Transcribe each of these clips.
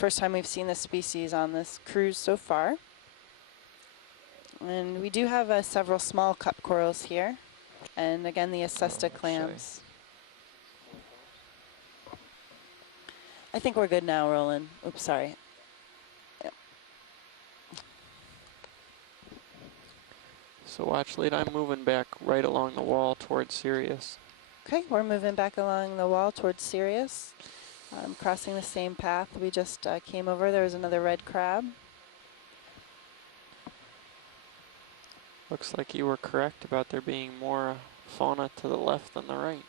First time we've seen this species on this cruise so far. And we do have several small cup corals here. And again, the Acesta clams. I think we're good now, Roland. Oops, sorry. Yep. So watch lead, I'm moving back right along the wall towards Sirius. Okay, we're moving back along the wall towards Sirius. Crossing the same path we just came over. There was another red crab. Looks like you were correct about there being more fauna to the left than the right.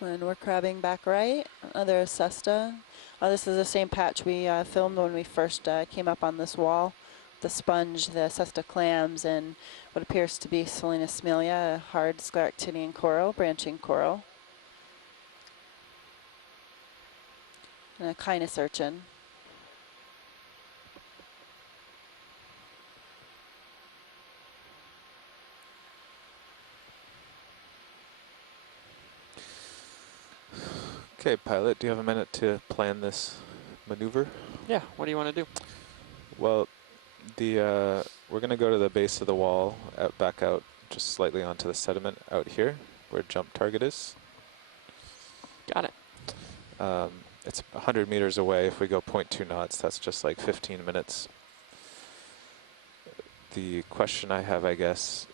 And we're crabbing back right. Another Acesta. Oh, this is the same patch we filmed when we first came up on this wall. The sponge, the Acesta clams, and what appears to be Salinismelia, a hard scleractinian coral, branching coral. And a Canis urchin. Okay, pilot, do you have a minute to plan this maneuver? Yeah, what do you want to do? Well, we're going to go to the base of the wall, back out just slightly onto the sediment out here, where jump target is. Got it. It's 100 meters away. If we go 0.2 knots, that's just like 15 minutes. The question I have, I guess...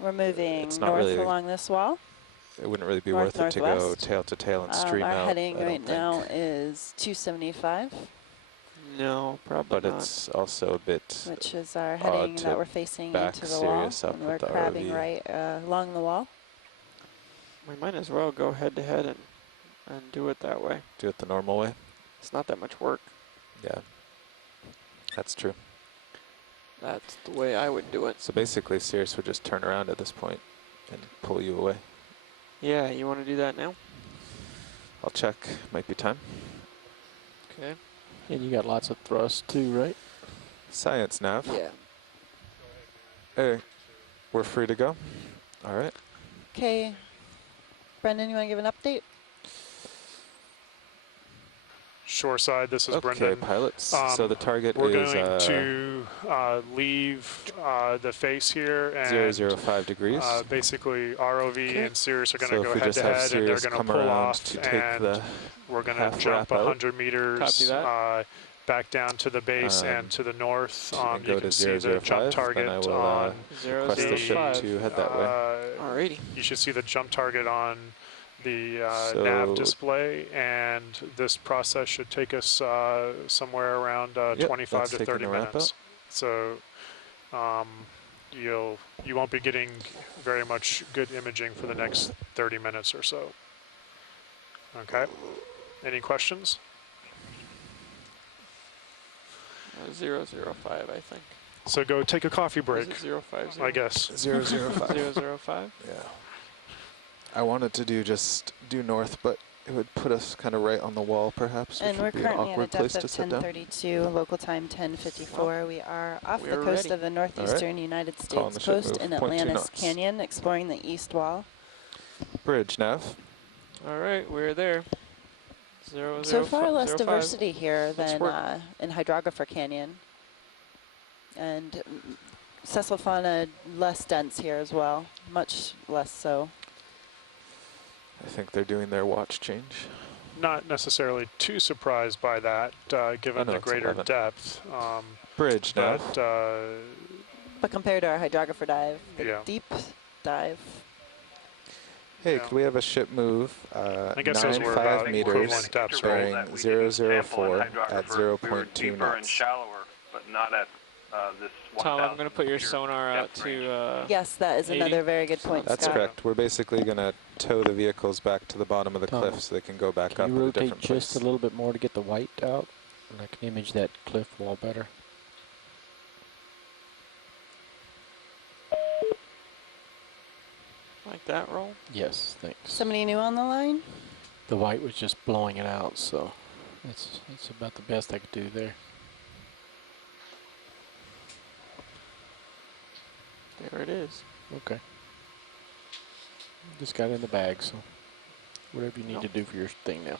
we're moving it's not north really along this wall. It wouldn't really be North, worth it to go northwest. tail to tail and stream out. Our heading I don't right now is 275. No, probably but not. it's also a bit which is our heading that we're facing into the wall. up And we're with the crabbing ROV. right along the wall. We might as well go head to head and do it that way. Do it the normal way. It's not that much work. Yeah, that's true. That's the way I would do it. So basically, Sirius would just turn around at this point and pull you away. Yeah, you want to do that now? I'll check. Might be time. Okay. And you got lots of thrust too, right? Science nav. Yeah. Hey, we're free to go. All right. Okay. Brendan, you want to give an update? Shoreside, this is Okay, Brendan. pilots. So the target we're is going to leave the face here and 005 degrees. basically ROV Okay. and Sirius are going So to if go we head just to have head and they're Sirius going to come pull around off to take and the we're going to half jump wrap out. 100 meters Copy that. back down to the base and to the north. and You go can to see the 005, jump target and I will on request the ship 005. to head that way. Alrighty. You should see the jump target on the So nav display, and this process should take us somewhere around 25 that's to taking 30 the wrap minutes. So you won't be getting very much good imaging for the next 30 minutes or so. Okay. Any questions? 005, I think. So go take a coffee break, Is it 050? I guess. 005. 005? Yeah. I wanted to do north, but it would put us kind of right on the wall, perhaps, And which we're would be an currently at a awkward place depth to of sit down. 1032, local time 1054. We are off the we're coast ready. of the northeastern United Calling States the ship coast move, in 0.2 Atlantis knots. Canyon, exploring the east wall. Bridge nav. Alright, we're there. 005. So far less 05. diversity here Let's than work. in Hydrographer Canyon. And sessile fauna less dense here as well, much less so. I think they're doing their watch change. Not necessarily too surprised by that, given no, the it's greater 11. depth. Bridge nav. But But compared to our hydrographer dive, the Yeah. deep dive, Hey, yeah. could we have a ship move I guess those were 95 about meters equivalent depths, right? bearing 004 at 0.2 We were deeper and knots? shallower, but not at this 1,000 Tom, I'm going to put your meter sonar out depth range. to yes, that is 80? another very good point, That's Scott. correct. We're basically going to tow the vehicles back to the bottom of the Tom, cliff so they can go back up Can you at a rotate different just place. a little bit more to get the white out? And I can image that cliff wall better. like that roll. Yes, thanks. Somebody new on the line? The white was just blowing it out, so that's about the best I could do there. There it is. Okay. Just got it in the bag, so whatever you need to do for your thing now.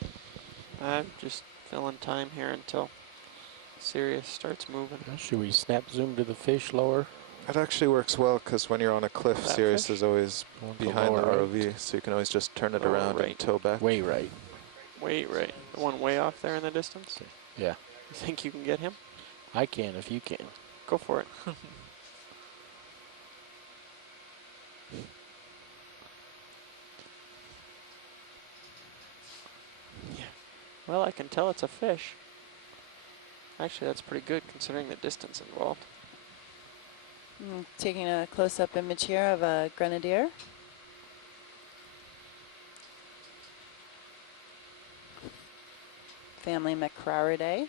I'm just filling time here until Sirius starts moving. Should we snap zoom to the fish lower? It actually works well because when you're on a cliff, That Sirius fish? is always Want behind the lower ROV, right? so you can always just turn it Lower around right. and tow back. Way right. Wait, right. The one way off there in the distance? Yeah. You think you can get him? I can if you can. Go for it. Yeah. Well, I can tell it's a fish. Actually, that's pretty good considering the distance involved. Taking a close-up image here of a grenadier. Family Macraridae.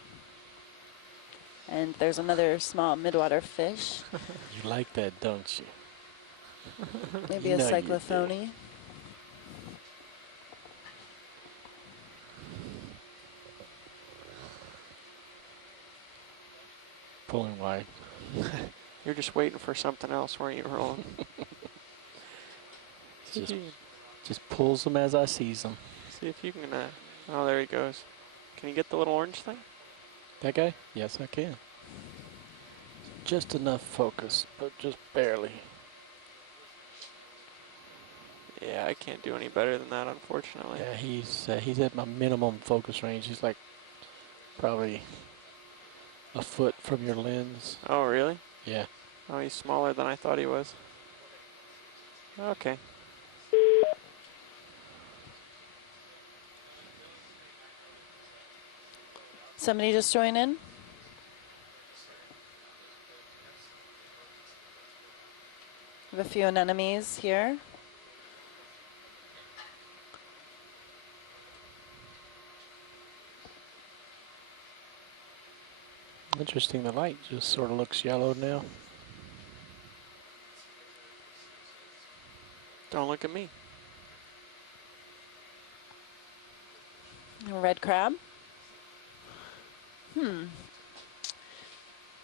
And there's another small midwater fish, You like that, don't you? maybe You a know you do. cyclothony. Pulling wide. You're just waiting for something else, weren't you, Roland? Just pulls them as I sees them. See if you can, oh, there he goes. Can you get the little orange thing? That guy? Yes, I can. Just enough focus, but just barely. Yeah, I can't do any better than that, unfortunately. Yeah, he's at my minimum focus range. He's like probably a foot from your lens. Oh, really? Yeah. Oh, he's smaller than I thought he was. Okay. Somebody just join in. We have a few anemones here. Interesting, the light just sort of looks yellow now. Don't look at me. A red crab.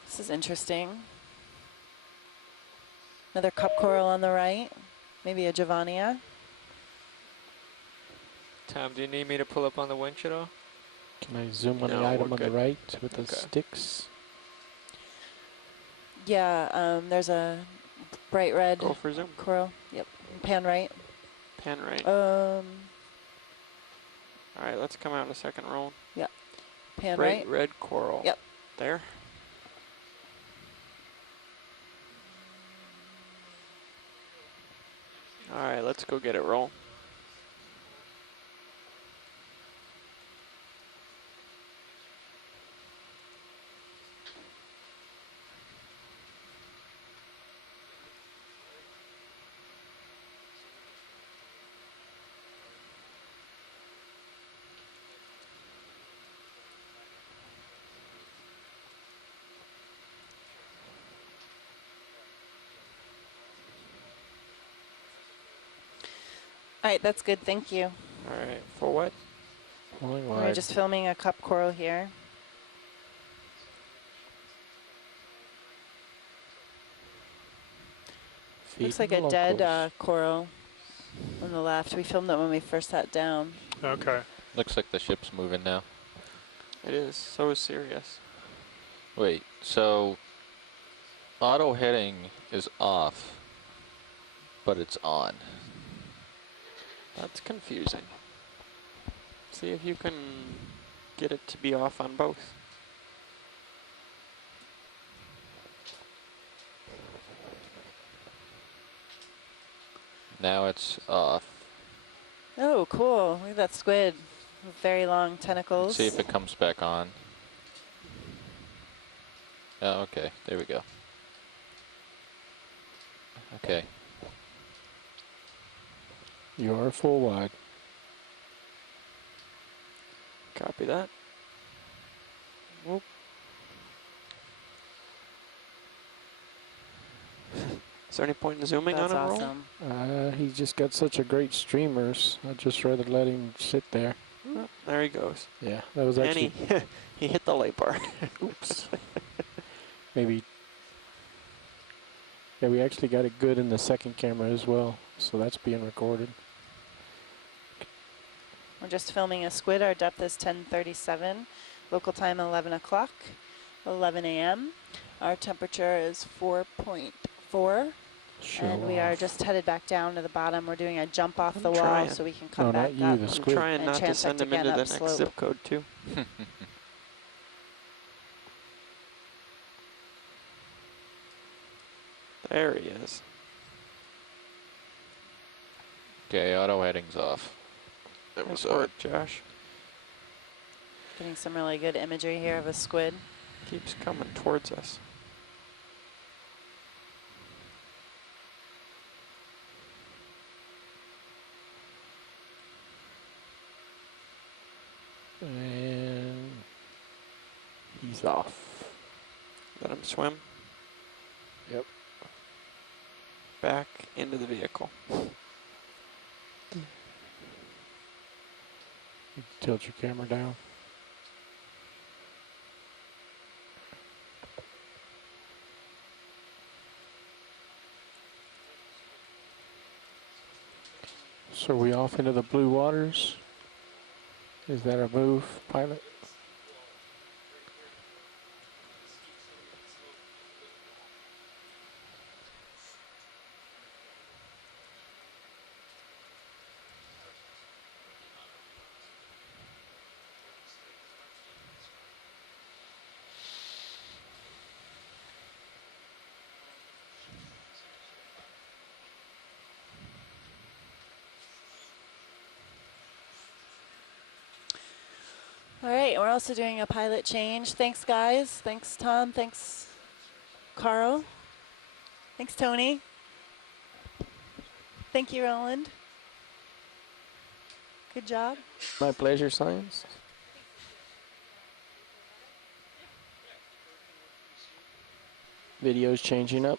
This is interesting. Another cup coral on the right. Maybe a Giovannia. Tom, do you need me to pull up on the winch at all? Can I zoom on No, the we're item on the good. right with the Okay. sticks? Yeah, there's a bright red Go for zoom. coral. Yep. Pan right. Pan right. Um, All right, let's come out a second roll. pan Bright right. red coral. Yep. There. All right, let's go get it, roll. All right, that's good. Thank you. All right, for what? Pulling We're wide. just filming a cup coral here. Looks like Feeding a the dead locals. coral on the left. We filmed it when we first sat down. Okay. Looks like the ship's moving now. It is. So is Sirius. Wait, so auto heading is off, but it's on. That's confusing. See if you can get it to be off on both. Now it's off. Oh, cool. Look at that squid with very long tentacles. See if it comes back on. Oh, okay, there we go. Okay, You are full wide. Copy that. Whoop. Is there any point in zooming That's on him, roll? awesome. He's just got such a great streamers. I'd just rather let him sit there. Oh, there he goes. Yeah, that was And actually he hit the light bar. oops. Maybe. Yeah, we actually got it good in the second camera as well, so that's being recorded. We're just filming a squid. Our depth is 1037. Local time 11 o'clock, 11 a.m. Our temperature is 4.4. Show And we are off. just headed back down to the bottom. We're doing a jump off I'm the wall trying. so we can come No, back not you, up. the I'm squid. trying And not to transect send them again into the up next slope. zip code too. There he is. Okay, auto heading's off. That was work, Josh. Getting some really good imagery here of a squid. Keeps coming towards us. And he's off. Let him swim. Yep. Back into the vehicle. Tilt your camera down. So are we off into the blue waters? Is that a move, pilot? All right, we're also doing a pilot change. Thanks, guys. Thanks, Tom. Thanks, Carl. Thanks, Tony. Thank you, Roland. Good job. My pleasure, science. Video's changing up.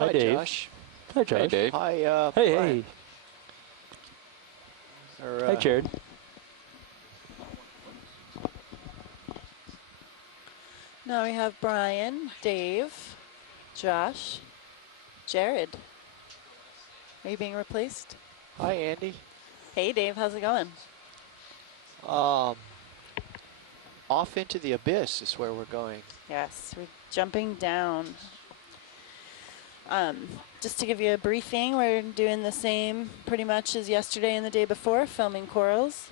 Hi, Hi, Dave. Josh. Hi, Josh. Hey, Dave. Hi, Hey, Brian. hey. Or, Hi, Jared. Now we have Brian, Dave, Josh, Jared. Are you being replaced? Hi, Andy. Hey, Dave. How's it going? Off into the abyss is where we're going. Yes, we're jumping down. Just to give you a briefing, we're doing the same pretty much as yesterday and the day before, filming corals.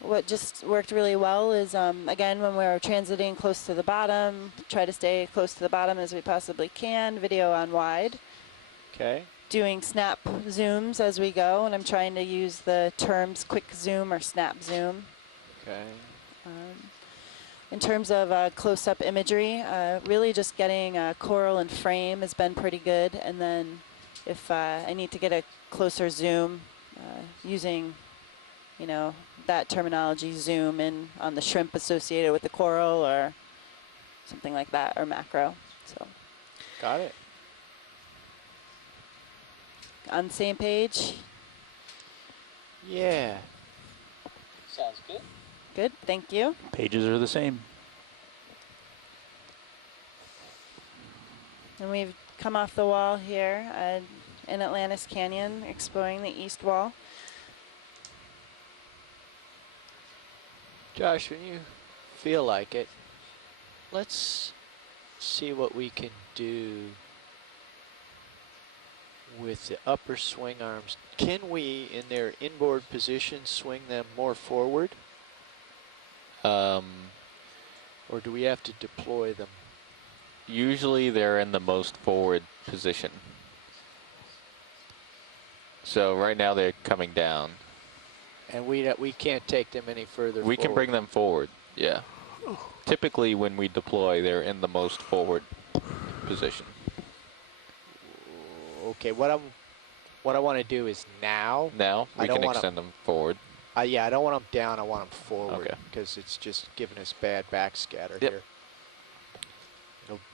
What just worked really well is, again, when we're transiting close to the bottom, try to stay close to the bottom as we possibly can, video on wide. Okay. Doing snap zooms as we go, and I'm trying to use the terms quick zoom or snap zoom. Okay. In terms of close-up imagery, really just getting coral in frame has been pretty good. And then if I need to get a closer zoom, using, you know, that terminology, zoom in on the shrimp associated with the coral or something like that, or macro. So Got it. on the same page. Yeah. Sounds good. Good, thank you. Pages are the same. And we've come off the wall here in Atlantis Canyon, exploring the east wall. Josh, when you feel like it, let's see what we can do with the upper swing arms. Can we, in their inboard position, swing them more forward? Or do we have to deploy them? Usually they're in the most forward position. So right now they're coming down. And we can't take them any further We can forward. bring them forward, yeah. Typically when we deploy, they're in the most forward position. Okay, what I want to do is now. Now, I we don't can wanna- extend them forward. Yeah, I don't want them down. I want them forward Okay. because it's just giving us bad backscatter Yep. here.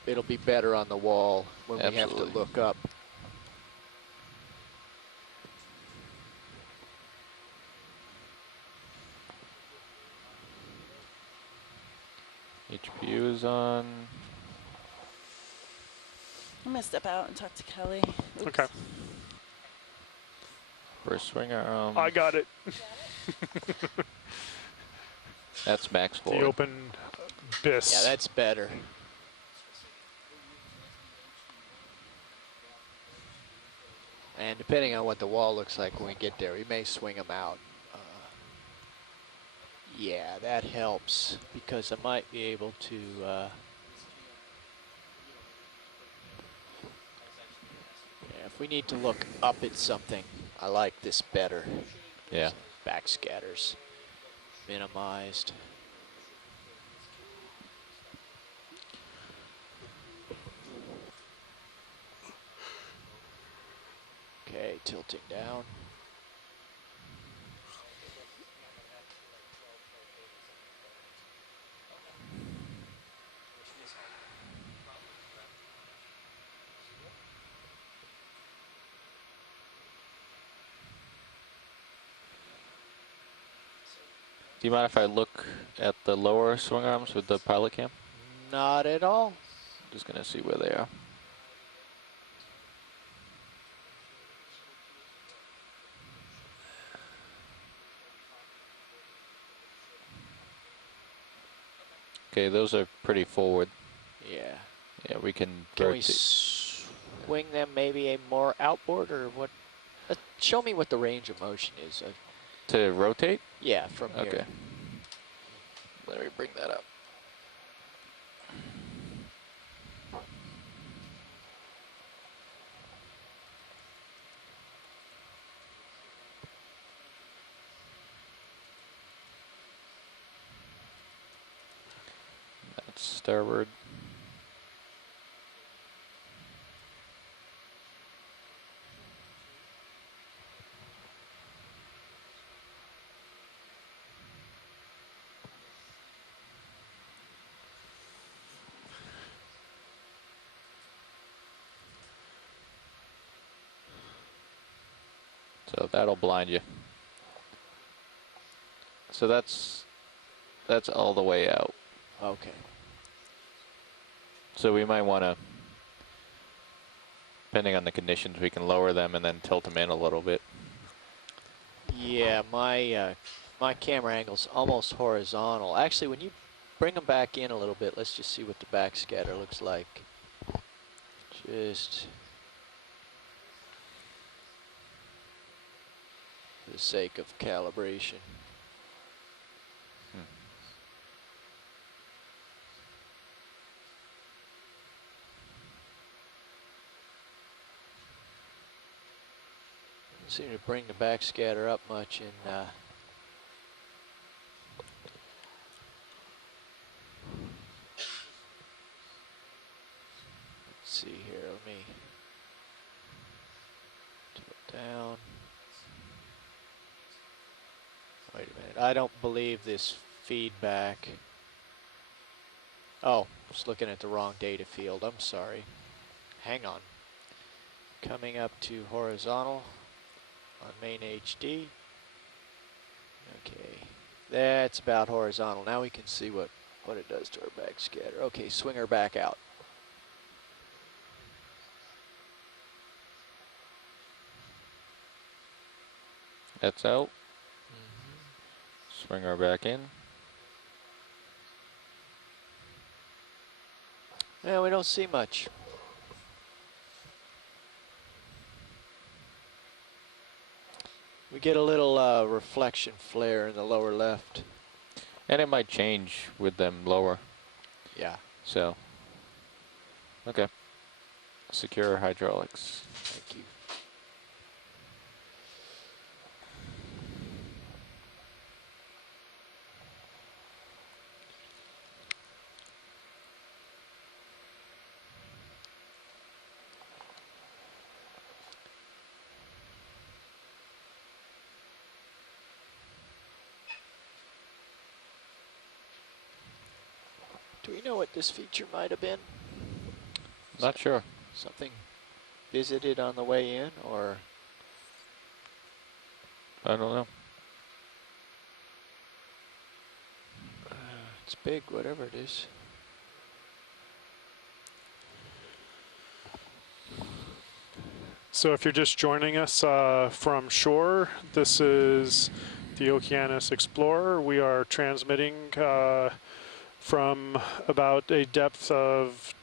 It'll be better on the wall when we have Absolutely. to look up. HPU is on. I'm gonna step out and talk to Kelly. Oops. Okay. First swing arm. I got it. That's max The forward. open BIS. Yeah, that's better. And depending on what the wall looks like when we get there, we may swing them out. Yeah, that helps because I might be able to. Yeah, if we need to look up at something, I like this better. Yeah. Backscatters minimized. Okay, tilting down. Do you mind if I look at the lower swing arms with the pilot cam? Not at all. Just gonna see where they are. Okay, those are pretty forward. Yeah. Yeah, we can Can we rotate. swing them maybe a more outboard or what? Show me what the range of motion is. To rotate? Yeah, from here. Okay. Let me bring that up. That's starboard. So that'll blind you. So that's all the way out. Okay. So we might want to, depending on the conditions, we can lower them and then tilt them in a little bit. Yeah, my camera angle's almost horizontal. Actually, when you bring them back in a little bit, let's just see what the backscatter looks like. Just for the sake of calibration. Seem to bring the backscatter up much in let's see here, let me tilt down. Wait a minute, I don't believe this feedback. Oh, just looking at the wrong data field, I'm sorry. Hang on. Coming up to horizontal on main HD. Okay, that's about horizontal. Now we can see what it does to our backscatter. Okay, swing her back out. That's out. Swing her back in. Yeah, we don't see much. We get a little reflection flare in the lower left. And it might change with them lower. Yeah. So, okay. Secure hydraulics. Thank you. we know what this feature might have been? Not sure. Something visited on the way in, or? I don't know. It's big, whatever it is. So if you're just joining us from shore, this is the Okeanos Explorer. We are transmitting from about a depth of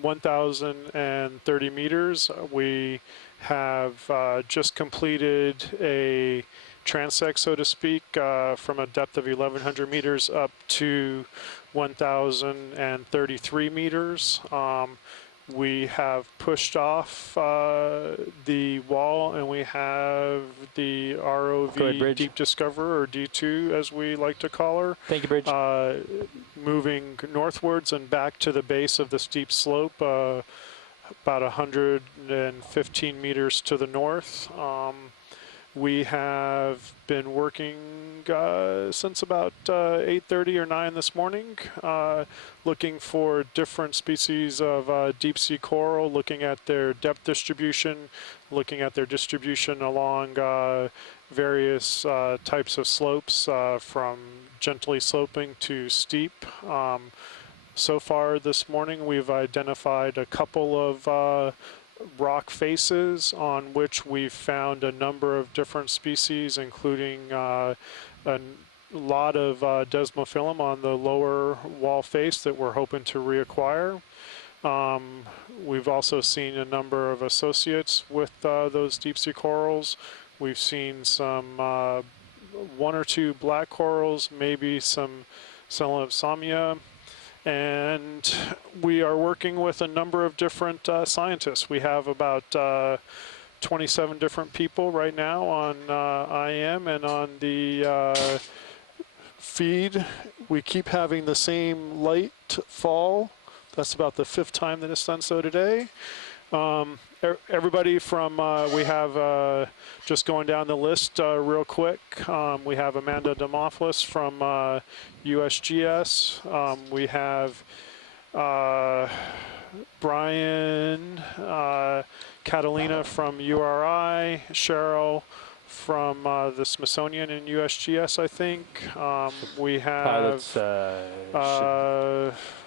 1,030 meters. We have just completed a transect, so to speak, from a depth of 1,100 meters up to 1,033 meters. We have pushed off the wall, and we have the ROV Deep Discoverer, or D2 as we like to call her. Thank you, Bridge. Moving northwards and back to the base of the steep slope, about 115 meters to the north. We have been working since about 8:30 or 9 this morning, looking for different species of deep sea coral, looking at their depth distribution, looking at their distribution along various types of slopes, from gently sloping to steep. So far this morning, we've identified a couple of rock faces on which we've found a number of different species, including a lot of desmophyllum on the lower wall face that we're hoping to reacquire. We've also seen a number of associates with those deep sea corals. We've seen some 1 or 2 black corals, maybe some Selenopsomia. And we are working with a number of different scientists. We have about 27 different people right now on IM, and on the feed, we keep having the same light fall. That's about the 5th time that it's done so today. Everybody from, we have, just going down the list real quick, we have Amanda Demopoulos from USGS. We have Brian, Catalina from URI, Cheryl from the Smithsonian and USGS, I think. We have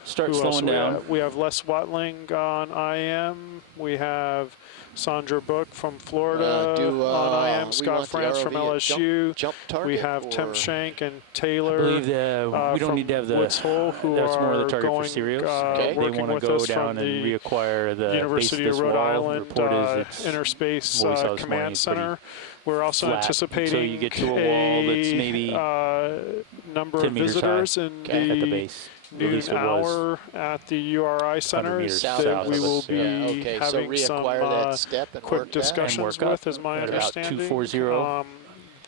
Start slowing down. We have Les Watling on IM. We have Sandra Book from Florida on IM. Scott France from LSU. Jump target, we have Tim Shank and Taylor. I believe we don't need to have the. Woods Hole, who that's more are the target going, for Sirius. okay. They want to go down and reacquire the University base of Rhode wall. Island Interspace Command Center. We're also anticipating you get to a wall that's maybe number of visitors in at the base. noon hour at the URI Center that we will be having some quick discussions with, is my understanding. 240.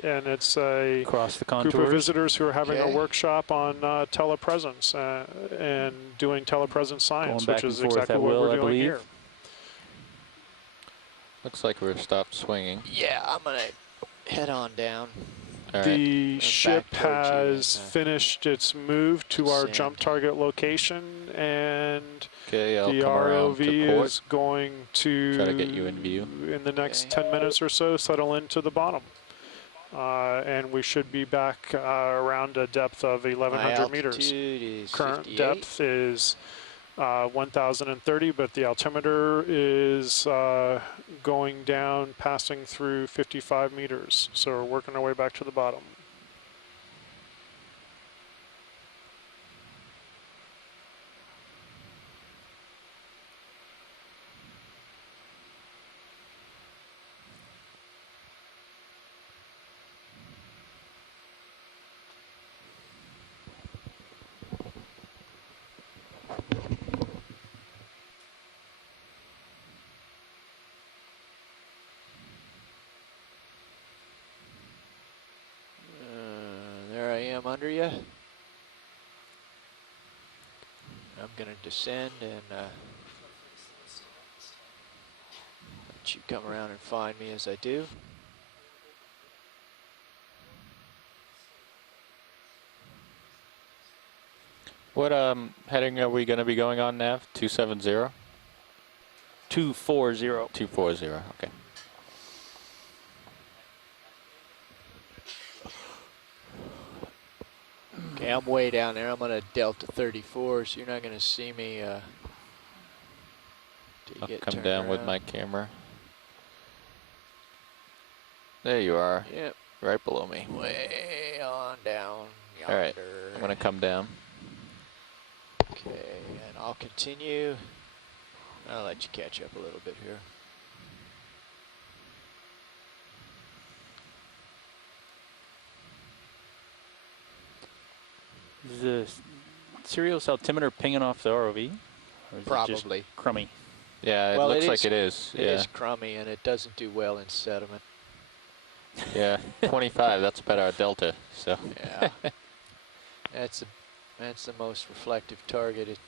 And it's a group of visitors who are having a workshop on telepresence and doing telepresence science, which is exactly what we're doing here. Looks like we're stopped swinging. Yeah, I'm going to head on down. The ship has finished its move to our jump target location, and the ROV is going to try to get you in view in the next 10 minutes or so, settle into the bottom. And we should be back around a depth of 1,100 meters. Current depth is 1,030, but the altimeter is going down, passing through 55 meters. So we're working our way back to the bottom. Under you. I'm going to descend and let you come around and find me as I do. What heading are we going to be going on, Nav? 270? 240. 240, okay. Okay, I'm way down there. I'm on a Delta 34, so you're not going to see me till you I'll get come turned down with around. my camera. There you are. Yep. Right below me. Way on down yonder. All right, I'm going to come down. Okay, and I'll continue. I'll let you catch up a little bit here. Is the serial altimeter pinging off the ROV? Or is it just Probably. crummy? Yeah, Well, it looks it like is- it is. It is crummy, and it doesn't do well in sediment. Yeah, 25, that's about our delta, so. Yeah. That's the most reflective target it's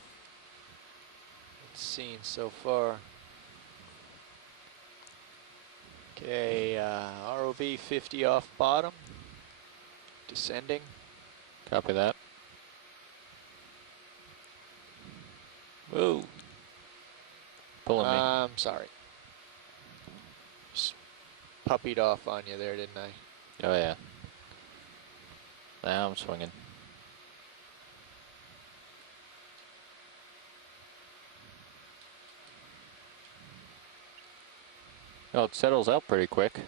seen so far. Okay, ROV 50 off bottom, descending. Copy that. Whoa. Pulling me. I'm sorry. Just puppied off on you there, didn't I? Oh, yeah. Now I'm swinging. Oh, it settles out pretty quick.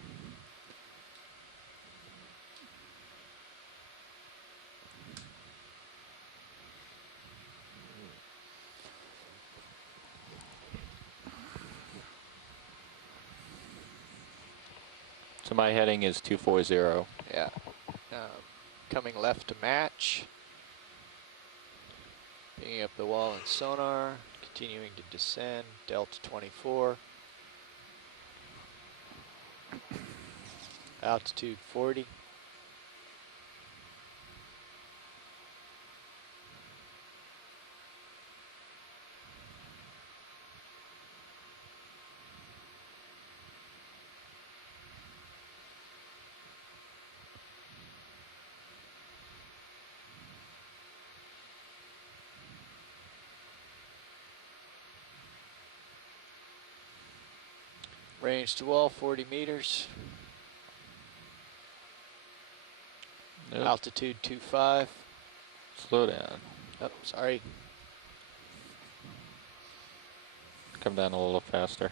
So my heading is 240. Yeah. Coming left to match. Pinging up the wall in sonar. Continuing to descend. Delta 24. Altitude 40. Range to wall 40 meters. Nope. Altitude 25. Slow down. Oh, sorry. Come down a little faster.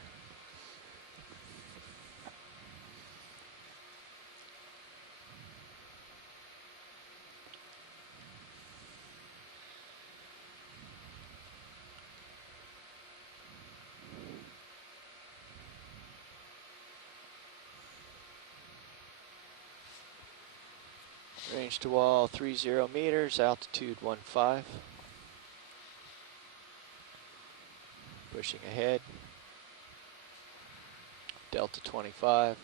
Range to wall 30 meters. Altitude 15. Pushing ahead. Delta 25.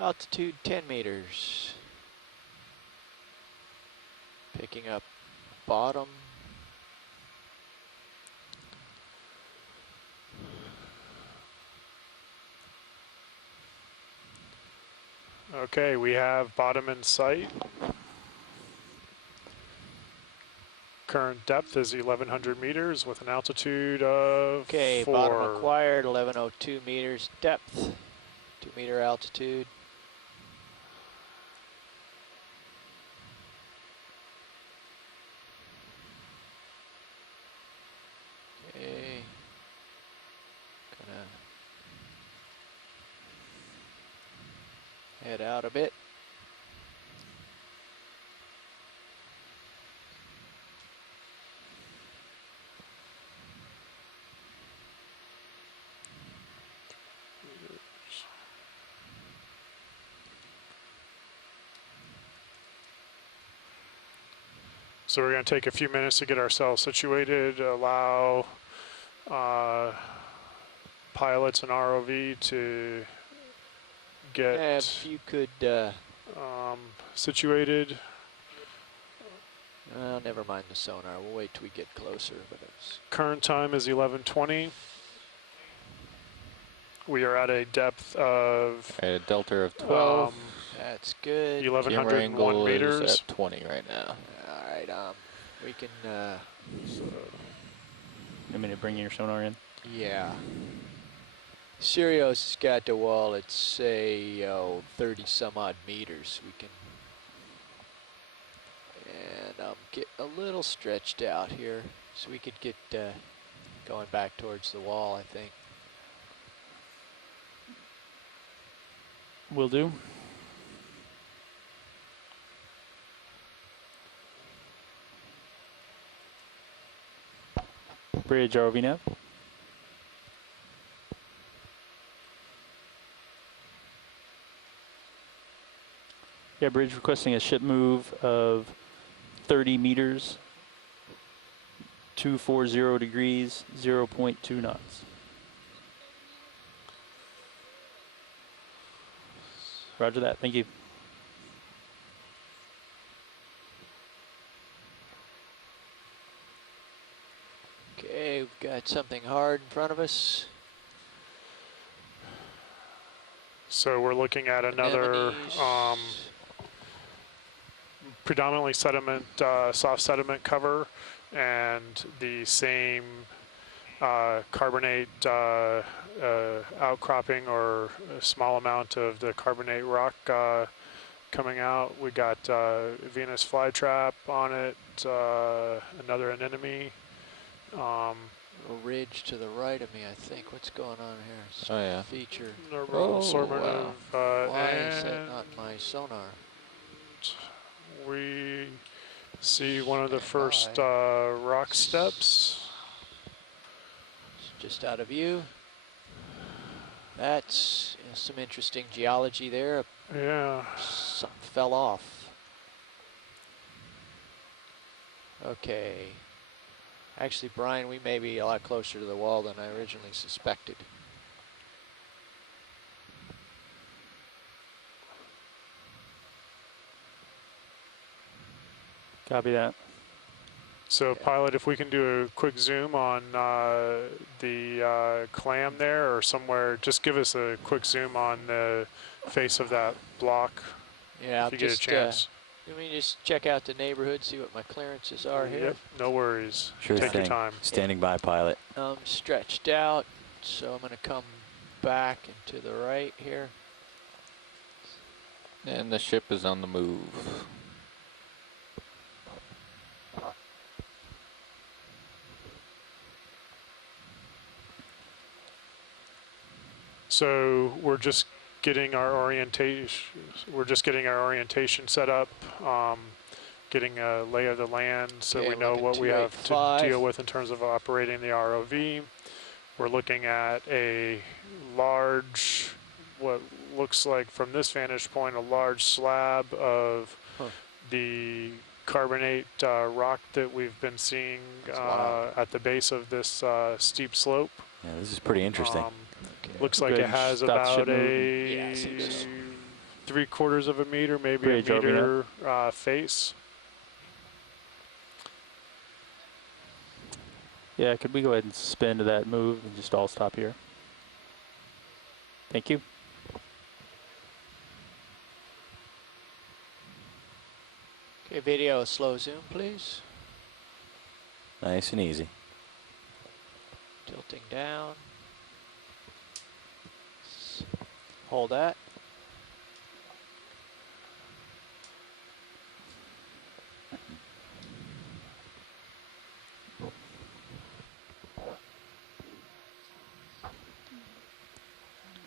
Altitude 10 meters. Picking up bottom. Okay, we have bottom in sight. Current depth is 1,100 meters with an altitude of Okay, 4. bottom acquired, 1102 meters depth, 2 meter altitude. Okay, gonna head out a bit. So we're going to take a few minutes to get ourselves situated, allow pilots and ROV to get If you could, situated. never mind the sonar. We'll wait till we get closer. But it's Current time is 11:20. We are at a depth of At a delta of 12. that's good. Camera 1101 angle meters. is at 20 right now. All right. We can. I'm going to bring your sonar in. Yeah. Sirius has got the wall at say 30 some odd meters. We can. And get a little stretched out here, so we could get going back towards the wall, I think. Will do. Bridge ROV nav. Yeah, bridge requesting a ship move of 30 meters, 240 degrees, 0.2 knots. Roger that. Thank you. Okay, we've got something hard in front of us. So we're looking at another predominantly sediment, soft sediment cover, and the same carbonate outcropping, or a small amount of the carbonate rock coming out. We got Venus flytrap on it, another anemone. A ridge to the right of me, I think. What's going on here? It's Oh, yeah. Feature. Assortment wow. of, Why is that not my sonar? we see one of the first rock steps. It's just out of view. That's some interesting geology there. Yeah. Something fell off. Okay. Actually, Brian, we may be a lot closer to the wall than I originally suspected. Copy that. So, pilot, if we can do a quick zoom on the clam there, or somewhere, just give us a quick zoom on the face of that block. Yeah, if you get a chance. Let me just check out the neighborhood, see what my clearances are here. Yep, no worries. Sure Take thing. your time. Standing by, pilot. Stretched out, so I'm going to come back and to the right here. And the ship is on the move. So we're just getting our orientation. We're just getting our orientation set up, getting a lay of the land, so Okay, we know look at what we have to 285. deal with in terms of operating the ROV. We're looking at a large, what looks like from this vantage point, a large slab of the carbonate rock that we've been seeing at the base of this steep slope. Yeah, this is pretty interesting. Looks like Good. it has Stop ship about moving. a Yeah, see this. 3/4 of a meter, maybe Bridge a over meter face. Yeah, could we go ahead and spin to that move and just all stop here? Thank you. Okay, video slow zoom, please. Nice and easy. Tilting down. Hold that.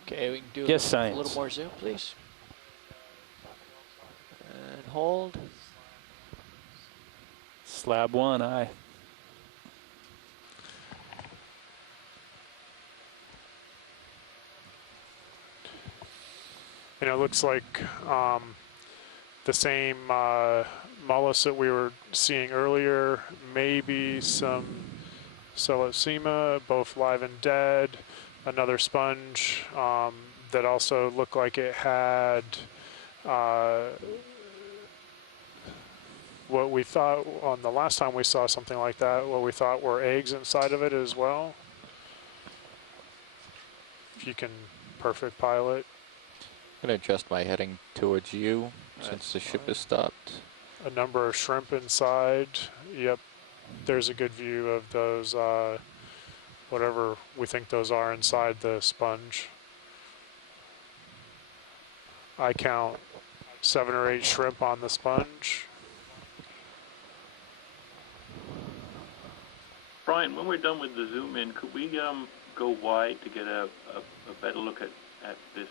Okay, we can do Yes, a science. little more zoom, please. And hold. Slab one, aye. And it looks like the same mollusk that we were seeing earlier, maybe some Selosema, both live and dead. another sponge that also looked like it had what we thought on the last time we saw something like that, what we thought were eggs inside of it as well. If you can perfect pilot. I'm going to adjust my heading towards you since the ship is stopped. A number of shrimp inside. Yep, there's a good view of those, whatever we think those are inside the sponge. I count 7 or 8 shrimp on the sponge. Brian, when we're done with the zoom in, could we go wide to get a better look at this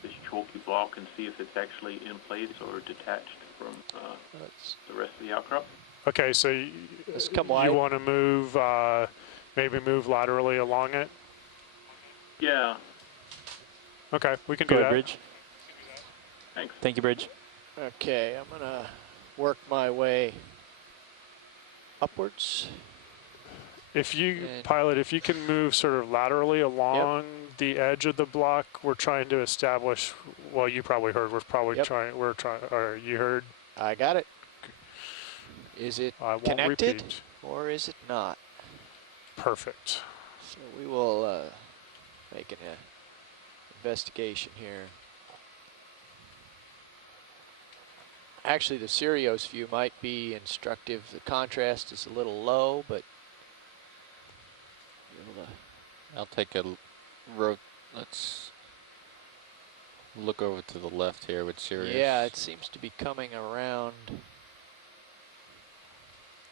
this chalky block and see if it's actually in place or detached from the rest of the outcrop? Okay, so Let's come wide. you want to move, maybe move laterally along it? Yeah, Okay, we can Go do ahead, that. Bridge. thanks. Thank you, Bridge. Okay, I'm gonna work my way upwards. If you, And- pilot, if you can move sort of laterally along the edge of the block, we're trying to establish, well, you probably heard, we're probably Yep. trying, or you heard, I got it. Is it I won't connected repeat. or is it not? Perfect. So we will make an investigation here. Actually, the Sirios view might be instructive. The contrast is a little low, but be able to I'll take a let's look over to the left here with Sirius. yeah, it seems to be coming around.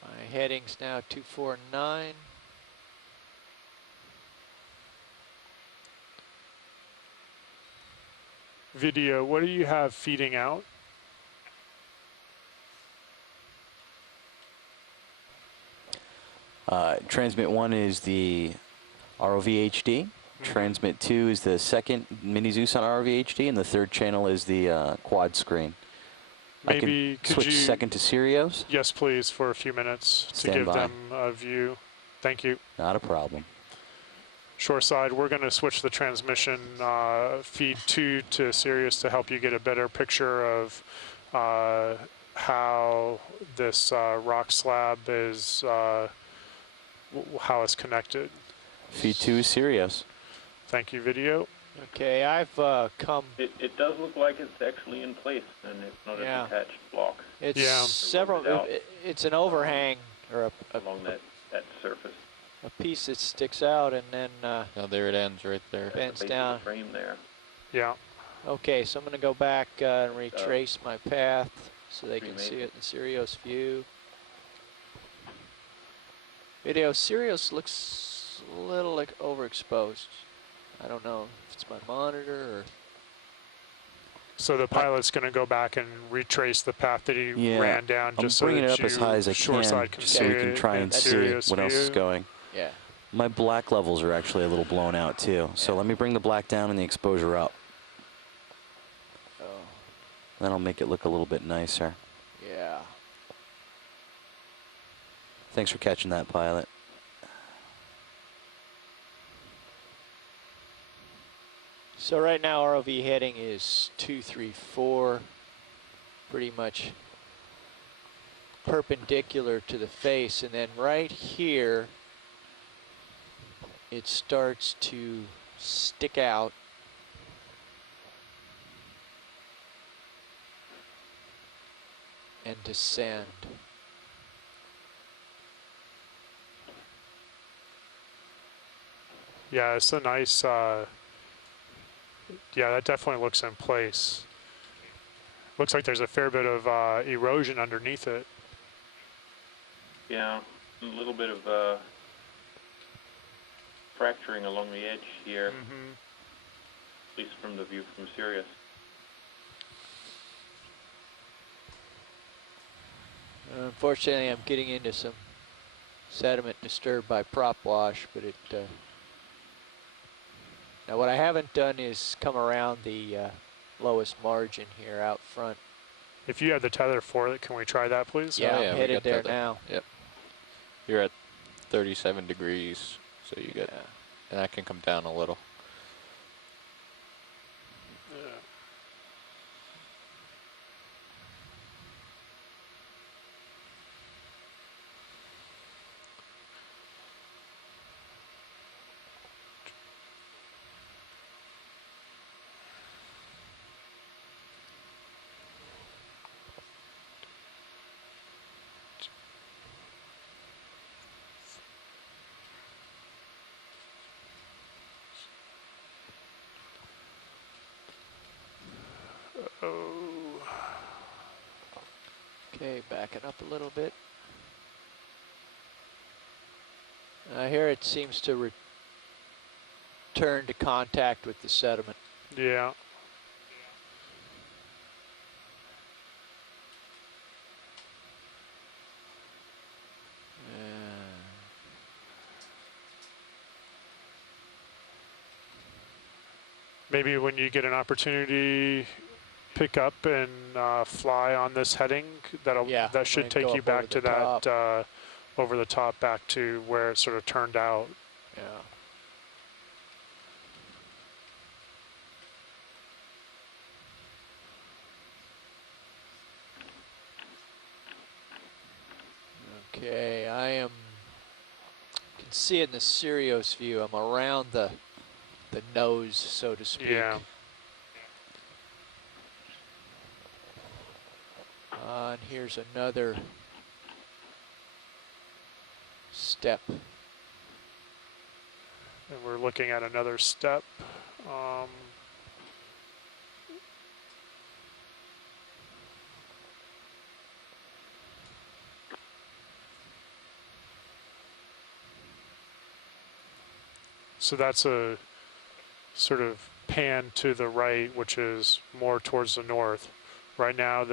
My heading's now 249. Video, what do you have feeding out? Transmit 1 is the ROV HD. Transmit 2 is the second Mini Zeus on ROV HD, and the third channel is the quad screen. Maybe I can could switch you, second to Sirios. yes please, for a few minutes to Stand give by. them a view. Thank you. Not a problem. Shoreside, we're going to switch the transmission feed 2 to Sirius to help you get a better picture of how this rock slab is, how it's connected. Feed 2 is Sirios. Thank you, video. Okay, I've come. It does look like it's actually in place and it's not Yeah. a detached block It's Yeah. several. Out. It's an overhang or along that surface. a piece that sticks out and then Now there it ends right there. bends Base of the down. frame there. Yeah. Okay, so I'm going to go back and retrace my path so they can remake see it. it in Sirius view. Video Sirius looks a little like overexposed. I don't know if it's my monitor or. So the pilot's going to go back and retrace the path that he Yeah, ran down, I'm just so bringing that it up as high as I shoreside can, can so see we can it try in and see Sirius what else is view. going. Yeah. My black levels are actually a little blown out too, so let me bring the black down and the exposure up. Oh, Then I'll make it look a little bit nicer. yeah. Thanks for catching that, pilot. So right now ROV heading is 234, pretty much perpendicular to the face, and then right here it starts to stick out. And descend. Yeah, it's a nice, yeah, that definitely looks in place. Looks like there's a fair bit of erosion underneath it. Yeah, a little bit of fracturing along the edge here, at least from the view from Sirius. Unfortunately, I'm getting into some sediment disturbed by prop wash, but it. Now, what I haven't done is come around the lowest margin here out front. If you have the tether for it, can we try that, please? Yeah, Oh, I'm yeah, we headed got there that. now. Yep. You're at 37 degrees, so you get Yeah. And that can come down a little. Oh. Okay, backing up a little bit. Here it seems to return to contact with the sediment. Yeah. Maybe when you get an opportunity, pick up and fly on this heading. That should take you back to that over the top, back to where it sort of turned out. Yeah. Okay, you can see it in the Sirius view. I'm around the nose, so to speak. Yeah. And here's another step. And we're looking at another step. So that's a sort of pan to the right, which is more towards the north. Right now,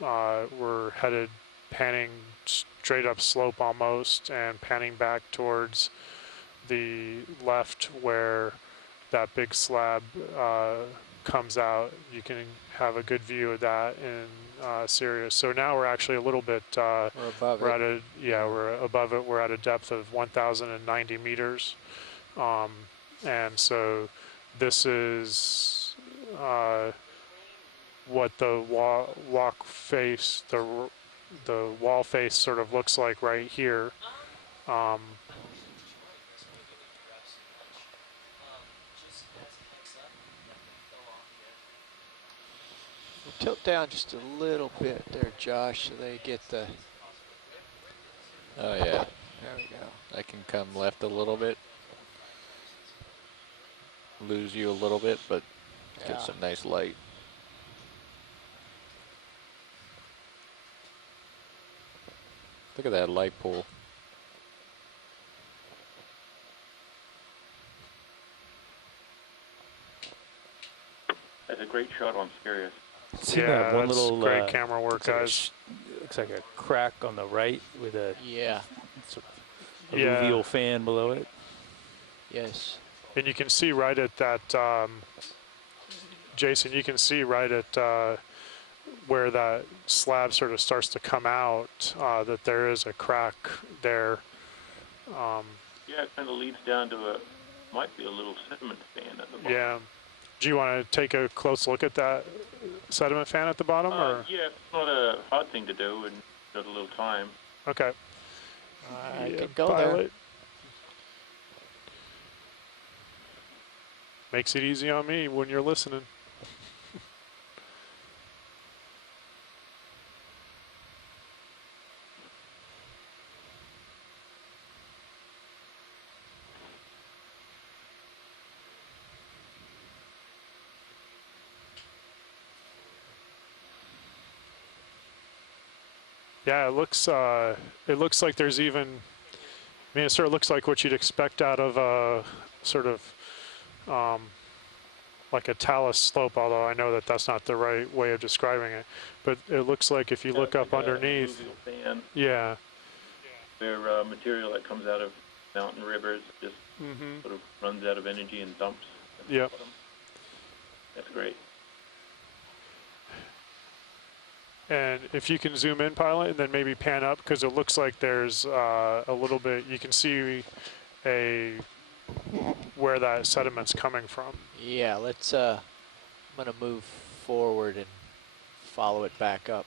we're headed panning straight up slope almost, and panning back towards the left where that big slab comes out. You can have a good view of that in Sirius. So now we're actually a little bit We're above it. We're above it. We're at a depth of 1,090 meters. And so this is what the wall face sort of looks like right here. Tilt down just a little bit there, Josh, so they get the... Oh yeah. There we go. I can come left a little bit. Lose you a little bit, but get some nice light. Look at that light pool. That's a great shot on Sirius. See Yeah, that one that's little great camera work, guys. Looks like a crack on the right with a sort of alluvial fan below it. Yes. And you can see right at that, Jason, you can see right at where that slab sort of starts to come out, that there is a crack there. Yeah, it kind of leads down to might be a little sediment fan at the bottom. Yeah. Do you want to take a close look at that sediment fan at the bottom? Or? Yeah, it's not a hard thing to do and got a little time. Okay. I can go there. Makes it easy on me when you're listening. Yeah, it looks like there's even, I mean, it sort of looks like what you'd expect out of a sort of like a talus slope, although I know that that's not the right way of describing it. But it looks like if you look up underneath, yeah. Their material that comes out of mountain rivers just sort of runs out of energy and dumps. Yep. That's great. And if you can zoom in, pilot, and then maybe pan up, because it looks like there's a little bit, you can see where where that sediment's coming from. Yeah, let's, I'm gonna move forward and follow it back up.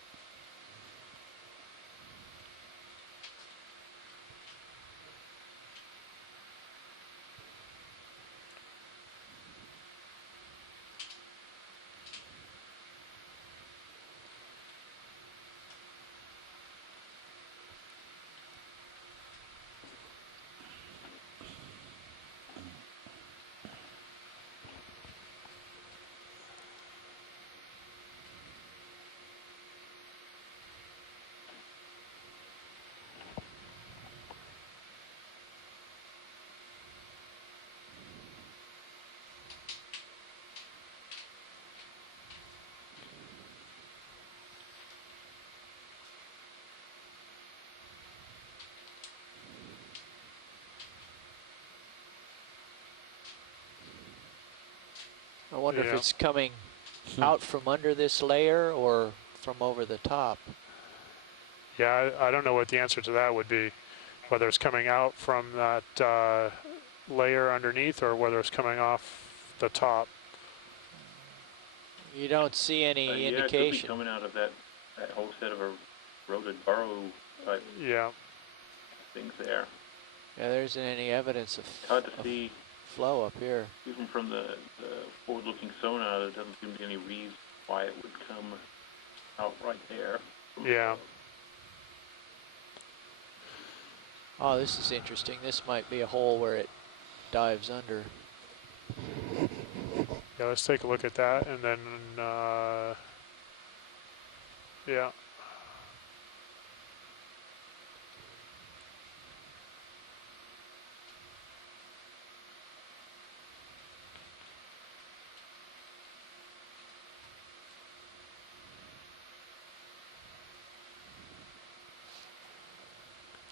I wonder if Yeah. it's coming out from under this layer or from over the top. Yeah, I don't know what the answer to that would be, whether it's coming out from that layer underneath or whether it's coming off the top. You don't see any Yeah, it could be indication. coming out of that whole set of eroded burrow type Yeah. things there. Yeah, there isn't any evidence of, It's hard to see, flow up here. even from the forward-looking sonar. There doesn't seem to be any reason why it would come out right there. Yeah. Oh, this is interesting. This might be a hole where it dives under. Yeah, let's take a look at that and then, yeah.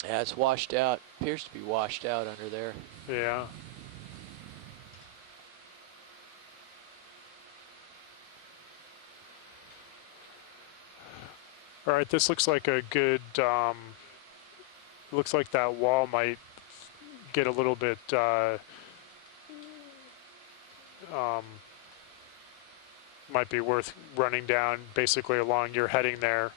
Yeah, it's washed out. Appears to be washed out under there. Yeah. All right, this looks like a good, looks like that wall might get a little bit, might be worth running down basically along your heading there.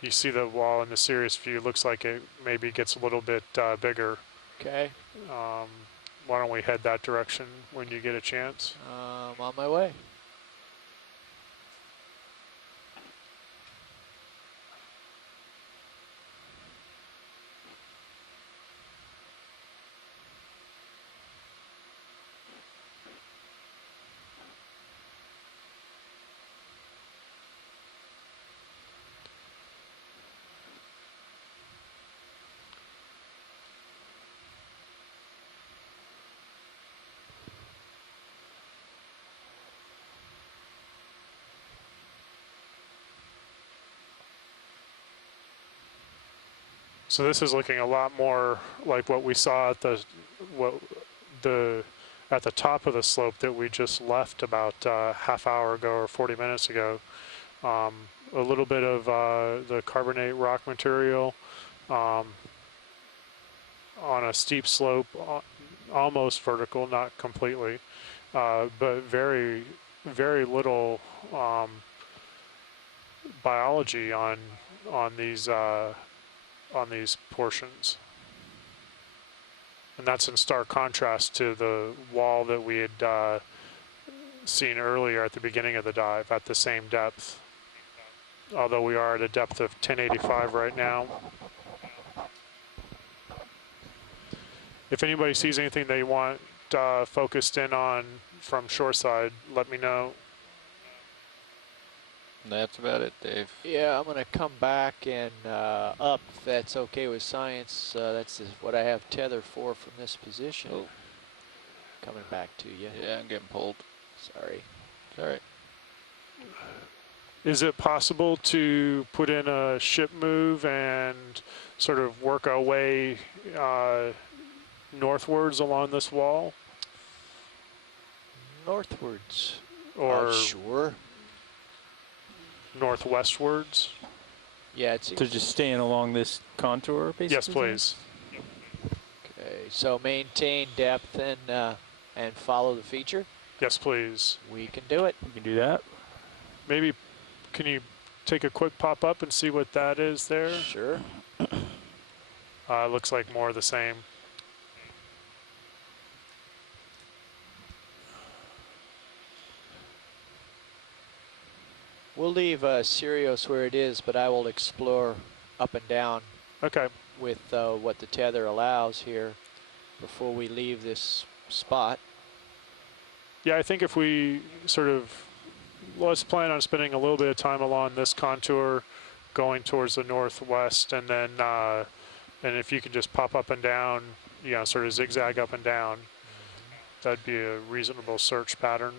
You see the wall in the serious view, looks like it maybe gets a little bit bigger. Okay. Why don't we head that direction when you get a chance? On my way. So this is looking a lot more like what we saw at the at the top of the slope that we just left about half hour ago or 40 minutes ago. A little bit of the carbonate rock material on a steep slope, almost vertical, not completely, but very, very little biology on these portions. And that's in stark contrast to the wall that we had seen earlier at the beginning of the dive at the same depth. Although we are at a depth of 1085 right now. If anybody sees anything they want focused in on from shoreside, let me know. That's about it, Dave. Yeah, I'm gonna come back and up if that's okay with science. That's what I have tether for from this position. Oh. Coming back to you. Yeah, I'm getting pulled. Sorry. It's all right. Is it possible to put in a ship move and sort of work our way northwards along this wall? Northwards. Or sure. northwestwards? Yeah, it's So just staying along this contour, basically? Yes, please. okay. So maintain depth and and follow the feature? Yes, please. We can do it. We can do that. Maybe, can you take a quick pop up and see what that is there? Sure. Looks like more of the same. We'll leave Sirius where it is, but I will explore up and down Okay. with what the tether allows here before we leave this spot. Yeah, I think if we sort of, let's plan on spending a little bit of time along this contour going towards the northwest, and then and if you could just pop up and down, you know, sort of zigzag up and down, that'd be a reasonable search pattern.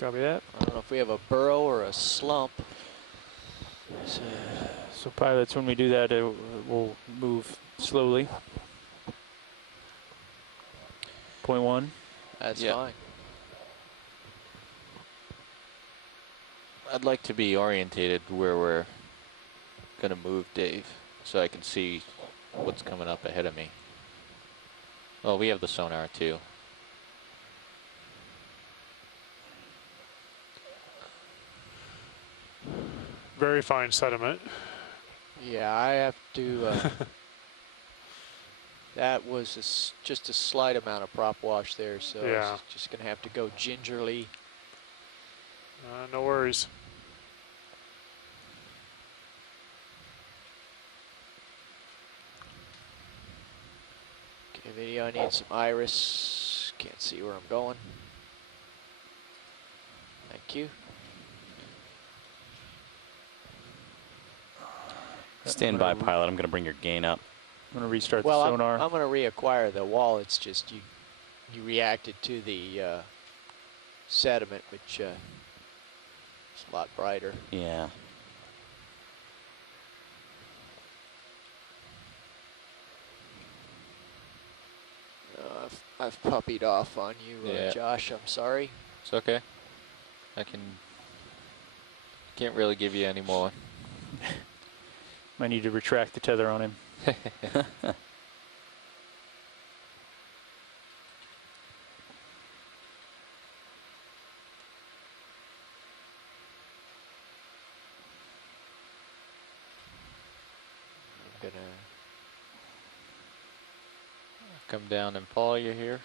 Copy that. I don't know if we have a burrow or a slump. So pilots, when we do that, we'll move slowly. 0.1. That's Yeah. fine. I'd like to be orientated where we're gonna move, Dave, so I can see what's coming up ahead of me. Well, we have the sonar too. Very fine sediment. Yeah, I have to. That was just a slight amount of prop wash there, so Yeah. it's just going to have to go gingerly. No worries. Okay, video, I need some iris. Can't see where I'm going. Thank you. Stand by, pilot. I'm going to bring your gain up. I'm going to restart Well, the sonar. I'm going to reacquire the wall. It's just you reacted to the sediment, which is a lot brighter. Yeah. I've puppied off on you, Yeah. Josh. I'm sorry. It's okay. Can't really give you any more. I need to retract the tether on him. I'm gonna. Come down and follow you here.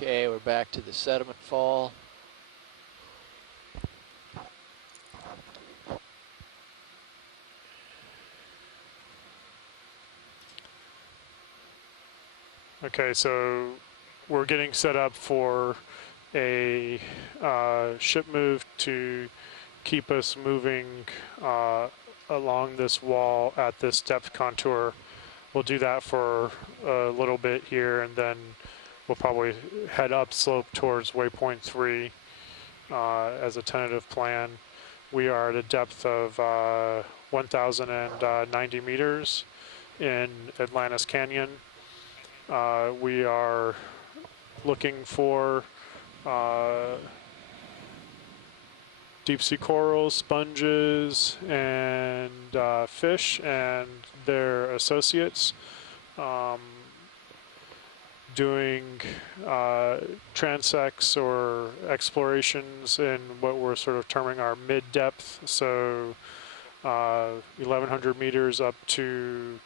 Okay, we're back to the sediment fall. Okay, so we're getting set up for a ship move to keep us moving along this wall at this depth contour. We'll do that for a little bit here, and then we'll probably head up slope towards waypoint 3 as a tentative plan. We are at a depth of 1,090 meters in Atlantis Canyon. We are looking for deep sea corals, sponges, and fish and their associates. Doing transects or explorations in what we're sort of terming our mid-depth, so 1,100 meters up to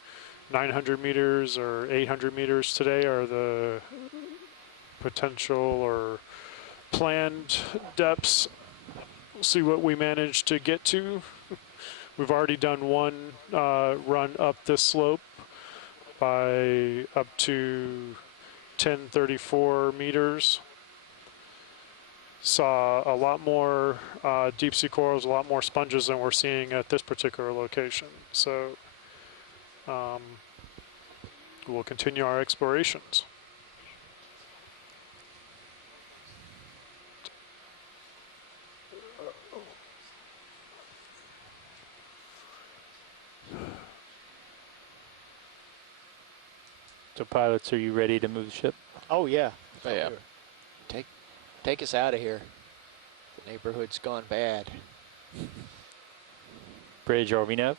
900 meters or 800 meters today are the potential or planned depths. We'll see what we manage to get to. We've already done one run up this slope by up to 1034 meters. Saw a lot more deep sea corals, a lot more sponges than we're seeing at this particular location. So we'll continue our explorations. So pilots, are you ready to move the ship? Oh yeah. Oh, yeah. Take. Take us out of here. The neighborhood's gone bad. Bridge RV nav.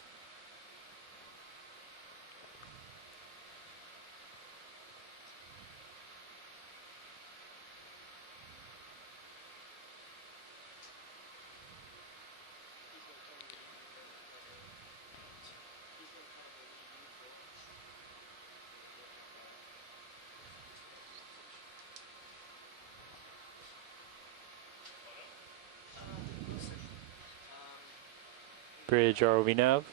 Bridge ROV nav.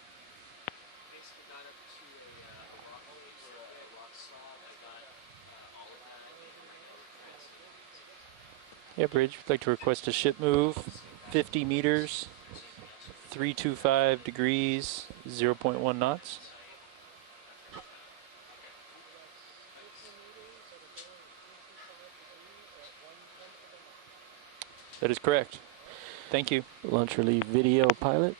Yeah, Bridge, would like to request a ship move 50 meters, 325 degrees, 0.1 knots. That is correct. Thank you. Launch relief video pilot.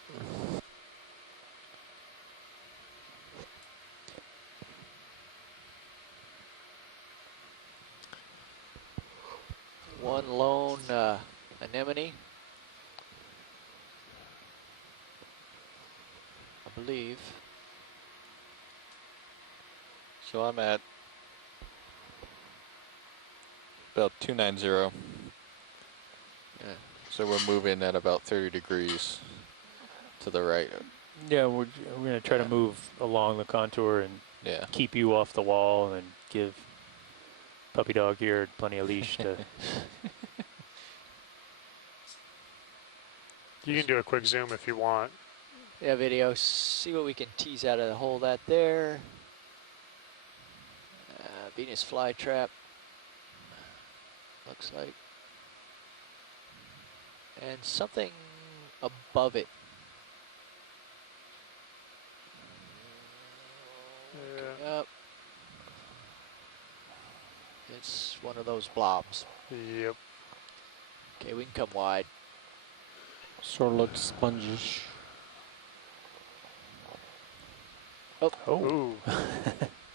One lone anemone, I believe. So I'm at about 290. Yeah. So we're moving at about 30 degrees to the right. Yeah, we're going to try to move along the contour and Yeah. keep you off the wall and give puppy dog here plenty of leash to. You can do a quick zoom if you want. Yeah, video. See what we can tease out of the hole that there. Venus flytrap. Looks like. And something above it. Looking up. It's one of those blobs. Yep. Okay, we can come wide. Sort of looks spongish. Oh. Ooh.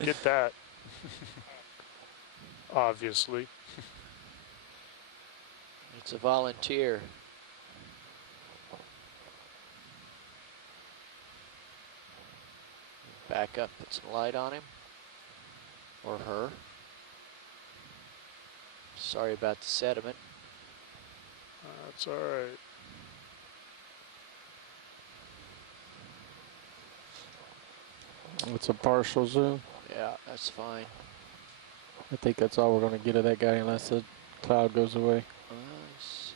Get that. Obviously. It's a volunteer. Back up, put some light on him. Or her. Sorry about the sediment. That's all right. It's a partial zoom. Yeah, that's fine. I think that's all we're going to get of that guy unless the cloud goes away. Nice.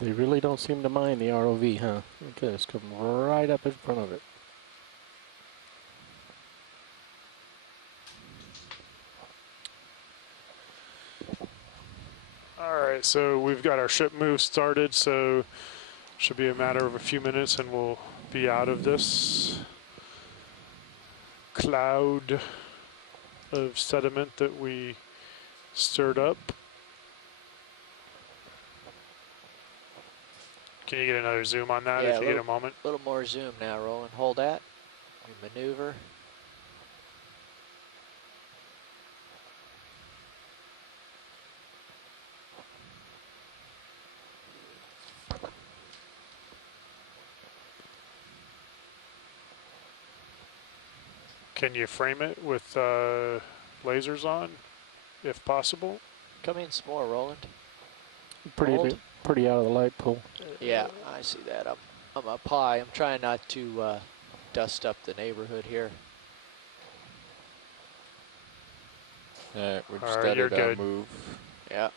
They really don't seem to mind the ROV, huh? Okay, it's coming right up in front of it. All right, so we've got our ship move started, so should be a matter of a few minutes and we'll be out of this cloud of sediment that we stirred up. Can you get another zoom on that Yeah, if you get a moment? A little more zoom now, Roland. Hold that. We maneuver. Can you frame it with lasers on, if possible? Come in some more, Roland. Pretty out of the light pool. Yeah, I see that. I'm up high. I'm trying not to dust up the neighborhood here. Alright, we're just All right, at you're a good. move. Yeah.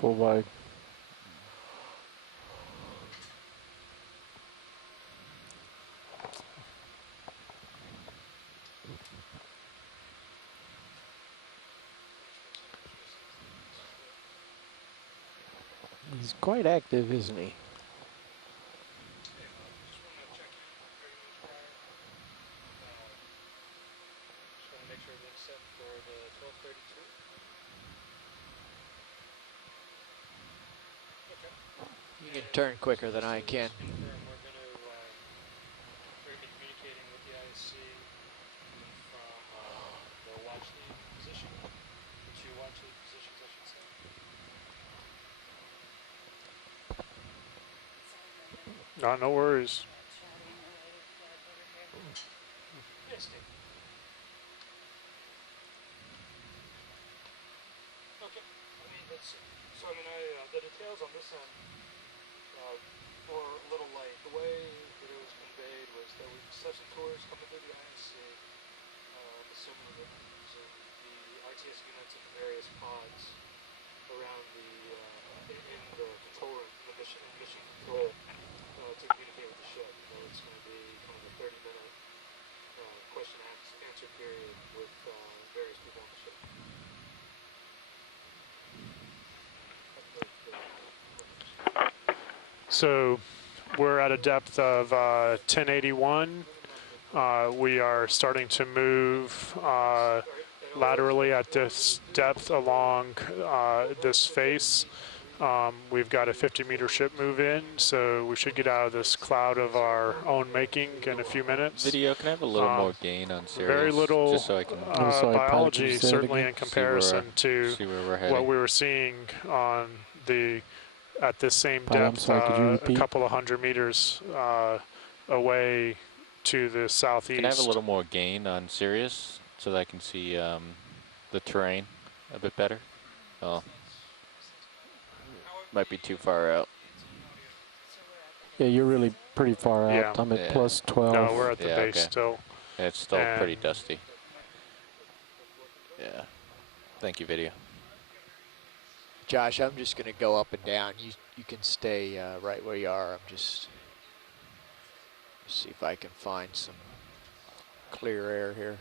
Full wide. He's quite active, isn't he? You can turn quicker than I can. We're going to be communicating with the ISC from the watch lead position, the 2 watch lead positions, I should say. No worries. Yes, Steve. Okay. I mean, let's see. So, the details on this end were a little light. The way that it was conveyed was there was session tours coming through the ISC, assuming that using the RTS units at the various pods around in the control room, the mission control, to communicate with the ship. It's going to be kind of a 30-minute question answer period with various people on the ship. So we're at a depth of 1081. We are starting to move laterally at this depth along this face. We've got a 50-meter ship move in, so we should get out of this cloud of our own making in a few minutes. Video, can I have a little more gain on Sirius? Very little just so I can biology, certainly in comparison to what what we were seeing on at this same depth, a couple of 100 meters away to the southeast. Can I have a little more gain on Sirius so that I can see the terrain a bit better? Oh, might be too far out. Yeah, you're really pretty far out. Yeah. I'm at plus 12. No, we're at the base still. It's still pretty dusty. Yeah. Thank you, video. Josh, I'm just going to go up and down. You can stay right where you are. I'm just see if I can find some clear air here.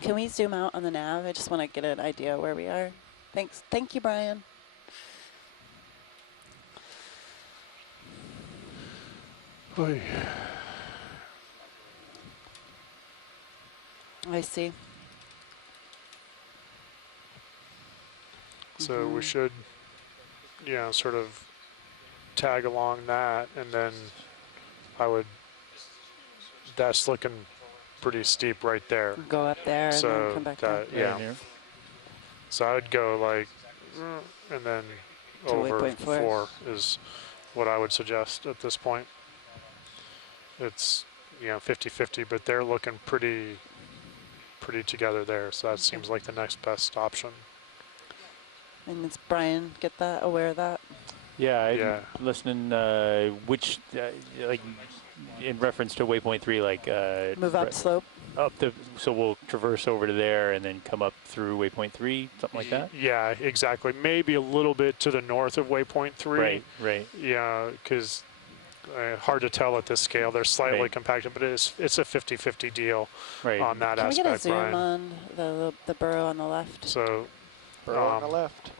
Can we zoom out on the nav? I just want to get an idea where we are. Thanks. Thank you, Brian. Oy. I see. So we should, sort of tag along that, and then that's looking pretty steep right there. Go up there and then come back down. Yeah. So I would go like, and then over 4 is what I would suggest at this point. It's 50-50, but they're looking pretty together there. So that seems like the next best option. And it's Brian, aware of that? Yeah, I'm listening, which, like, in reference to waypoint 3, like... move up slope? So we'll traverse over to there and then come up through waypoint 3, something like that? Yeah, exactly. Maybe a little bit to the north of waypoint 3. Right. Yeah, because hard to tell at this scale. They're slightly compacted, but it's a 50-50 deal on that aspect, Can we get a zoom Brian? on the burrow on the left? So, burrow on the left.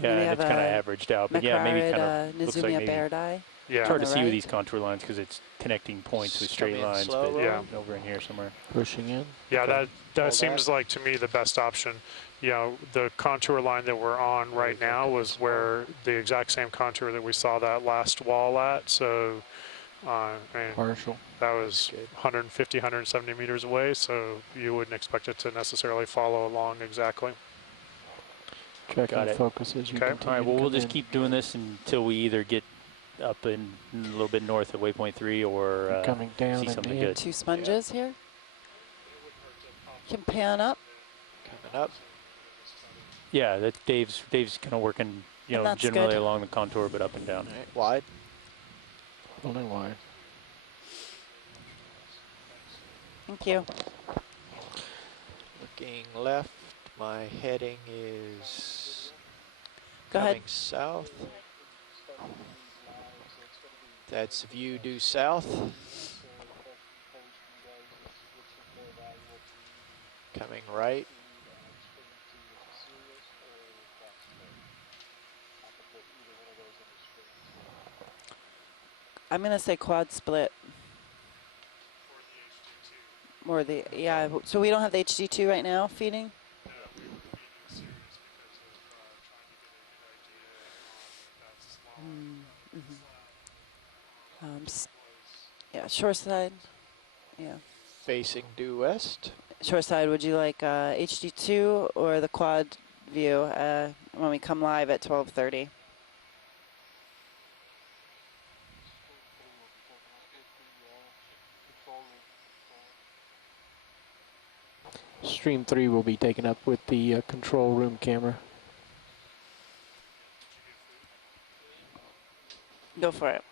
Yeah, it's kind of averaged out, but yeah, maybe kind of looks like maybe Bairdi. Yeah. It's hard to see with these contour lines because it's connecting points with straight lines, but over in here somewhere. Pushing in. Yeah, that seems like to me the best option. The contour line that we're on right now was where the exact same contour that we saw that last wall at. So, partial. That was 150, 170 meters away, so you wouldn't expect it to necessarily follow along exactly. Tracking focus as you continue. All right, well, we'll just keep doing this until we either get up in a little bit north of waypoint 3 or coming down see something good. 2 sponges here. Can pan up. Coming up. Yeah, that's Dave's kind of working, generally along the contour, but up and down. All right, wide. Only wide. Thank you. Looking left, my heading is Go coming ahead. south. That's view due south. Coming right. I'm going to say quad split. Or the, yeah, so we don't have the HD2 right now feeding? Yeah, we were being serious because of trying to get a good idea on that Yeah, shore side. Yeah. Facing due west. Shore side, would you like HD2 or the quad view when we come live at 12:30? Stream 3 will be taken up with the control room camera. Go for it.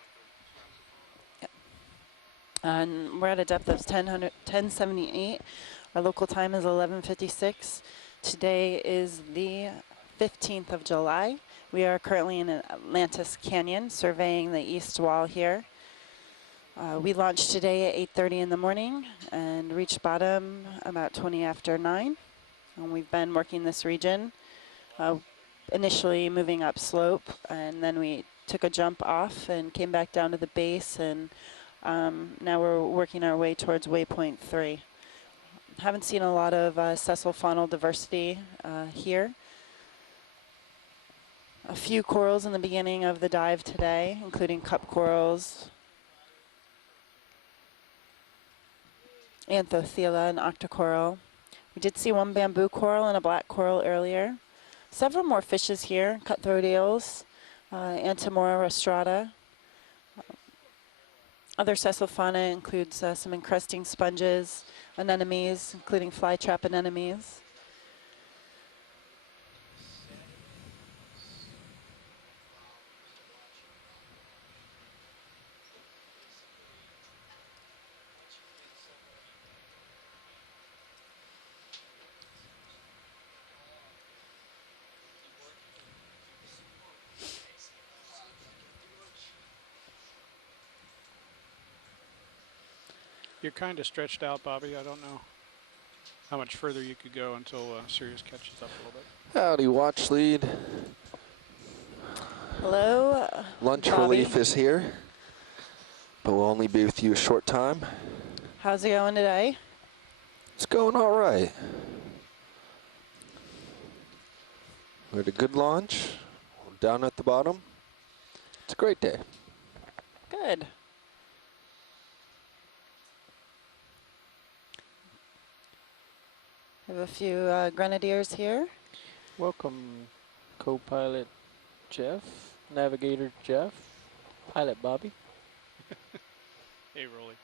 Yep. And we're at a depth of 1078. Our local time is 11:56. Today is the 15th of July. We are currently in Atlantis Canyon, surveying the east wall here. We launched today at 8:30 in the morning and reached bottom about 20 after 9. And we've been working this region, initially moving up slope, and then we took a jump off and came back down to the base, and now we're working our way towards waypoint 3. Haven't seen a lot of sessile faunal diversity here. A few corals in the beginning of the dive today, including cup corals, Anthothela and octocoral. We did see one bamboo coral and a black coral earlier. Several more fishes here, cutthroat eels, Antimora rostrata. Other sessile fauna includes some encrusting sponges, anemones, including flytrap anemones. You're kind of stretched out, Bobby. I don't know how much further you could go until Sirius catches up a little bit. Howdy, watch lead. Hello, Lunch Bobby. relief is here, but we'll only be with you a short time. How's it going today? It's going all right. We had a good launch. We're down at the bottom. It's a great day. Good. We have a few grenadiers here. Welcome, co-pilot Jeff, navigator Jeff, pilot Bobby. Hey, Rolly.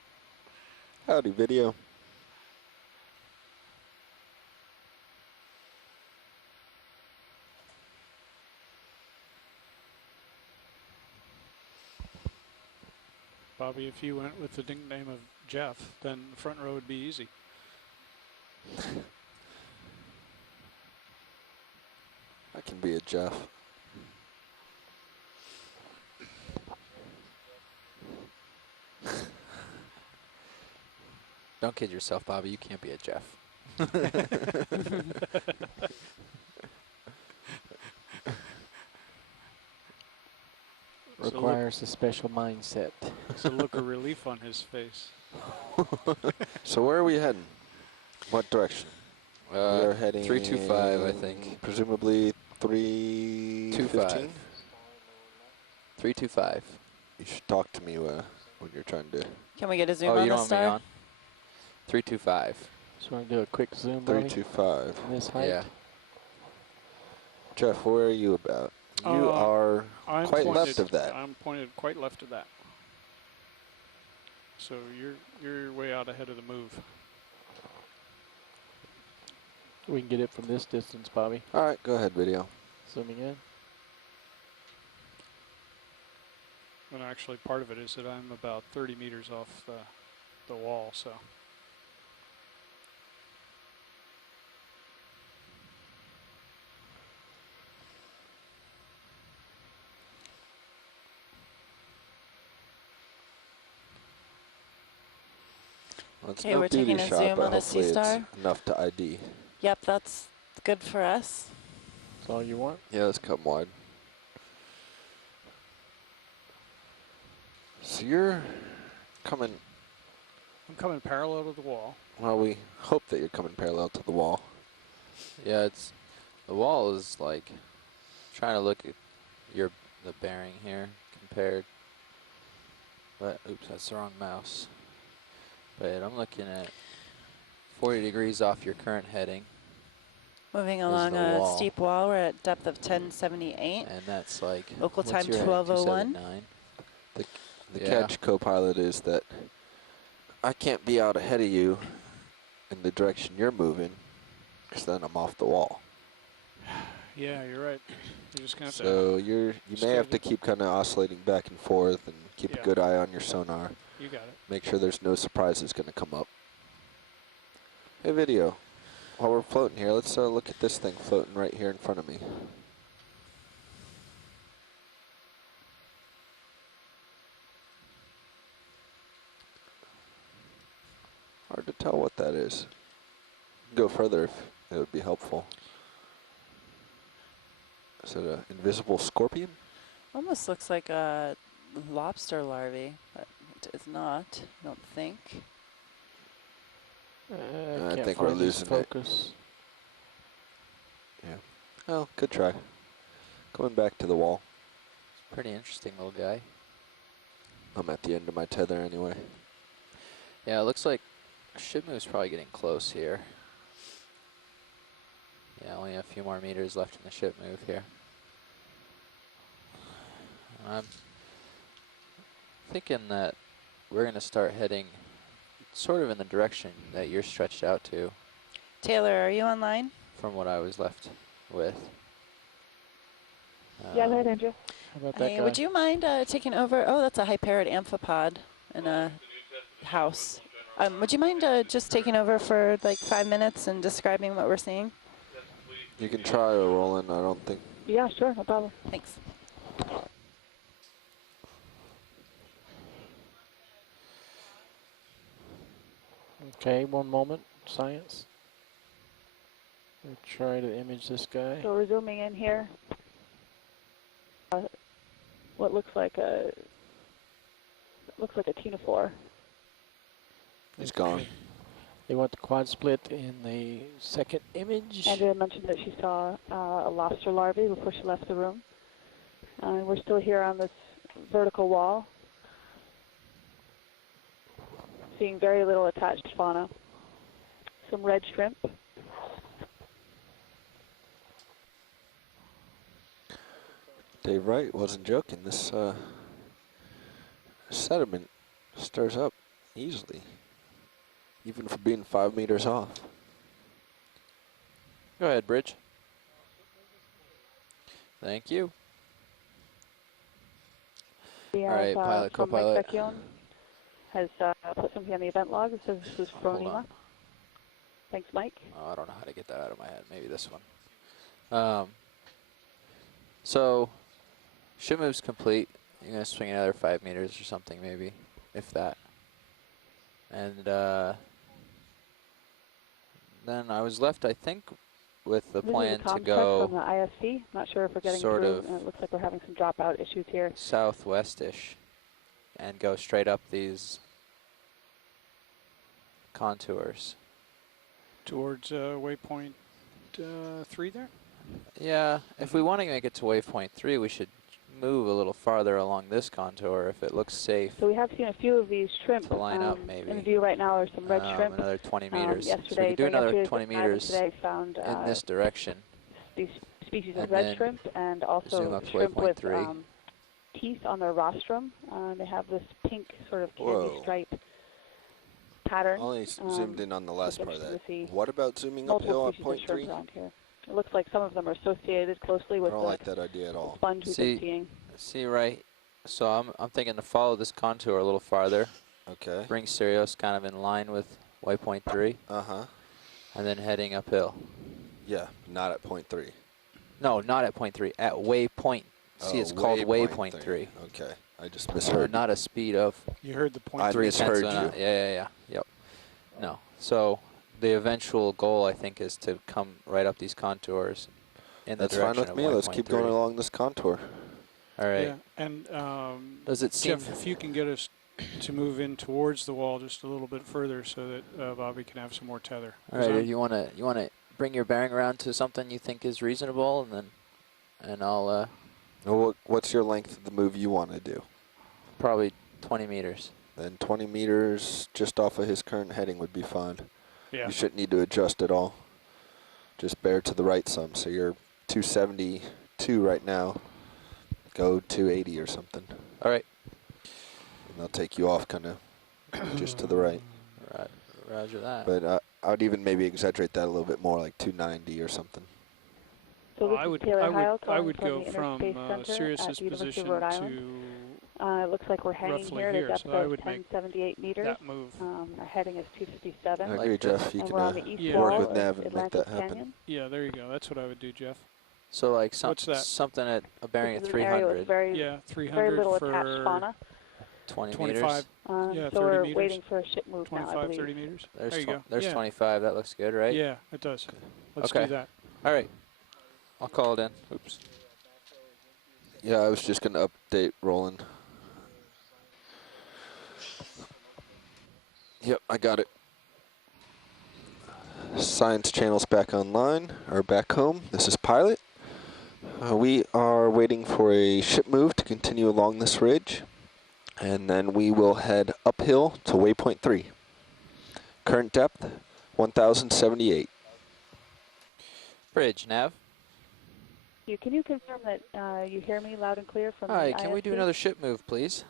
Howdy, video. Bobby, if you went with the nickname of Jeff, then the front row would be easy. I can be a Jeff. Don't kid yourself, Bobby. You can't be a Jeff. Requires a special mindset. It's a look of relief on his face. So where are we heading? What direction? We are heading 325, I think. Presumably 315. 325. You should talk to me when you're trying to. Can we get a zoom Oh, on you the don't want me star? on? 325. Just want to do a quick zoom, Bobby, 325. on this height. Yeah. Jeff, where are you about? You are I'm quite pointed, left of that. I'm pointed quite left of that. So you're way out ahead of the move. We can get it from this distance, Bobby. All right, go ahead, video. Zooming in. And actually, part of it is that I'm about 30 meters off the wall, so. Well, it's Okay, no we're beauty taking a shot, zoom but on a hopefully sea it's star. enough to ID. Yep, that's good for us. That's all you want? Yeah, let's come wide. So you're coming I'm coming parallel to the wall. Well, we hope that you're coming parallel to the wall. Yeah, the wall is like trying to look at the bearing here compared. But oops, that's the wrong mouse. But I'm looking at 40 degrees off your current heading. Moving Is along the a wall. steep wall, we're at depth of 1078. And that's like Local what's time your heading? 1201. 279. The Yeah. catch, co-pilot, is that I can't be out ahead of you in the direction you're moving, because then I'm off the wall. Yeah, you're right. You're just gonna have to. So you may have to steady. keep kind of oscillating back and forth and keep Yeah. a good eye on your sonar. You got it. Make sure there's no surprises going to come up. Hey, video. While we're floating here, let's look at this thing floating right here in front of me. Hard to tell what that is. Go further if it would be helpful. Is it an invisible scorpion? Almost looks like a lobster larvae, but it is not, I don't think. I Can't think we're find his losing it. focus. Yeah. Well, good try. Going back to the wall. Pretty interesting little guy. I'm at the end of my tether anyway. Yeah, it looks like ship move's probably getting close here. Yeah, only a few more meters left in the ship move here. I'm thinking that we're going to start heading sort of in the direction that you're stretched out to. Taylor, are you online? From what I was left with. Yeah, go ahead, Andrew. How about that Hey, guy? would you mind taking over? Oh, that's a hyperid amphipod in a house. Would you mind just taking over for like 5 minutes and describing what we're seeing? You can try, Roland. I don't think. Yeah, sure, no problem. Thanks. Okay, one moment. Science. We'll try to image this guy. So we're zooming in here. What looks like a ctenophore. He's gone. They want the quad split in the second image. Andrea mentioned that she saw a lobster larvae before she left the room. We're still here on this vertical wall, seeing very little attached fauna. Some red shrimp. Dave Wright wasn't joking. This sediment stirs up easily, even for being 5 meters off. Go ahead, Bridge. Thank you. We All have, right, pilot, from co-pilot. Mike Vecchione has put something on the event log that says this is Hold Phronema. on. Thanks, Mike. Oh, I don't know how to get that out of my head. Maybe this one. So, ship move's complete. You're going to swing another 5 meters or something, maybe, if that. And then I was left, I think, with the plan to go From the ISC. Not sure if we're getting sort through. of It looks like we're having some dropout issues here. southwest-ish and go straight up these contours. Towards waypoint 3 there? Yeah, if we want to make it to waypoint 3, we should move a little farther along this contour if it looks safe. So we have seen a few of these shrimp to line up, maybe. in view right now. There's some red shrimp. Another 20 meters. So we Yesterday, could do another yesterday's 20 dive meters today found in this direction. these species of and red then shrimp and zoom also up to shrimp waypoint with 3. teeth on their rostrum. They have this pink sort of candy Whoa. stripe pattern. Only zoomed in on the last part of interesting to that. see What about zooming multiple uphill at species of point shrimp 3? around here. It looks like some of them are associated closely I with don't the like that idea at all. sponge we've been seeing. See right, so I'm thinking to follow this contour a little farther. Okay. Bring Sirius kind of in line with waypoint 3. Uh-huh. And then heading uphill. Yeah, not at point 3. No, not at point 3, at waypoint. See, it's called waypoint 3. Okay, I just misheard. Not a speed of. You heard the point. I 3 misheard tenths you. of an hour. Yeah. Yep. No. So the eventual goal, I think, is to come right up these contours in That's the fine direction with me. of Let's waypoint keep 3. going along this contour. All right. Yeah, and Does it seem? Jeff, if you can get us to move in towards the wall just a little bit further so that Bobby can have some more tether. All right, if you wanna bring your bearing around to something you think is reasonable, and I'll What's your length of the move you want to do? probably 20 meters. Then 20 meters just off of his current heading would be fine. Yeah. You shouldn't need to adjust at all. Just bear to the right some. So you're 272 right now. Go 280 or something. All right. And they'll take you off kind of just to the right. Right. Roger that. But I would even maybe exaggerate that a little bit more, like 290 or something. So this I is would Taylor Heil I calling would from go the from Interspace Center at Sirius's the University position of Rhode Island. to It looks like we're hanging roughly here at a here, depth so I of would make 1078 meters. that move. Our heading is 257. I agree, Like Jeff. You and can we're on the east yeah, work wall with of Nav and make Atlantis that happen. Canyon. Yeah, there you go. That's what I would do, Jeff. So like What's that? something at a bearing This at is an area with 300, very, Yeah, 300 very little for attached fauna. 20 25. meters. Yeah, So 30 we're meters. waiting for a ship move now, I 25, believe. 30 meters. There's there you go. there's Yeah. 25. That looks good, right? Yeah, it does. Let's Okay. do that. All right. I'll call it in. Oops. Yeah, I was just going to update Roland. Yep, I got it. Science channel's back online, or back home. This is Pilot. We are waiting for a ship move to continue along this ridge, and then we will head uphill to waypoint 3. Current depth, 1,078. Bridge, Nav. Can you confirm that you hear me loud and clear from Hi, the can we do ISP? another ship move, please?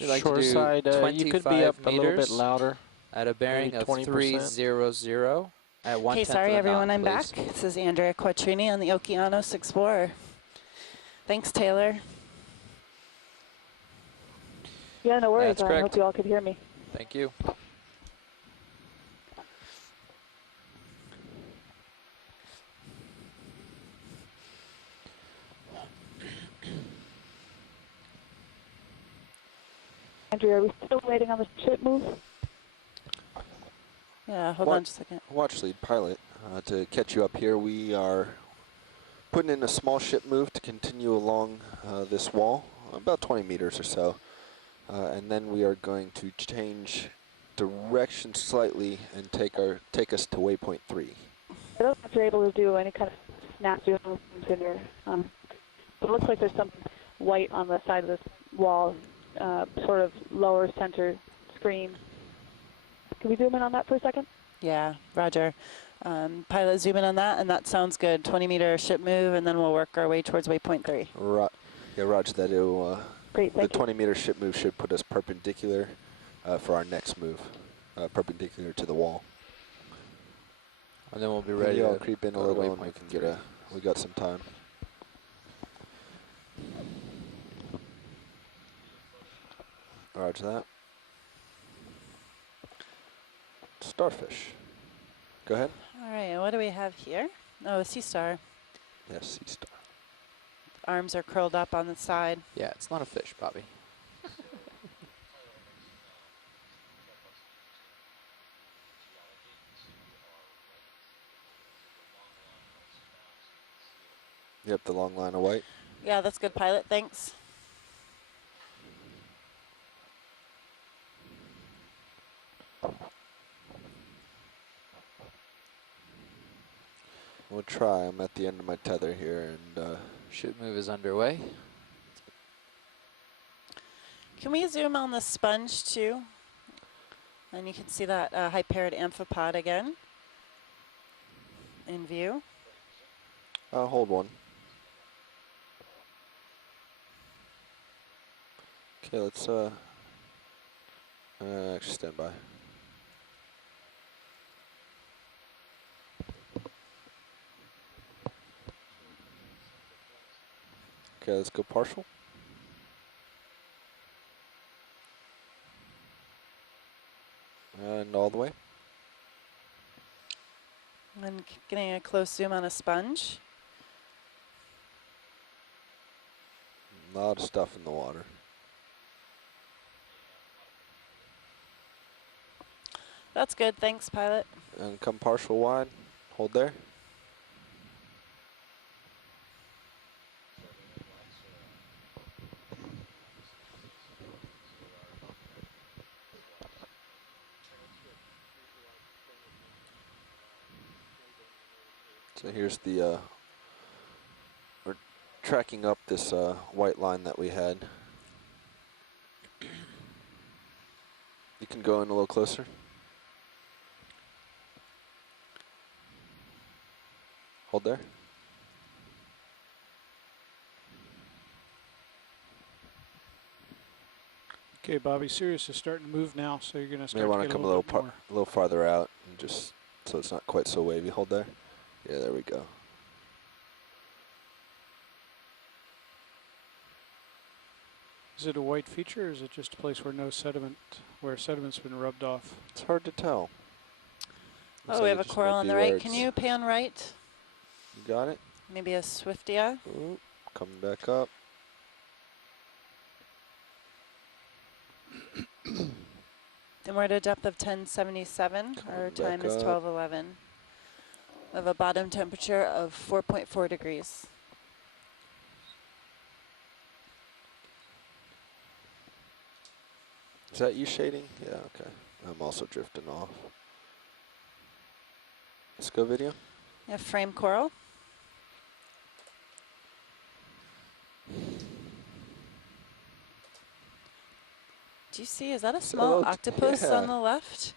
We'd like Shore to do side, you could be up 25 a little bit meters louder. at a bearing maybe of 20%. 300 at 1/10 Okay, sorry of a everyone, knot, I'm please. back. This is Andrea Quattrini on the Okeanos Explorer. Thanks, Taylor. Yeah, no worries. That's I correct. hope you all could hear me. Thank you. Andrea, are we still waiting on the ship move? Yeah, hold on just a second. Watch lead Pilot. To catch you up here, we are putting in a small ship move to continue along this wall, about 20 meters or so. And then we are going to change direction slightly and take us to waypoint 3. I don't know if you're able to do any kind of snap zooms in here. It looks like there's something white on the side of this wall, sort of lower center screen. Can we zoom in on that for a second? Yeah, Roger. Pilot, zoom in on that, and that sounds good. 20-meter ship move, and then we'll work our way towards waypoint 3. Yeah, Roger that. Great, the thank you. 20-meter ship move should put us perpendicular for our next move, perpendicular to the wall. And then we'll be ready Maybe I'll to creep in a go to little and we waypoint can 3. we got some time. Roger that. Starfish. Go ahead. All right, what do we have here? Oh, a sea star. Yes, sea star. Arms are curled up on the side. Yeah, it's not a fish, Bobby. Yep, the long line of white. Yeah, that's good, Pilot. Thanks. We'll try. I'm at the end of my tether here, and Ship move is underway. Can we zoom on the sponge, too? And you can see that high-paired amphipod again in view. I'll hold one. Okay, let's actually stand by. Okay, let's go partial. And all the way. And getting a close zoom on a sponge. A lot of stuff in the water. That's good. Thanks, Pilot. And come partial wide. Hold there. So here's the, we're tracking up this white line that we had. You can go in a little closer. Hold there. Okay, Bobby, Sirius is starting to move now, so you're going to May start want to to get come a little bit more. a little farther out, and just so it's not quite so wavy. Hold there. Yeah, there we go. Is it a white feature, or is it just a place where no sediment, where sediment's been rubbed off? It's hard to tell. Oh, we have a coral on the right. Can you pan right? You got it? Maybe a Swiftia. Ooh, coming back up. And we're at a depth of 1077. Our time is 12:11. We have a bottom temperature of 4.4 degrees. Is that you shading? Yeah, okay. I'm also drifting off. Let's go video. We have frame coral. Do you see, is that a small octopus on the left?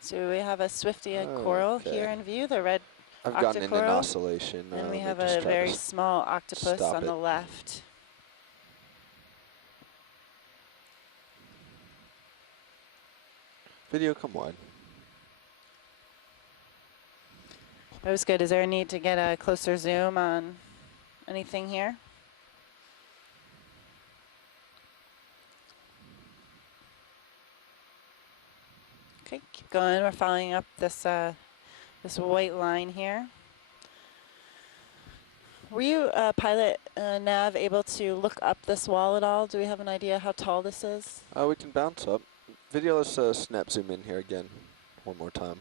So we have a Swiftia coral here in view, the red I've gotten in an oscillation. And we have a very small octopus on the left. Video, come wide. That was good. Is there a need to get a closer zoom on anything here? Okay, keep going. We're following up this this white line here. Were you, pilot nav, able to look up this wall at all? Do we have an idea how tall this is? We can bounce up. Video, let's snap zoom in here again one more time.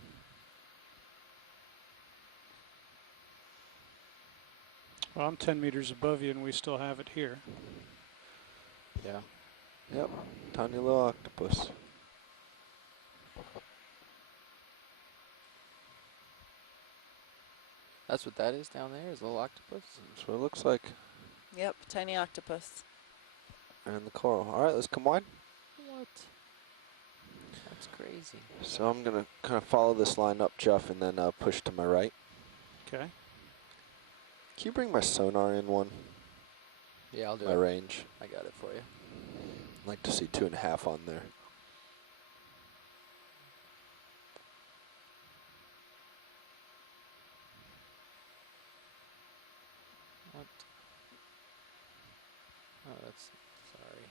Well, I'm 10 meters above you, and we still have it here. Yeah. Yep, tiny little octopus. That's what that is down there, is a little octopus? That's what it looks like. Yep, tiny octopus. And the coral. All right, let's come wide. What? That's crazy. So I'm going to kind of follow this line up, Jeff, and then push to my right. Okay. Can you bring my sonar in one? Yeah, I'll do it. My range. I got it for you. I'd like to see 2.5 on there. What? Oh, that's, sorry.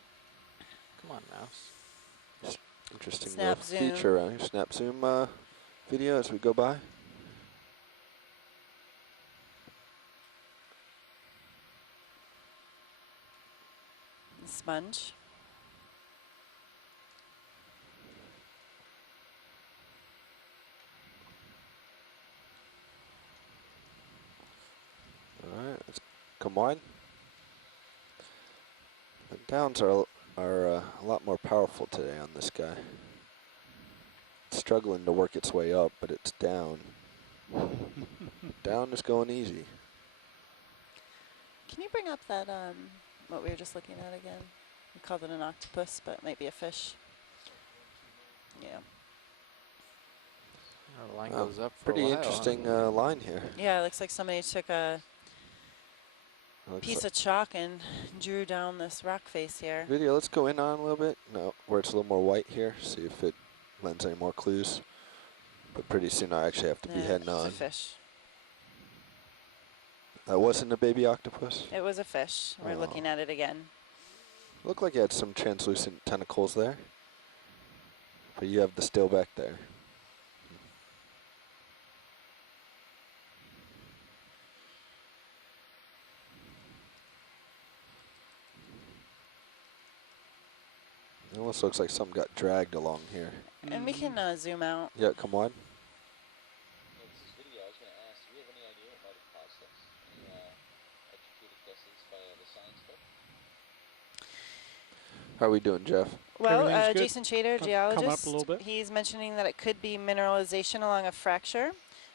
Come on, mouse. Interesting Snap zoom. feature around here. Snap zoom video as we go by. Sponge. All right, let's come wide. The downs are a lot more powerful today on this guy. It's struggling to work its way up, but it's down. Down is going easy. Can you bring up that, what we were just looking at again? We called it an octopus, but it might be a fish. Yeah. Our line goes up for pretty a while, interesting line here. Yeah, it looks like somebody took a piece of chalk and drew down this rock face here. Video, let's go in on a little bit. No, where it's a little more white here. See if it lends any more clues. But pretty soon I actually have to be heading on. It's a fish. That wasn't a baby octopus? It was a fish. We're looking at it again. Looked like it had some translucent tentacles there. But you have the still back there. It almost looks like something got dragged along here. And we can zoom out. Yeah, come wide. How are we doing, Jeff? Well, Everything's good? Jason Chater, Come up a geologist, little bit. he's mentioning that it could be mineralization along a fracture,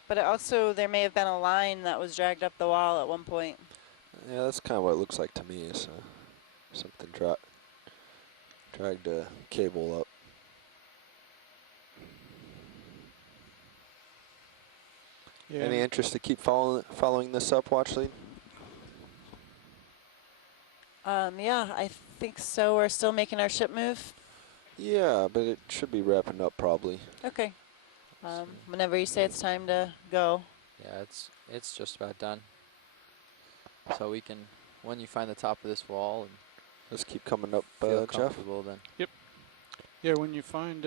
but it also there may have been a line that was dragged up the wall at one point. Yeah, that's kind of what it looks like to me. Is something dragged a cable up. Yeah. Any interest to keep following this up, Watchlead? Yeah, I think so. We're still making our ship move. Yeah, but it should be wrapping up probably. Okay. Whenever you say it's time to go. Yeah, it's just about done. So we can, when you find the top of this wall and Let's keep coming up, feel Jeff. comfortable, then. Yep. Yeah, when you find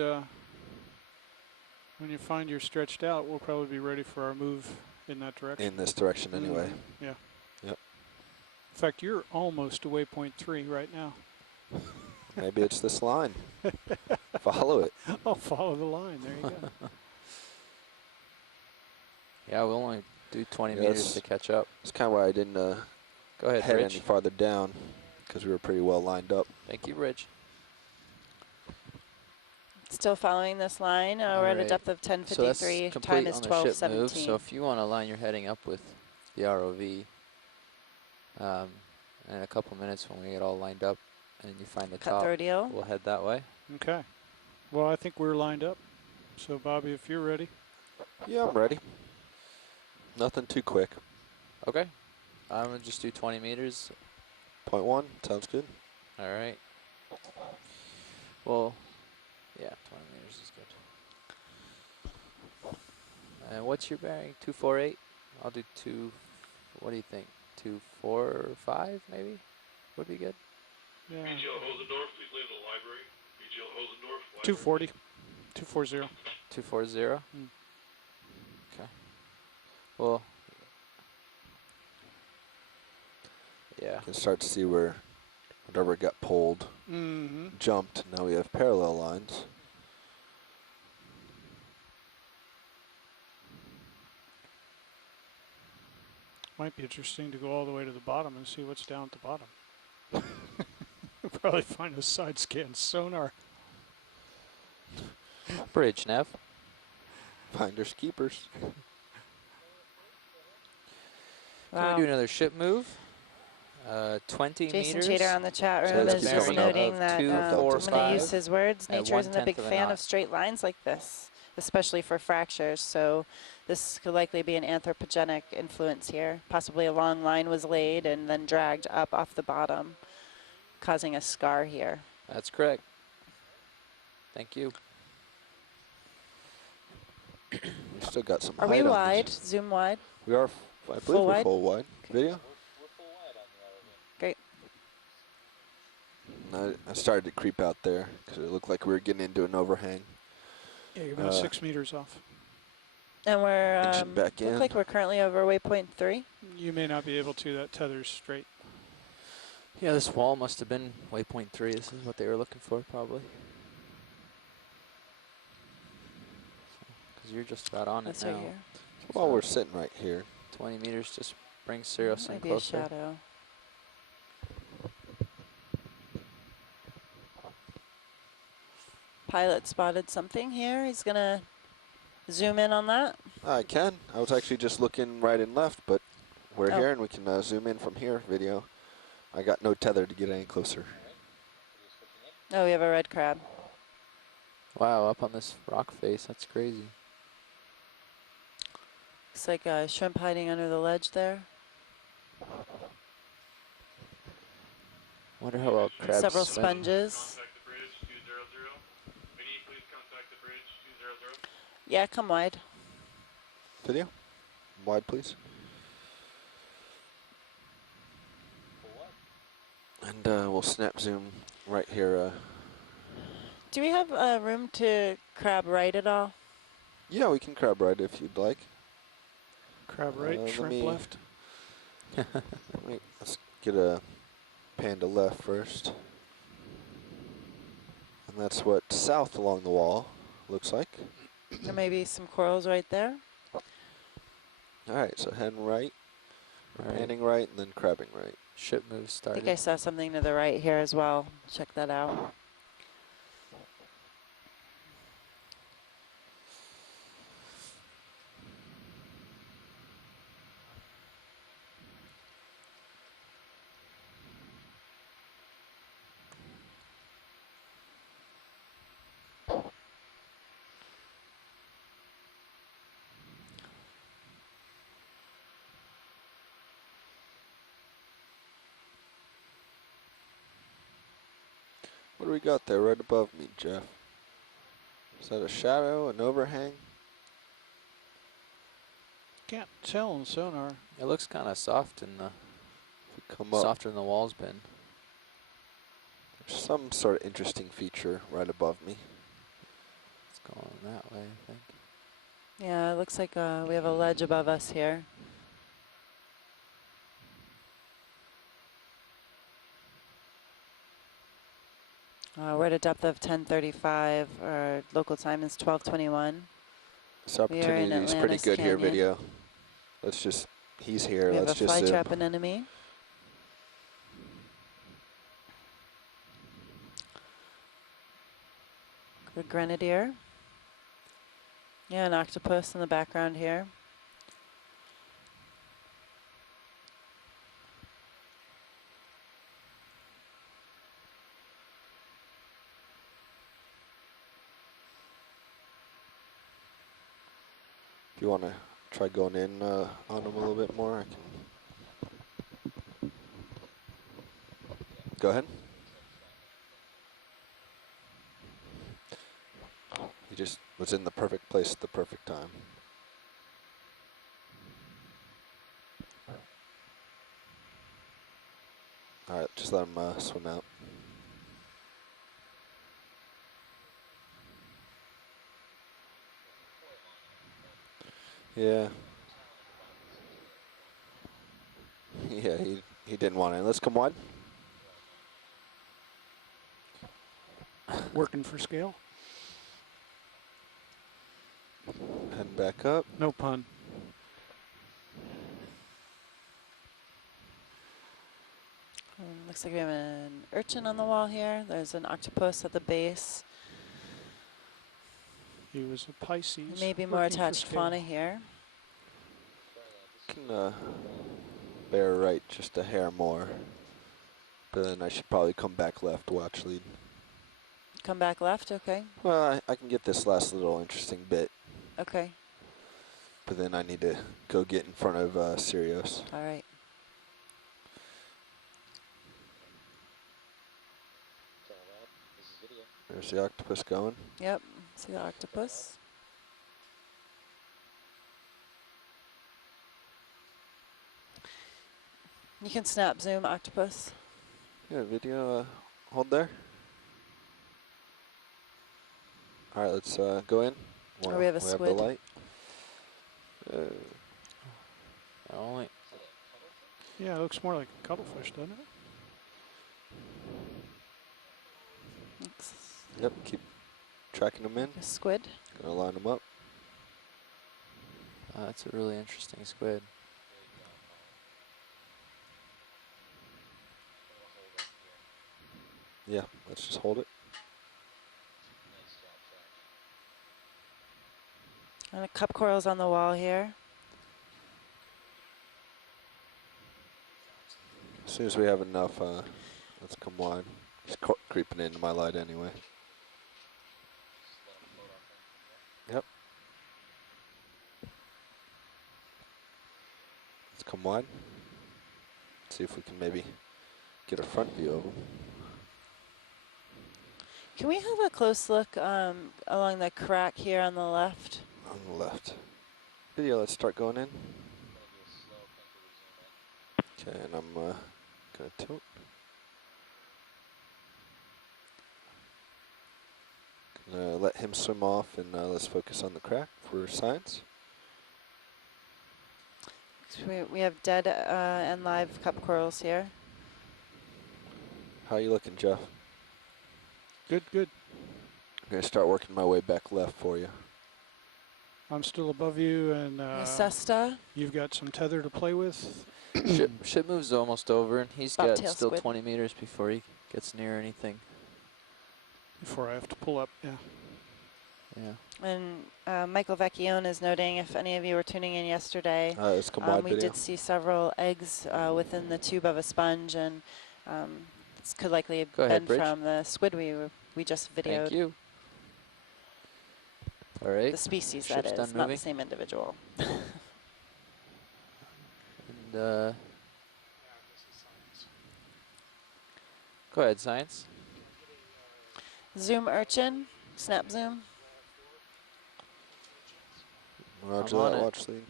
you're stretched out, we'll probably be ready for our move in that direction. In this direction, anyway. Yeah. Yep. In fact, you're almost to waypoint 3 right now. Maybe it's this line. Follow it. Oh, follow the line. There you go. Yeah, we'll only do 20 meters to catch up. That's kind of why I didn't Go ahead, head Bridge. any farther down, because we were pretty well lined up. Thank you, Bridge. Still following this line. We're at a depth of 1053. So that's complete Time is on the ship move. 12:17. So if you want to line your heading up with the ROV, in a couple minutes when we get all lined up and you find the Cut top, through deal. we'll head that way. Okay. Well, I think we're lined up. So, Bobby, if you're ready. Yeah, I'm ready. Nothing too quick. Okay. I'm going to just do 20 meters. 0.1, sounds good. All right. Well, yeah, 20 meters is good. And what's your bearing? 248? I'll do 2, what do you think? 245 maybe? Would be good. Yeah. BGL Hosendorf, please leave the library. BGL Hosendorf. 240. 240. 240? Okay. Well, yeah. You can start to see where whatever got pulled jumped. Now we have parallel lines. Might be interesting to go all the way to the bottom and see what's down at the bottom. We'll probably find a side scan sonar. Bridge, Nev. Finders keepers. Can we do another ship move? 20 Jason meters. Chater on the chat So room let's is keep just coming up. noting that 2, I'm 4, going to 5 use his words. at Nature isn't a 1/10 big of a fan knot. of straight lines like this, especially for fractures. So this could likely be an anthropogenic influence here. Possibly a long line was laid and then dragged up off the bottom, causing a scar here. That's correct. Thank you. We still got some Are height we on wide? this. Zoom wide? We are, I believe Full we're wide? full wide. Video? Great. I started to creep out there because it looked like we were getting into an overhang. Yeah, you're about 6 meters off. And we're Inching back in. look like we're currently over waypoint 3. You may not be able to. That tether's straight. Yeah, this wall must have been waypoint 3. This is what they were looking for, probably. Because you're just about on That's it now. right here. Well, we're sitting right here. 20 meters just brings Sirius in Might be closer. a shadow. Pilot spotted something here. He's going to zoom in on that. I can. I was actually just looking right and left, but we're Oh. here and we can zoom in from here, video. I got no tether to get any closer. Oh, we have a red crab. Wow, up on this rock face. That's crazy. Looks like a shrimp hiding under the ledge there. Wonder how well crabs Several swim. sponges. Contact the bridge 200. Vinny, please contact the bridge 200. Yeah, come wide. Video? Wide, please. And we'll snap zoom right here. Do we have room to crab right at all? Yeah, we can crab right if you'd like. Crab right, let shrimp me- left. Let's get a pan to left first. And that's what south along the wall looks like. There may be some corals right there. All right, so heading right, Right. panning right, and then crabbing right. ship move I started. think I saw something to the right here as well. Check that out. What do we got there right above me, Jeff? Is that a shadow, an overhang? Can't tell in sonar. It looks kind of soft in the Come up. softer than the wall's been. There's some sort of interesting feature right above me. It's going that way, I think. Yeah, it looks like we have a ledge above us here. We're at a depth of 1035. Our local time is 12:21. This We are in opportunity is pretty Atlantis good here, Canyon. video. Let's just, he's here. We have a Let's just fly zoom. trap anemone. The grenadier. Yeah, an octopus in the background here. If you want to try going in on him a little bit more, I can. Go ahead. He just was in the perfect place at the perfect time. All right, just let him swim out. Yeah. Yeah, he didn't want it. Let's come wide. Working for scale. Heading back up. No pun. Looks like we have an urchin on the wall here. There's an octopus at the base. He was a Pisces. Maybe more working for attached scale. fauna here. Can bear right just a hair more. But then I should probably come back left, watch lead. Come back left, okay. Well, I can get this last little interesting bit. Okay, But then I need to go get in front of Sirius. all right. There's the octopus going. Yep, see the octopus. You can snap zoom octopus. Yeah, video, hold there. All right, let's go in. Oh, we have a the squid. light. Only. Yeah, it looks more like a cuttlefish, doesn't it? Looks Yep, keep tracking them in. like a squid. Gonna line them up. That's a really interesting squid. Yeah, let's just hold it. And a cup corals on the wall here. As soon as we have enough, let's come wide. He's creeping into my light anyway. Yep. Let's come wide. See if we can maybe get a front view of him. Can we have a close look along the crack here on the left? On the left. Video, let's start going in. Okay, and I'm gonna tilt. Gonna let him swim off, and let's focus on the crack for science. So we have dead and live cup corals here. How you looking, Jeff? Good, good. I'm gonna start working my way back left for you. I'm still above you, and Cesta. you've got some tether to play with. Ship move's almost over, and he's got Bobtail still squid. 20 meters before he gets near anything. Before I have to pull up, yeah. Yeah. And Michael Vecchione is noting, if any of you were tuning in yesterday, It's come wide we video. did see several eggs within the tube of a sponge, and this could likely have Go ahead, been Bridge. from the squid we just videoed. Thank you. All right. The species, Ship's that done is, not the moving. same individual. And go ahead, Science. Zoom urchin, snap zoom. Roger I'm on that, it. watch lead.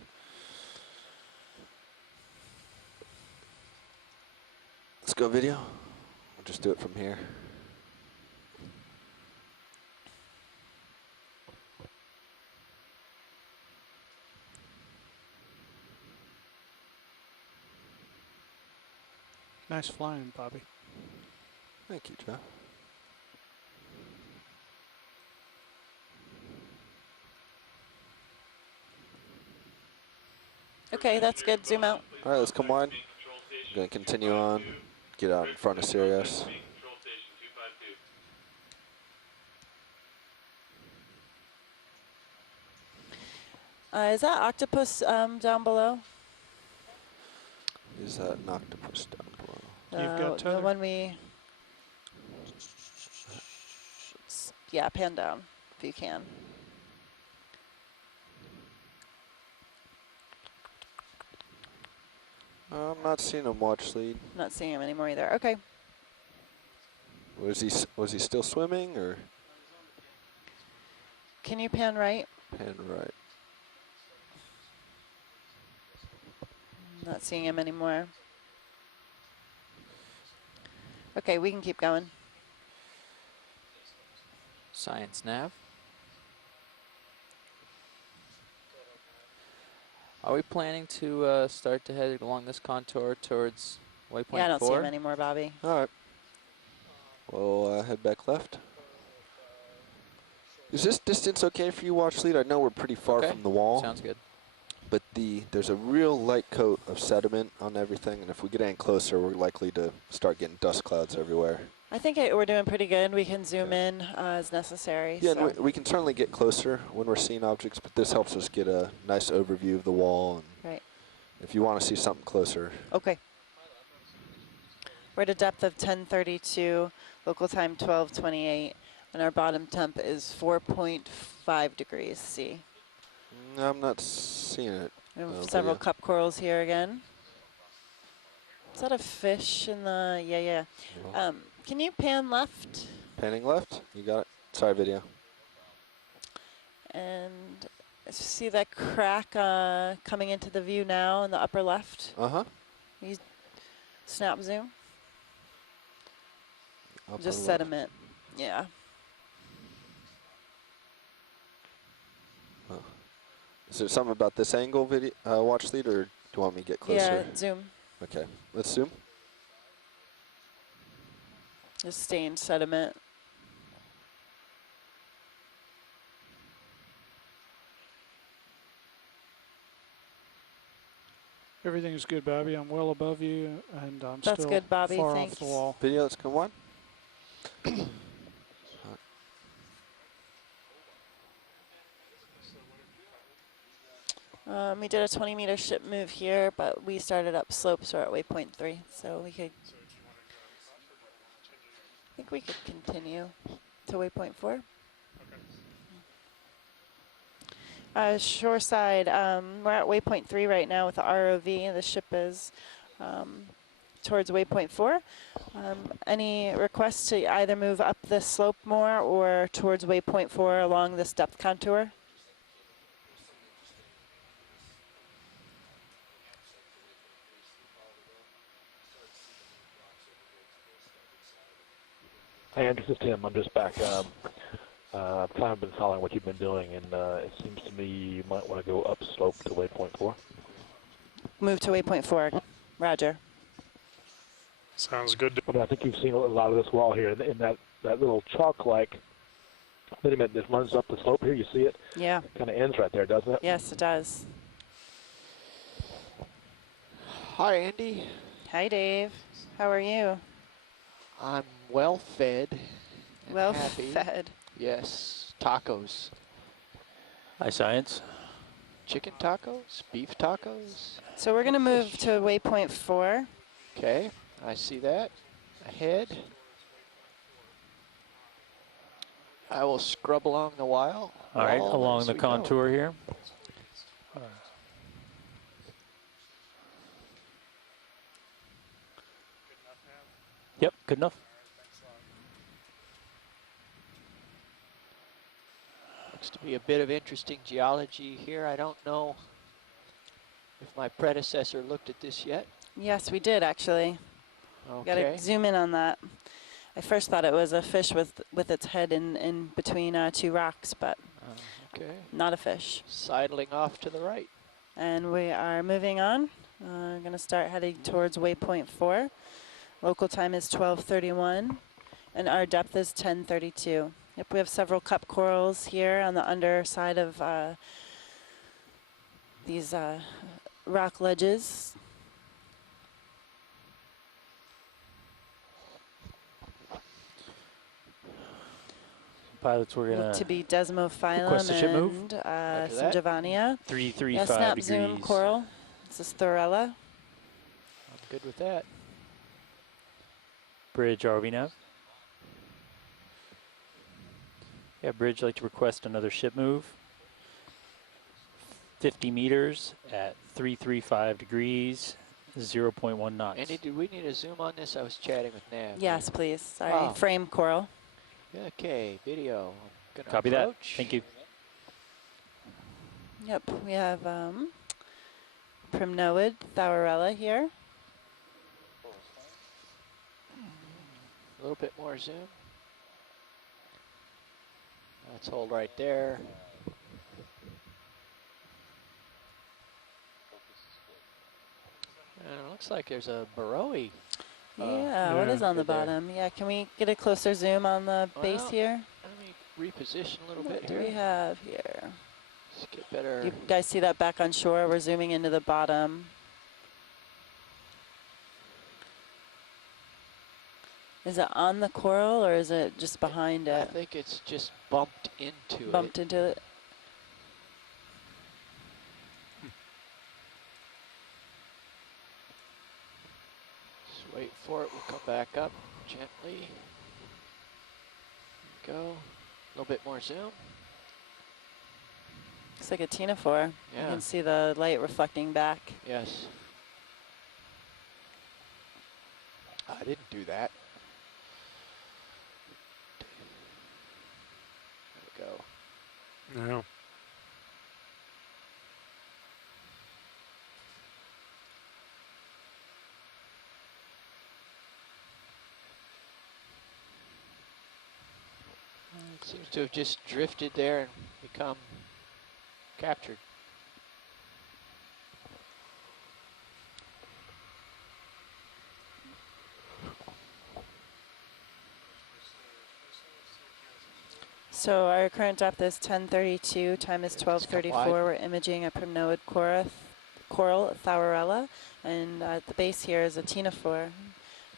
Let's go video. We'll just do it from here. Nice flying, Bobby. Thank you, Joe. Okay, that's good. Zoom out. All right, let's come wide. I'm going to continue on, get out in front of Sirius. Is that octopus down below? Is that an octopus down below? You've got The tether. one we... Yeah, pan down if you can. I'm not seeing him watch lead. Not seeing him anymore either. Okay. Was he still swimming or Can you pan right? pan right? Not seeing him anymore. Okay, we can keep going. Science nav. Are we planning to start to head along this contour towards waypoint 4? Yeah, I don't see him anymore, Bobby. All right. We'll head back left. Is this distance okay for you, watch lead? I know we're pretty far Okay. from the wall. Sounds good. But there's a real light coat of sediment on everything, and if we get any closer, we're likely to start getting dust clouds everywhere. I think we're doing pretty good. We can zoom in as necessary. Yeah, so. and we can certainly get closer when we're seeing objects, but this helps us get a nice overview of the wall. And right. if you want to see something closer. Okay. We're at a depth of 1032, local time 1228, and our bottom temp is 4.5 degrees C. No, I'm not seeing it. We have several cup corals here again. Is that a fish in the, yeah. Can you pan left? Panning left? You got it. Sorry, video. And see that crack coming into the view now in the upper left? Uh-huh. You snap zoom? Upper Just left. sediment, yeah. Oh. Is there something about this angle, video watch lead, or do you want me to get closer? Yeah, zoom. Okay, let's zoom. Just stained sediment. Everything's good, Bobby. I'm well above you, and I'm That's still good, Bobby. far Thanks. off the wall. Video, let's come on. We did a 20-meter ship move here, but we started up slope, so we're at waypoint 3, so we could. I think we could continue to waypoint 4. Shoreside, we're at waypoint 3 right now with the ROV. The ship is towards waypoint 4. Any requests to either move up this slope more or towards waypoint 4 along this depth contour? Hey, this is Tim. I'm just back. I've kind of been following what you've been doing, and it seems to me you might want to go upslope to waypoint 4. Move to waypoint 4. Roger. Sounds good. I mean, I think you've seen a lot of this wall here, in that little chalk-like sediment that runs up the slope here. You see it? Yeah. It kind of ends right there, doesn't it? Yes, it does. Hi, Andy. Hi, Dave. How are you? I'm well fed and Well happy. fed. Yes, tacos. Hi, science. Chicken tacos, beef tacos. So we're going to move fish. to waypoint 4. Okay, I see that. Ahead. I will scrub along the wall. All right, along as the we go. contour here. All right. Yep, good enough. Looks to be a bit of interesting geology here. I don't know if my predecessor looked at this yet. Yes, we did actually. Got Okay. to zoom in on that. I first thought it was a fish with its head in between two rocks, but Okay. not a fish. Sidling off to the right. And we are moving on. Going to start heading towards waypoint 4. Local time is 12:31, and our depth is 10:32. Yep, we have several cup corals here on the underside of these rock ledges. Pilots, we're Look going to to be Desmophyllum request a ship move. and After some that. Javania. 335 snap degrees. zoom coral. This is Thorella. I'm good with that. Bridge, RV nav. Yeah, Bridge, like to request another ship move. 50 meters at 335 degrees, 0.1 knots. Andy, do we need a zoom on this? I was chatting with Nav. Yes, please. Sorry, Oh. frame coral. Okay, video. I'm gonna Copy that. approach. Thank you. Yep, we have Primnoid Thorella here. A little bit more zoom. Let's hold right there. And it looks like there's a burrowy. Yeah, what is on the bottom? Yeah, can we get a closer zoom on the base Well, here? Let me reposition a little What bit do here. we have here? Let's get better. You guys see that back on shore? We're zooming into the bottom. Is it on the coral or is it just behind I it? think it's just bumped into Bumped it. into it. Just wait for it. We'll come back up gently. Go. A little bit more zoom. Looks like a ctenophore. Yeah. You can see the light reflecting back. Yes. I didn't do that. There we go. No. It seems to have just drifted there and become captured. So our current depth is 10:32. Time is 12:34. We're imaging a Primnoid coral Thorella, and at the base here is a ctenophore.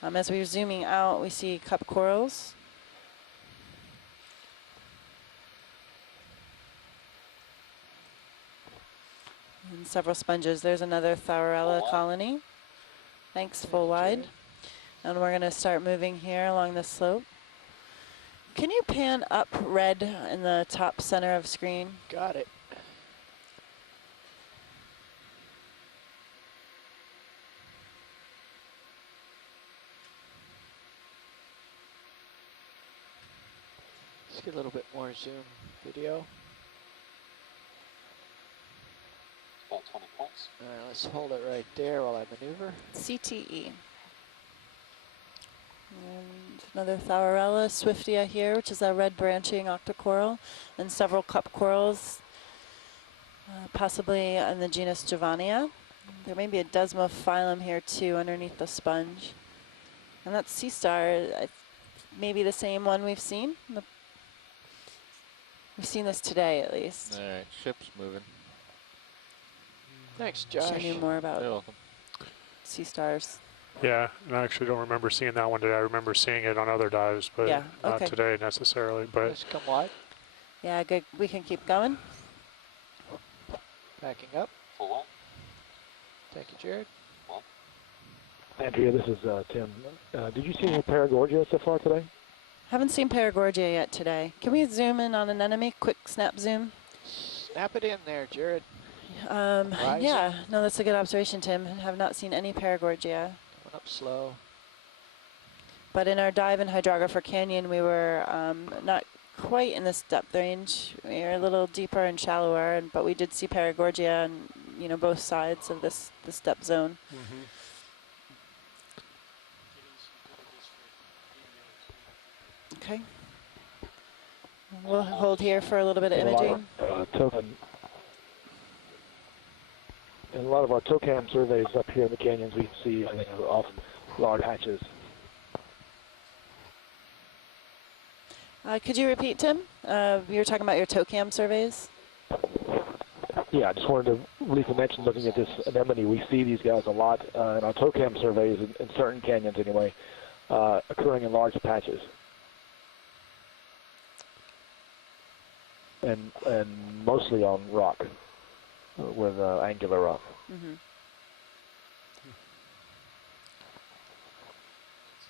As we're zooming out, we see cup corals. And several sponges. There's another Thorella colony. Thanks, full wide. And we're going to start moving here along the slope. Can you pan up red in the top center of screen? Got it. Let's get a little bit more zoom video. About 20 points. All right, let's hold it right there while I maneuver. CTE. And another Thorella swiftia here, which is a red branching octocoral, and several cup corals, possibly in the genus Javania. There may be a Desmophyllum here too underneath the sponge. And that sea star, maybe the same one we've seen. We've seen this today at least. All right, ship's moving. Thanks, Josh. Wish I knew more You're about welcome. sea stars. Yeah, and I actually don't remember seeing that one today. I remember seeing it on other dives, but Yeah, not okay. today necessarily. But Let's come wide. Yeah, good. We can keep going. Backing up. Thank you, Jared. Andrea, this is Tim. Did you see any Paragorgia so far today? Haven't seen Paragorgia yet today. Can we zoom in on an enemy? Quick snap zoom. Snap it in there, Jared. Yeah, no, that's a good observation, Tim. Have not seen any Paragorgia. Coming up slow. But in our dive in Hydrographer Canyon, we were not quite in this depth range. We were a little deeper and shallower, but we did see Paragorgia on, you know, both sides of this depth zone. Mm-hmm. Okay. We'll hold here for a little bit of imaging. In a lot of our TOCAM surveys up here in the canyons, we see off large hatches. Could you repeat, Tim? You were talking about your TOCAM surveys? Yeah, I just wanted to briefly mention, looking at this anemone, we see these guys a lot in our TOCAM surveys, in certain canyons anyway, occurring in large patches. And mostly on rock, with angular rock. Mm-hmm.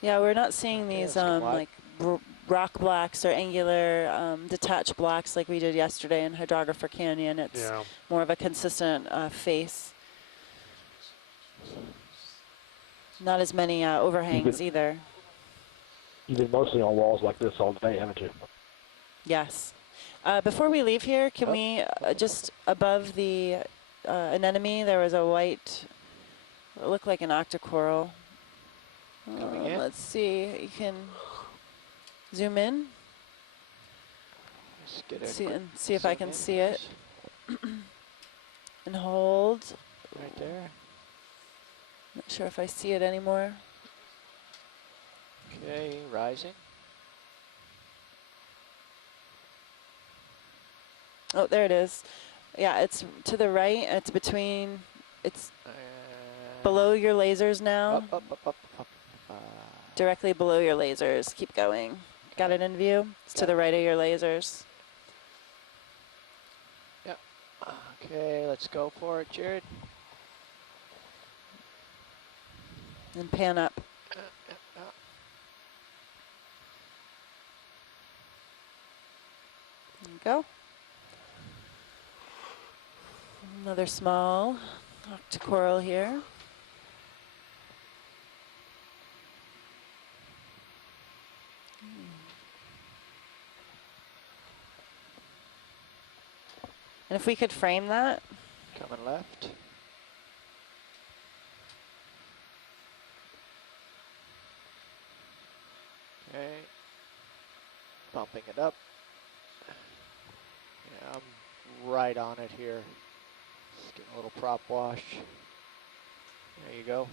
Yeah, we're not seeing these like rock blacks or angular detached blacks like we did yesterday in Hydrographer Canyon. It's more of a consistent face. Not as many overhangs either. You've been mostly on walls like this all day, haven't you? Yes. Before we leave here, can we just above the anemone, there was a white, it looked like an octocoral. Let's see, you can zoom in. See if I can see it. And hold. Right there. Not sure if I see it anymore. Okay, rising. Oh, there it is. Yeah, it's to the right. It's between, it's below your lasers now. Up. Directly below your lasers. Keep going. Got it in view? It's to the right of your lasers. Yep. Okay, let's go for it, Jared. And pan up. There you go. Another small octocoral here. And if we could frame that. Coming left. Okay. Bumping it up. Yeah, I'm right on it here. Just getting a little prop wash. There you go.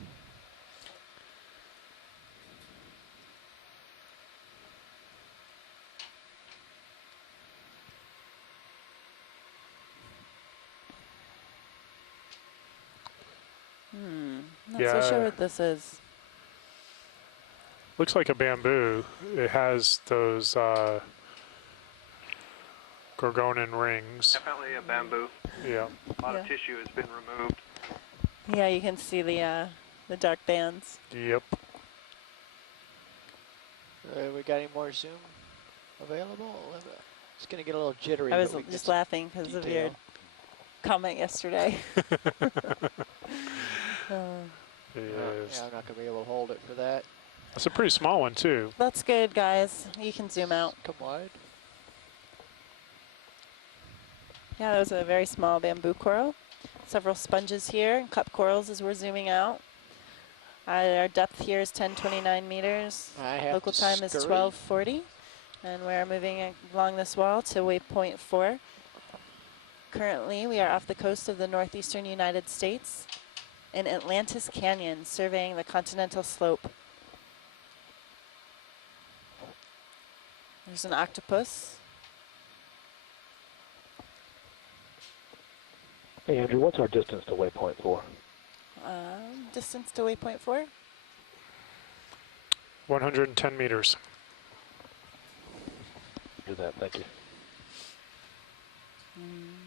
Not so sure what this is. Looks like a bamboo. It has those Gorgonin rings. Definitely a bamboo. Yeah. A lot of tissue has been removed. Yeah, you can see the dark bands. Yep. We got any more zoom available? It's going to get a little jittery. I was just laughing because of your comment yesterday. Yeah, I'm not going to be able to hold it for that. That's a pretty small one, too. That's good, guys. You can zoom out. Come wide. Yeah, that was a very small bamboo coral. Several sponges here, and cup corals as we're zooming out. Our depth here is 1029 meters. Local time is 1240. And we're moving along this wall to waypoint 4. Currently, we are off the coast of the northeastern United States in Atlantis Canyon, surveying the continental slope. There's an octopus. Hey, Andrew, what's our distance to waypoint 4? Distance to waypoint 4? 110 meters. Do that, thank you.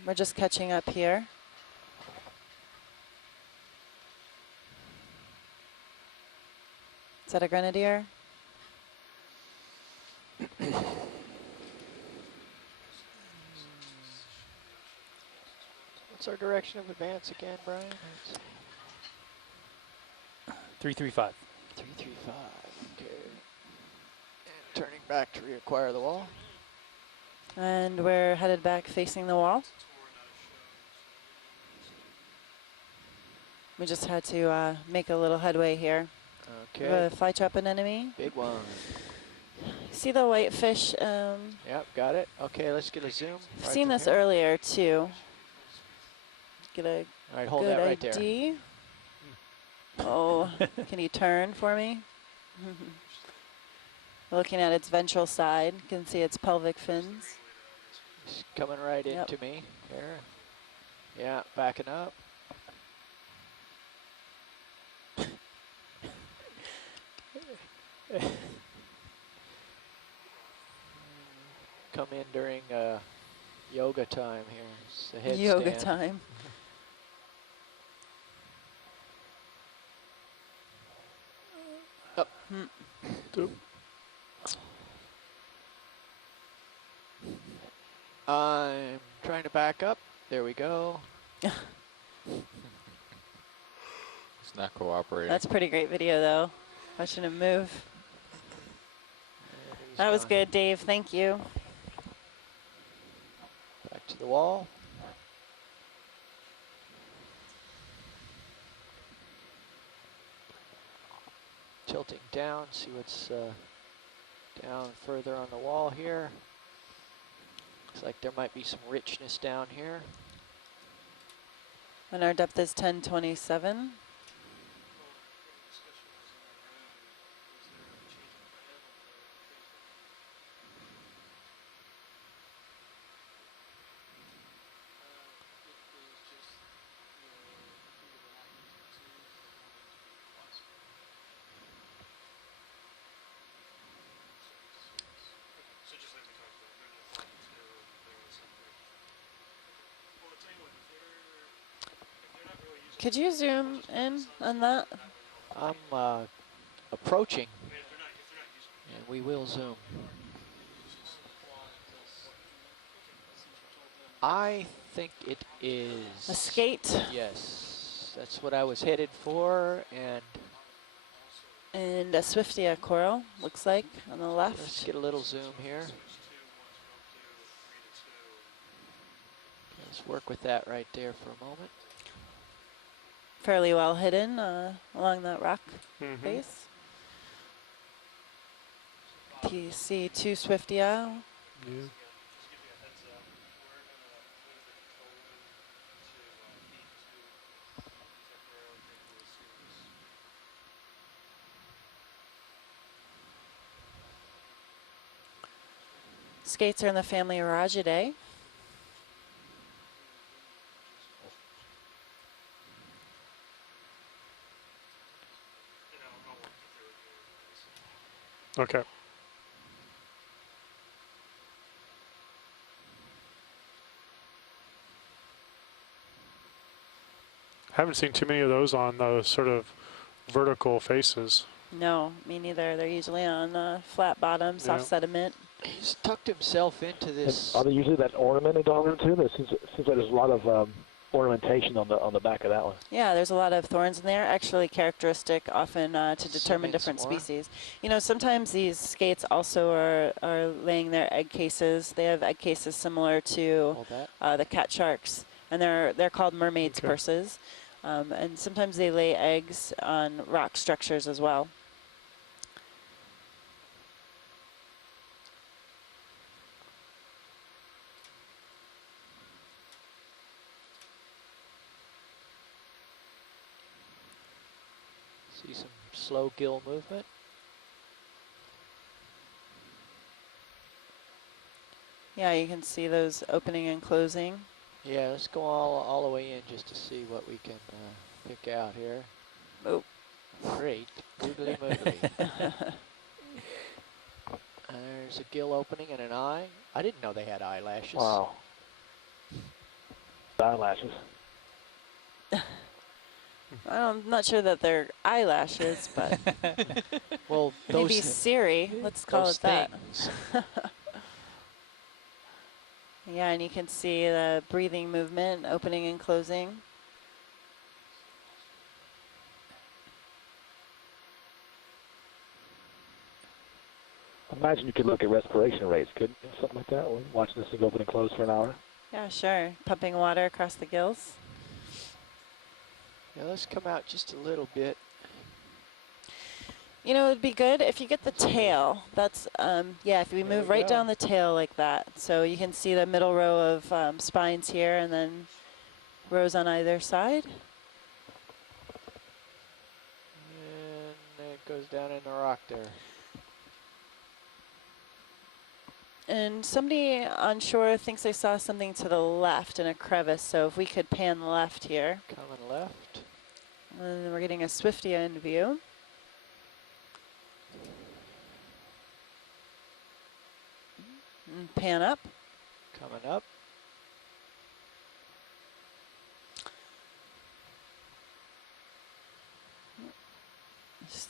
We're just catching up here. Is that a grenadier? What's our direction of advance again, Brian? 335. 335. Okay. And turning back to reacquire the wall. And we're headed back facing the wall. We just had to make a little headway here. Okay. We have a fly trap an enemy. Big one. See the whitefish? Yep, got it. Okay, let's get a zoom. I've seen this earlier too. Get a All right, hold good that right ID. Oh, can you turn for me? Looking at its ventral side, you can see its pelvic fins. It's coming right into me here. Yeah, backing up. Come in during yoga time here. It's the headstand. Yoga time. Up. I'm trying to back up. There we go. It's not cooperating. That's pretty great video though. Watching him move. That was good, Dave. Thank you. Back to the wall. Tilting down, see what's down further on the wall here. Looks like there might be some richness down here. And our depth is 1027. Could you zoom in on that? I'm approaching, and we will zoom. I think it is a skate. Yes, that's what I was headed for, and a Swiftia coral, looks like, on the left. Let's get a little zoom here. Let's work with that right there for a moment. Fairly well hidden along that rock face. PC2 Swiftia. Yeah. Skates are in the family Rajidae. Okay. Haven't seen too many of those on those sort of vertical faces. No, me neither. They're usually on flat bottom, soft sediment. He's tucked himself into this. Are they usually that ornamented on them too? There seems like there's a lot of ornamentation on the back of that one. Yeah, there's a lot of thorns in there, actually characteristic often to determine different species. You know, sometimes these skates also are laying their egg cases. They have egg cases similar to the cat sharks, and they're called mermaid's purses. And sometimes they lay eggs on rock structures as well. See some slow gill movement. Yeah, you can see those opening and closing. Yeah, let's go all the way in just to see what we can pick out here. Oh. Great. Googly moogly. There's a gill opening and an eye. I didn't know they had eyelashes. Wow. Eyelashes. I'm not sure that they're eyelashes, but well, maybe those, Siri. Let's call those it that. things. Yeah, and you can see the breathing movement, opening and closing. Imagine you could look at respiration rates, couldn't you? Something like that, watching this thing open and close for an hour. Yeah, sure. Pumping water across the gills. Yeah, let's come out just a little bit. You know, it'd be good if you get the tail. That's, yeah, if we move right down the tail like that. So you can see the middle row of spines here and then rows on either side. And it goes down in the rock there. And somebody on shore thinks they saw something to the left in a crevice. So if we could pan left here. Coming left. And then we're getting a Swiftia in view. And pan up. Coming up. Just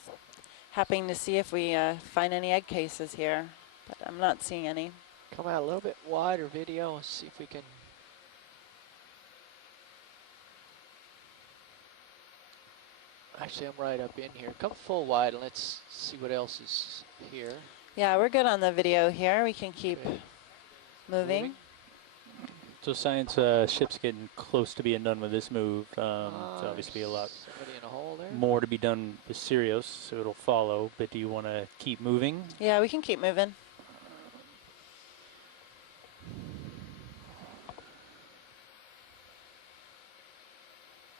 happening to see if we find any egg cases here, but I'm not seeing any. Come out a little bit wider video and see if we can. Actually, I'm right up in here. Come full wide and let's see what else is here. Yeah, we're good on the video here. We can keep moving. So science ship's getting close to being done with this move. So obviously a lot in a hole there. more to be done with Sirius, so it'll follow. But do you want to keep moving? Yeah, we can keep moving.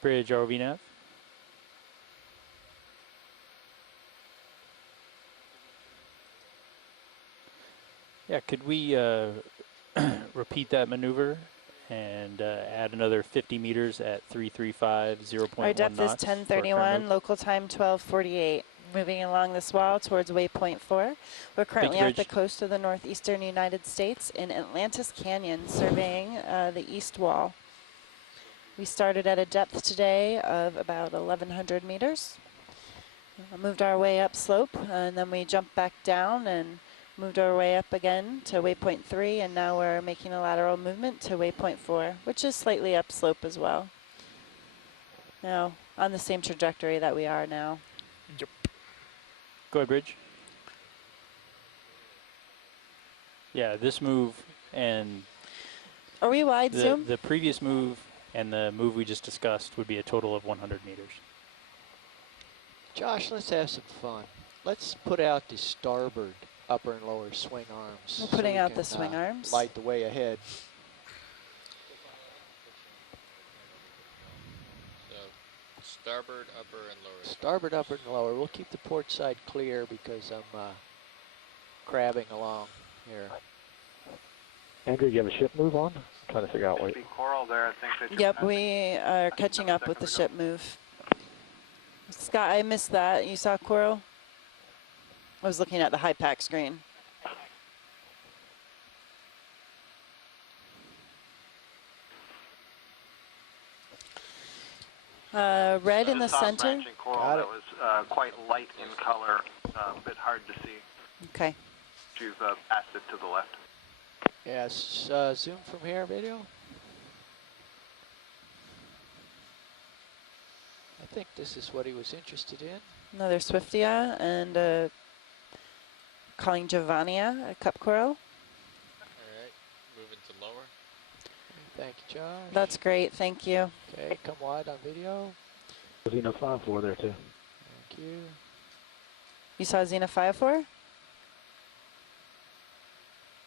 Bridge ROV nav. Yeah, could we repeat that maneuver and add another 50 meters at 335, 0.1 Our depth is knots? 1031, local time 1248. Moving along this wall towards waypoint 4. We're currently off the coast of the northeastern United States in Atlantis Canyon, surveying the east wall. We started at a depth today of about 1,100 meters. Moved our way up slope, and then we jumped back down and moved our way up again to waypoint 3, and now we're making a lateral movement to waypoint 4, which is slightly upslope as well. Now, on the same trajectory that we are now. Yep. Go ahead, Bridge. Yeah, this move and are we wide zoom? The previous move and the move we just discussed would be a total of 100 meters. Josh, let's have some fun. Let's put out the starboard upper and lower swing arms. We're putting out the swing arms. Light the way ahead. So starboard, upper, and lower. Starboard, upper, and lower. We'll keep the port side clear because I'm crabbing along here. Andrew, you have a ship move on? I'm trying to figure out what. Coral there, I think they Yep, we are catching up with the ship move. Scott, I missed that. You saw Coral? I was looking at the high pack screen. Red in the center. Coral that was quite light in color, a bit hard to see. Okay. You've passed it to the left. Yes, zoom from here, video. I think this is what he was interested in. Another Swiftia and calling Giovannia a cup coral. All right, moving to lower. Thank you, Josh. That's great, thank you. Okay, come wide on video. Xena 5-4 there too. Thank you. You saw Xena 5-4?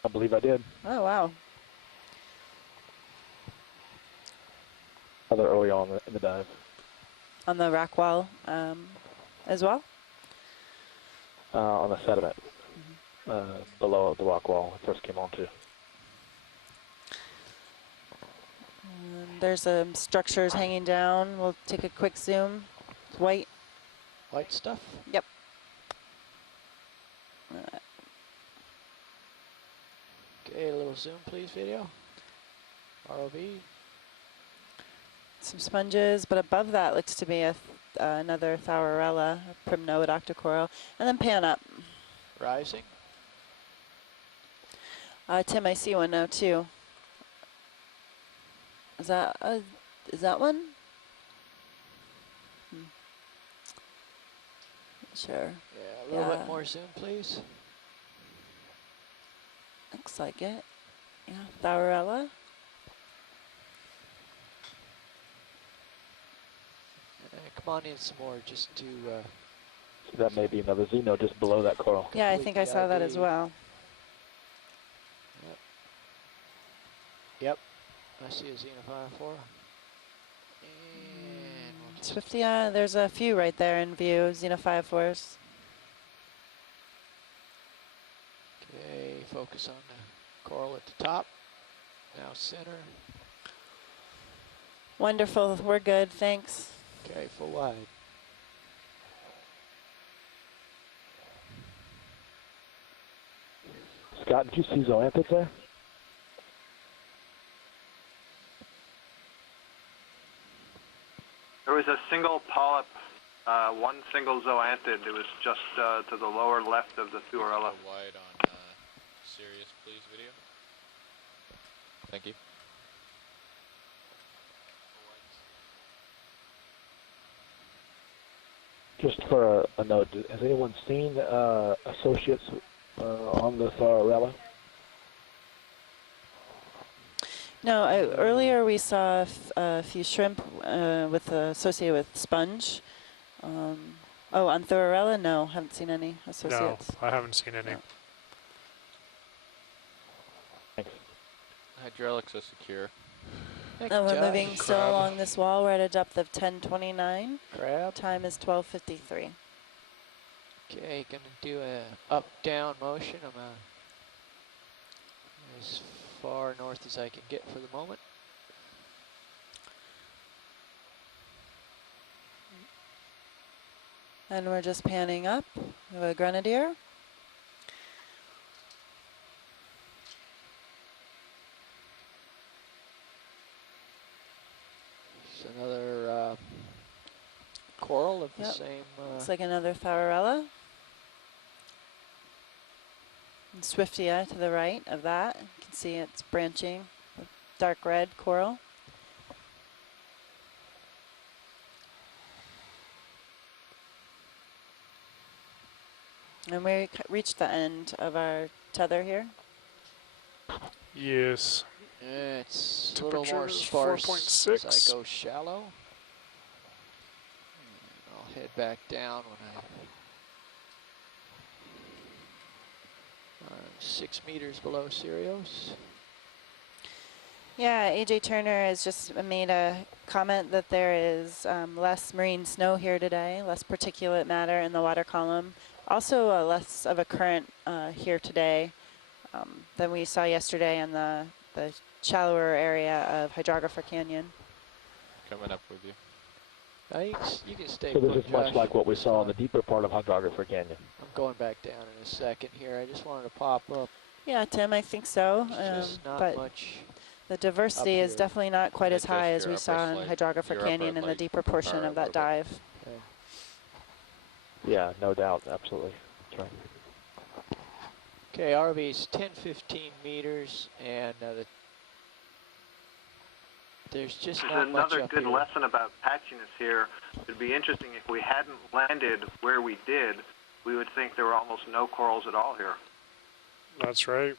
I believe I did. Oh, wow. Rather early on in the dive. On the rock wall as well? On the sediment. Below the rock wall, it first came on too. And there's some structures hanging down. We'll take a quick zoom. It's white. White stuff? Yep. Okay, a little zoom, please, video. ROV. Some sponges, but above that looks to be another Thaurella, a primnode octocoral, and then pan up. Rising. Tim, I see one now too. Is that one? Sure. Yeah, a little bit more zoom, please. Looks like it. Yeah, Thaurella. Come on in some more, just to. So that may be another Xeno just below that coral. Yeah, I think I saw that as well. Yep. I see a Xenophile. And Swifty, there's a few right there in view, Xenophiophores. Okay, focus on the coral at the top. Now center. Wonderful, we're good, thanks. Okay, full wide. Scott, did you see zoanthids there? There was a single polyp, one single zoanthid. It was just to the lower left of the Thuorella. Wide on Sirius, please, video. Thank you. Just for a note, has anyone seen associates on the Thaurella? No, earlier we saw a few shrimp associated with sponge. Oh, on Thuorella, no, haven't seen any associates. No, I haven't seen any. No. Thanks. Hydraulics are secure. We're moving still along this wall. We're at a depth of 1029. Crab. Time is 12:53. Okay, gonna do a up-down motion. I'm as far north as I can get for the moment. And we're just panning up. We have a grenadier. It's another coral of the same. Looks like another Thaurella. And Swiftia to the right of that. You can see it's branching with dark red coral. And we reached the end of our tether here. Yes. Yeah, it's a little more Temperature's sparse 4.6. as I go shallow. And I'll head back down when I'm 6 meters below Sirius. Yeah, AJ Turner has just made a comment that there is less marine snow here today, less particulate matter in the water column. Also less of a current here today than we saw yesterday in the shallower area of Hydrographer Canyon. Coming up with you. You can stay So put, this is much Josh. like what we saw in the deeper part of Hydrographer Canyon. I'm going back down in a second here. I just wanted to pop up. Yeah, Tim, I think so. Just not but much. The diversity is definitely not quite as high as we saw in Hydrographer your Canyon upper in the light deeper portion bar of that a little dive. Okay. Yeah, no doubt, absolutely. That's right. Okay, RV's 10-15 meters, and there's just There's not much another up good here. lesson about patchiness here. It'd be interesting if we hadn't landed where we did, we would think there were almost no corals at all here. That's right.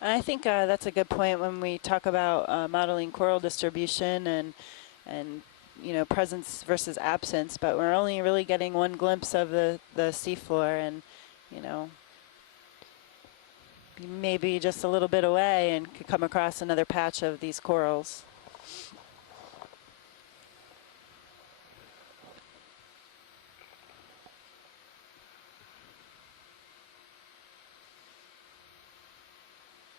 And I think that's a good point when we talk about modeling coral distribution and you know, presence versus absence, but we're only really getting one glimpse of the seafloor, and you know, maybe just a little bit away and could come across another patch of these corals.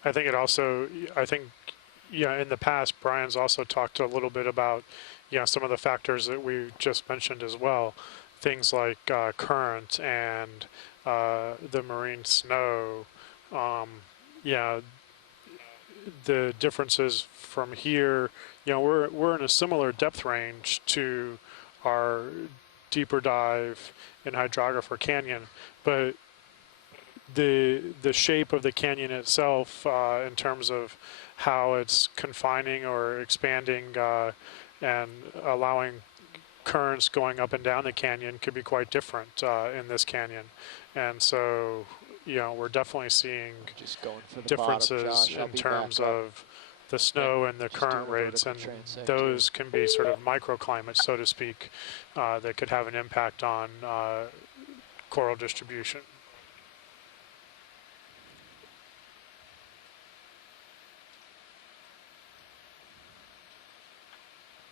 I think it also, I think, yeah, in the past, Brian's also talked a little bit about, some of the factors that we just mentioned as well. Things like current and the marine snow. Yeah, the differences from here, we're in a similar depth range to our deeper dive in Hydrographer Canyon, but the shape of the canyon itself, in terms of how it's confining or expanding and allowing currents going up and down the canyon, could be quite different in this canyon. And so, we're definitely seeing Just going for the differences bottom, Josh. I'll in be terms back up. of the snow and the Just doing current a rates, and vertical transect those can be sort of microclimates, so to speak, that could have an impact on coral distribution.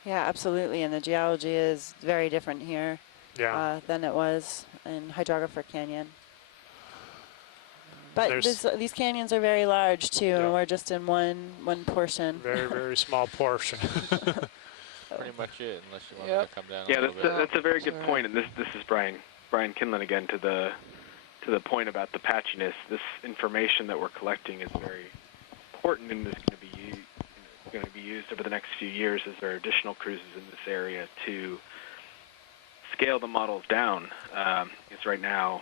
Yeah, absolutely. And the geology is very different here than it was in Hydrographer Canyon. But these canyons are very large too, and we're just in one portion. Very, very small portion. Pretty much it, unless you want me to come down a Yeah, little bit. that's a very good point, and this is Brian Kinlan again to the point about the patchiness. This information that we're collecting is very important, and is going to be used over the next few years as there are additional cruises in this area to scale the models down. Because right now,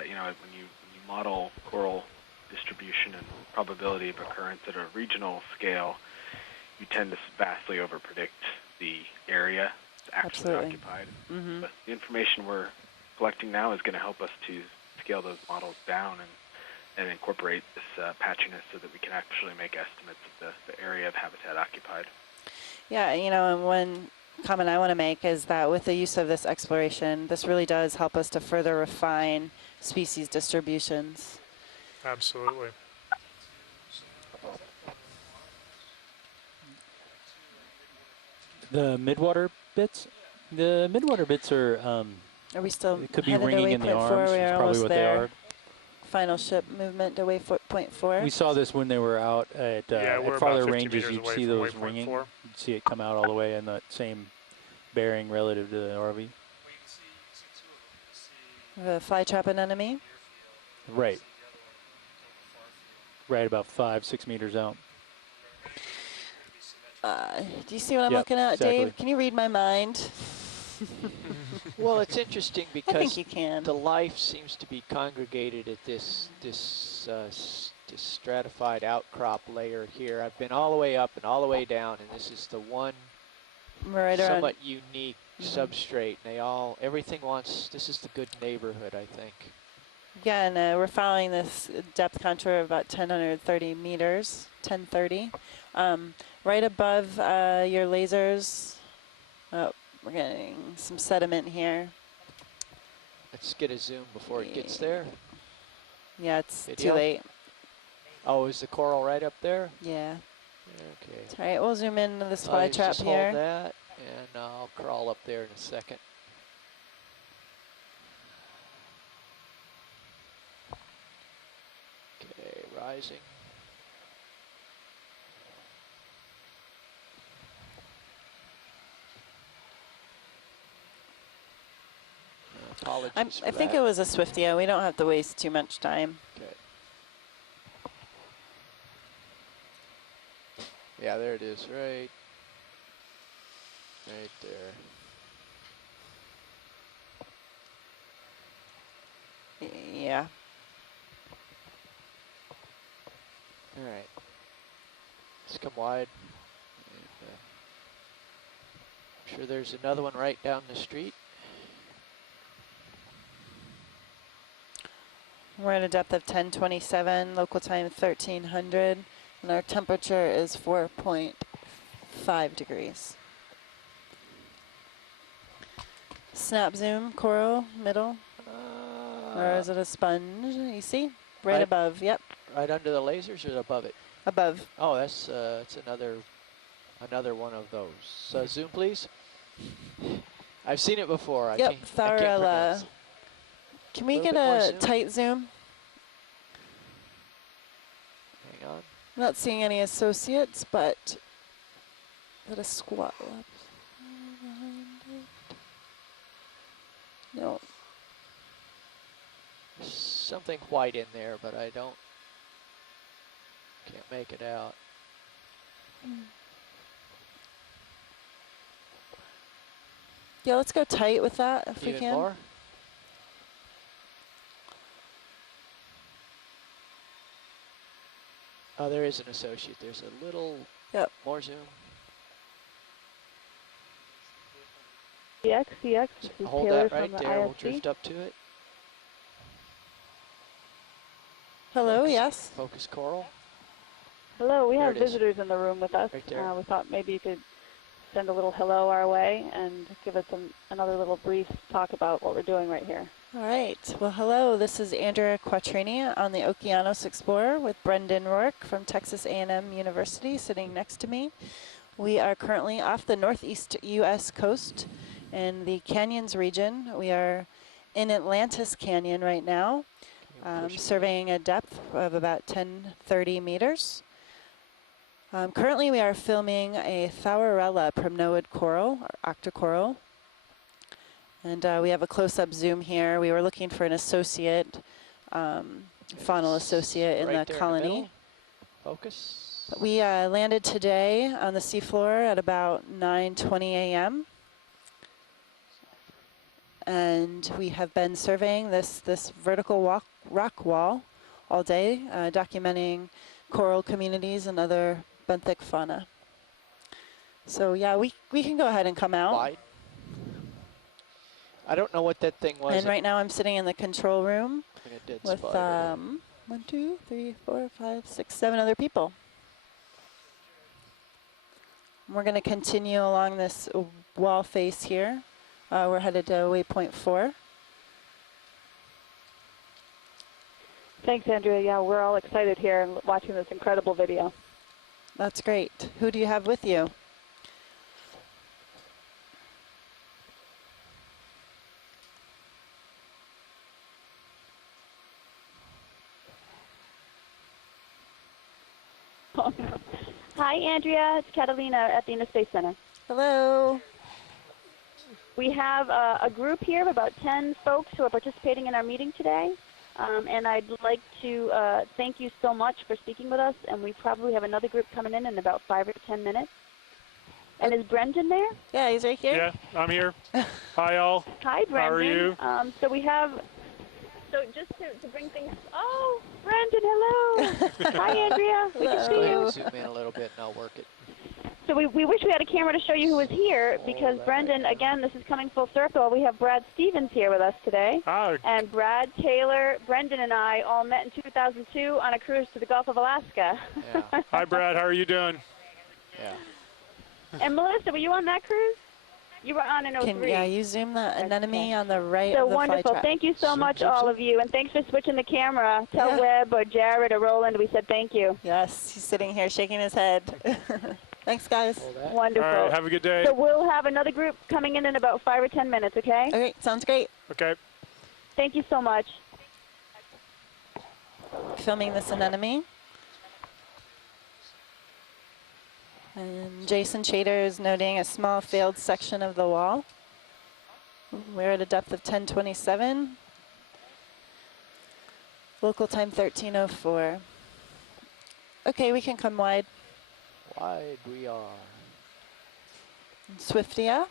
when you model coral distribution and probability of occurrence at a regional scale, you tend to vastly overpredict the area actually occupied. Mm-hmm. But the information we're collecting now is going to help us to scale those models down and incorporate this patchiness so that we can actually make estimates of the area of habitat occupied. Yeah, and one comment I want to make is that with the use of this exploration, this really does help us to further refine species distributions. Absolutely. The midwater bits? The midwater bits are we still it could be headed ringing to in the waypoint arms. 4? That's We're probably almost what there. they are. Final ship movement to waypoint 4. We saw this when they were out at farther ranges. You'd see those ringing. 4. You'd see it come out all the way in that same bearing relative to the RV. The fly trap anemone. Right. Right about 5-6 meters out. Do you see what I'm Yep, looking at, exactly. Dave? Can you read my mind? Well, it's interesting because I think you can. The life seems to be congregated at this stratified outcrop layer here. I've been all the way up and all the way down, and this is the one somewhat unique substrate. And everything wants. This is the good neighborhood, I think. Yeah, and we're following this depth contour of about 1,030 meters, 1030. Right above your lasers, we're getting some sediment here. Let's get a zoom before it gets there. Yeah, it's Video? too late. Oh, is the coral right up there? Yeah. Okay. All right, we'll zoom in to the fly trap just here. Hold that, and I'll crawl up there in a second. Okay, rising. Apologies for I think that. it was a Swiftia. We don't have to waste too much time. Okay. Yeah, there it is, right there. Yeah. All right. Let's come wide. And, I'm sure there's another one right down the street. We're at a depth of 1027, local time 1300, and our temperature is 4.5 degrees. Snap zoom, coral, middle, or is it a sponge? You see? Right above, yep. Right under the lasers or above it? Above. Oh, that's another Another one of those. Zoom, please. I've seen it before. I Yep, can't pronounce it. Can we Little get bit more a zoom. tight zoom? Hang on. I'm not seeing any associates, but got a squat left. No. Something white in there, but I can't make it out. Yeah, let's go tight with that if we Even can. more? Oh, there is an associate. There's a little more zoom. CX, this is Hold Taylor that right from the there. We'll ISC. drift up to it. Hello, Focus, yes. Focus coral. Hello, we There have it is. visitors in the room with us. Right there. We thought maybe you could send a little hello our way and give us another little brief talk about what we're doing right here. All right. Well, hello. This is Andrea Quattrini on the Okeanos Explorer with Brendan Rourke from Texas A&M University sitting next to me. We are currently off the northeast U.S. coast in the Canyons region. We are in Atlantis Canyon right now, surveying a depth of about 1030 meters. Currently, we are filming a Thaurella primnoid coral, or octocoral. And we have a close-up zoom here. We were looking for an associate, faunal associate in Right the there colony. middle. Focus. We landed today on the seafloor at about 9:20 a.m. And we have been surveying this vertical rock wall all day, documenting coral communities and other benthic fauna. So yeah, we can go ahead and come out. Wide. I don't know what that thing was. And right now I'm sitting in the control room Like a dead with spider. 1, 2, 3, 4, 5, 6, 7 other people. We're going to continue along this wall face here. We're headed to waypoint 4. Thanks, Andrea. Yeah, we're all excited here and watching this incredible video. That's great. Who do you have with you? Hi, Andrea. It's Catalina at the Inner Space Center. Hello. We have a group here of about 10 folks who are participating in our meeting today. And I'd like to thank you so much for speaking with us. And we probably have another group coming in about 5 or 10 minutes. And is Brendan there? Yeah, he's right here. Yeah, I'm here. Hi, all. Hi, Brendan. How are you? So we have, so just to bring things, oh, Brendan, hello. Hi, Andrea. We can see you. Zoom in a little bit and I'll work it. So we wish we had a camera to show you who was here because Brendan, again, this is coming full circle. We have Brad Stevens here with us today. Hi. And Brad, Taylor, Brendan, and I all met in 2002 on a cruise to the Gulf of Alaska. Yeah. Hi, Brad. How are you doing? Yeah. And Melissa, were you on that cruise? You were on an 03. Yeah, you zoom the anemone on the right So of the wonderful. fly trap. Thank you so much, all of you. And thanks for switching the camera. Tell Webb or Jared or Roland we said thank you. Yes, he's sitting here shaking his head. Thanks, guys. Wonderful. All right, have a good day. So we'll have another group coming in about 5 or 10 minutes, okay? Okay, sounds great. Okay. Thank you so much. Filming this anemone. And Jason Chater is noting a small failed section of the wall. We're at a depth of 1027. Local time 1304. Okay, we can come wide. Wide we are. Swiftia.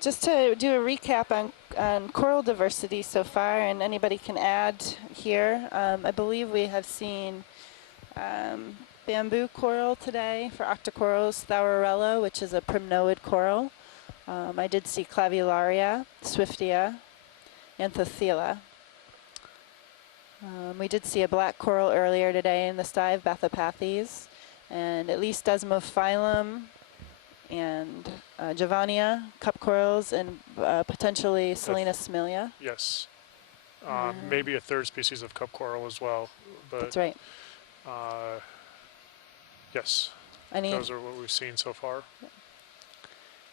Just to do a recap on coral diversity so far, and anybody can add here. I believe we have seen bamboo coral today for octocorals, Thaurella, which is a primnoid coral. I did see Clavularia, Swiftia, Anthothela. We did see a black coral earlier today in this dive, Bathopathes, and at least Desmophyllum and Javania, cup corals, and potentially Selena smilia. Yes. Maybe a third species of cup coral as well. But, that's right. Yes. Any? Those are what we've seen so far.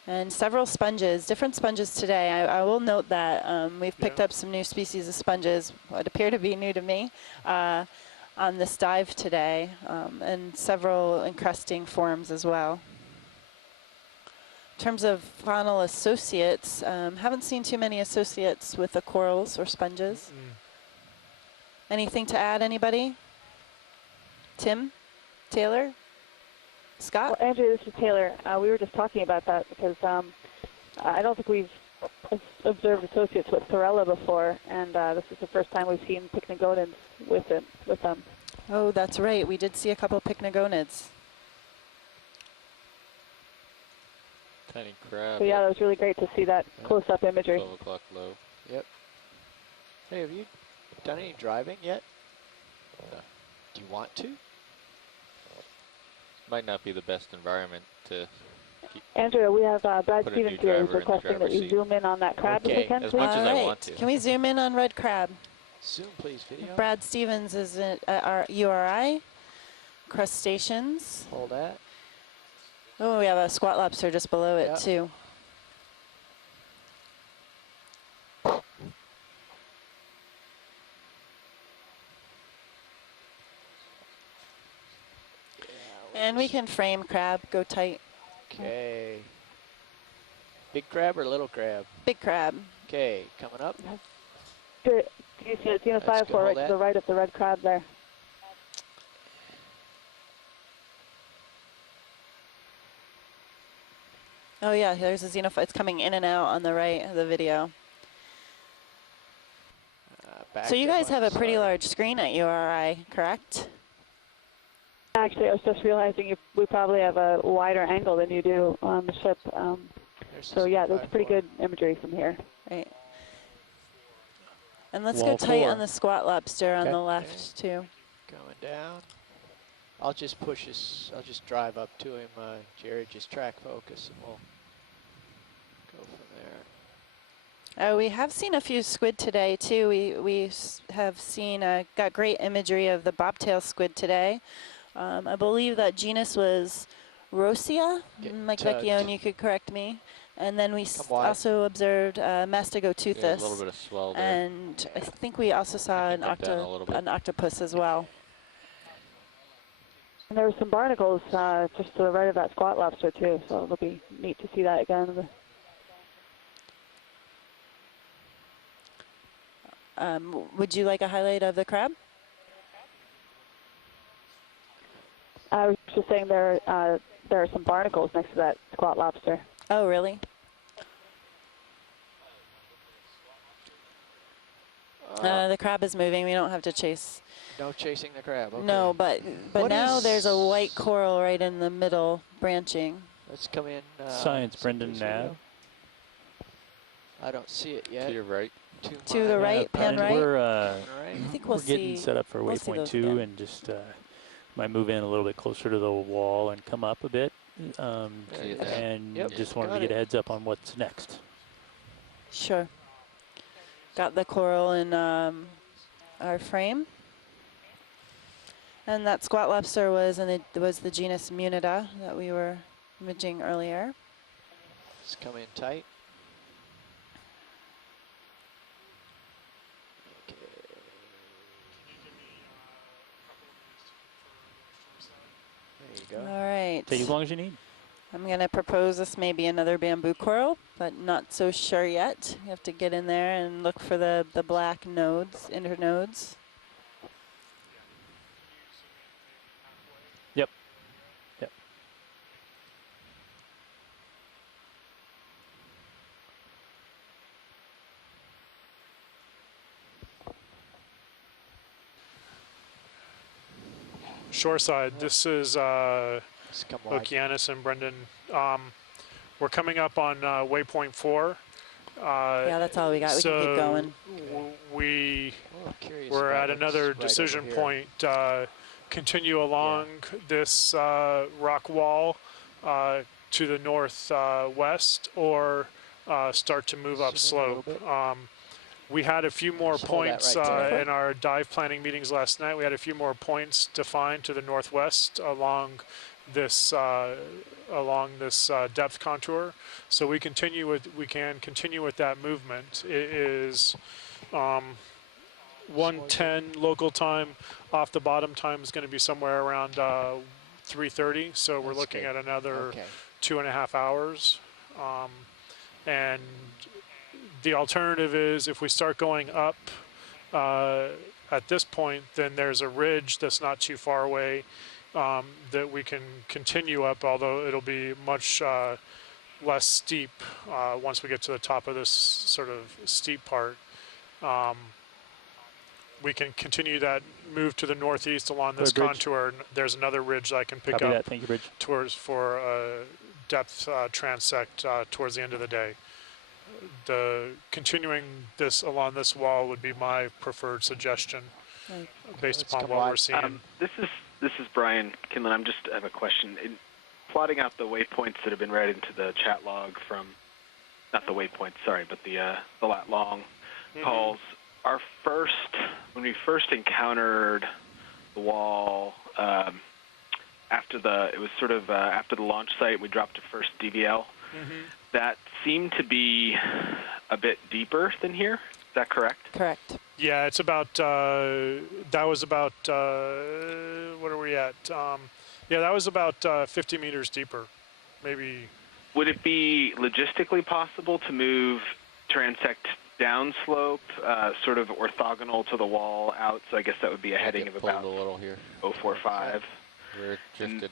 And several sponges, different sponges today. I will note that we've picked Yeah. up some new species of sponges, what appear to be new to me, on this dive today, and several encrusting forms as well. In terms of faunal associates, haven't seen too many associates with the corals or sponges. Anything to add, anybody? Tim? Taylor? Scott? Well, Andrew, this is Taylor. We were just talking about that because I don't think we've observed associates with Sorella before, and this is the first time we've seen pycnogonids with them. Oh, that's right. We did see a couple pycnogonids. Tiny crab. So yeah, that was really great to see that close-up imagery. 12 o'clock low. Yep. Hey, have you done any driving yet? No. Do you want to? Might not be the best environment to keep. Andrew, we have Brad Put a new Stevens here who's driver in the requesting that you driver's zoom in on that crab if Okay. we can, As please. much as I All want to. Can we zoom in on red crab? Zoom, please, video. Brad Stevens is at our URI. Crustaceans. Hold that. Oh, we have a squat lobster just below it, Yep. too. And we can frame crab, go tight. Okay. Big crab or little crab? Big crab. Okay, coming up. Do you see a Xeno 4 right to the right of the red crab there? Oh yeah, there's a xenophyte. It's coming in and out on the right of the video. So you guys have a pretty large screen at URI, correct? Actually, I was just realizing we probably have a wider angle than you do on the ship. So yeah, that's pretty good imagery from here. Right. And let's Wall go tight 4. on the squat lobster on Okay. the left too. Going down. I'll just push this. I'll just drive up to him, Jared. Just track focus, and we'll go from there. We have seen a few squid today too. We have seen got great imagery of the bobtail squid today. I believe that genus was Rosia. Mike Vecchione, you could correct me. And then we also observed Mastigotuthus. Yeah, a little bit of swell there. And I think we also saw an octopus as well. And there were some barnacles just to the right of that squat lobster too, so it'll be neat to see that again. Would you like a highlight of the crab? I was just saying there are some barnacles next to that squat lobster. Oh, really? The crab is moving. We don't have to chase. No chasing the crab. Okay. No, but What now is- there's a white coral right in the middle branching. Let's come in. Science, Brendan Nav. I don't see it yet. To your right. To the right, pan right. We're, I think we'll we're getting see- set up for we'll see waypoint those 2 again. and just might move in a little bit closer to the wall and come up a bit. And Yep, just wanted got to get it. a heads up on what's next. Sure. Got the coral in our frame. And that squat lobster was the genus Munida that we were imaging earlier. Let's come in tight. There you go. All right. Take as long as you need. I'm going to propose this may be another bamboo coral, but not so sure yet. You have to get in there and look for the black nodes, internodes. Yep. Yep. Shoreside, this is Okeanos and Brendan. We're coming up on waypoint 4. Yeah, that's all we got. We can keep going. We're about at what's another right decision over here. point. Continue along this rock wall to the northwest, or start to move up slope. We had a few more Just hold that points right there. in our dive planning meetings last night. We had a few more points defined to the northwest along this along this depth contour. So we can continue with that movement. It is 1:10 local time. Off the bottom time is going to be somewhere around 3:30. So we're looking at another 2.5 hours. And the alternative is if we start going up at this point, then there's a ridge that's not too far away that we can continue up, although it'll be much less steep once we get to the top of this sort of steep part. We can continue that move to the northeast along this contour. There's another ridge that I can pick up Thank you, Bridge. towards for depth transect towards the end of the day. Continuing this along this wall would be my preferred suggestion, based upon what we're seeing. This is Brian Kinlan. I have a question. In plotting out the waypoints that have been read into the chat log from, not the waypoints, sorry, but the lat long calls. When we first encountered the wall, after the launch site, we dropped to first DVL. That seemed to be a bit deeper than here. Is that correct? Correct. Yeah, it's about, that was about, what are we at? Yeah, that was about 50 meters deeper, maybe. Would it be logistically possible to move transect downslope, sort of orthogonal to the wall out? So I guess that would be a heading of about a little here. 045 We're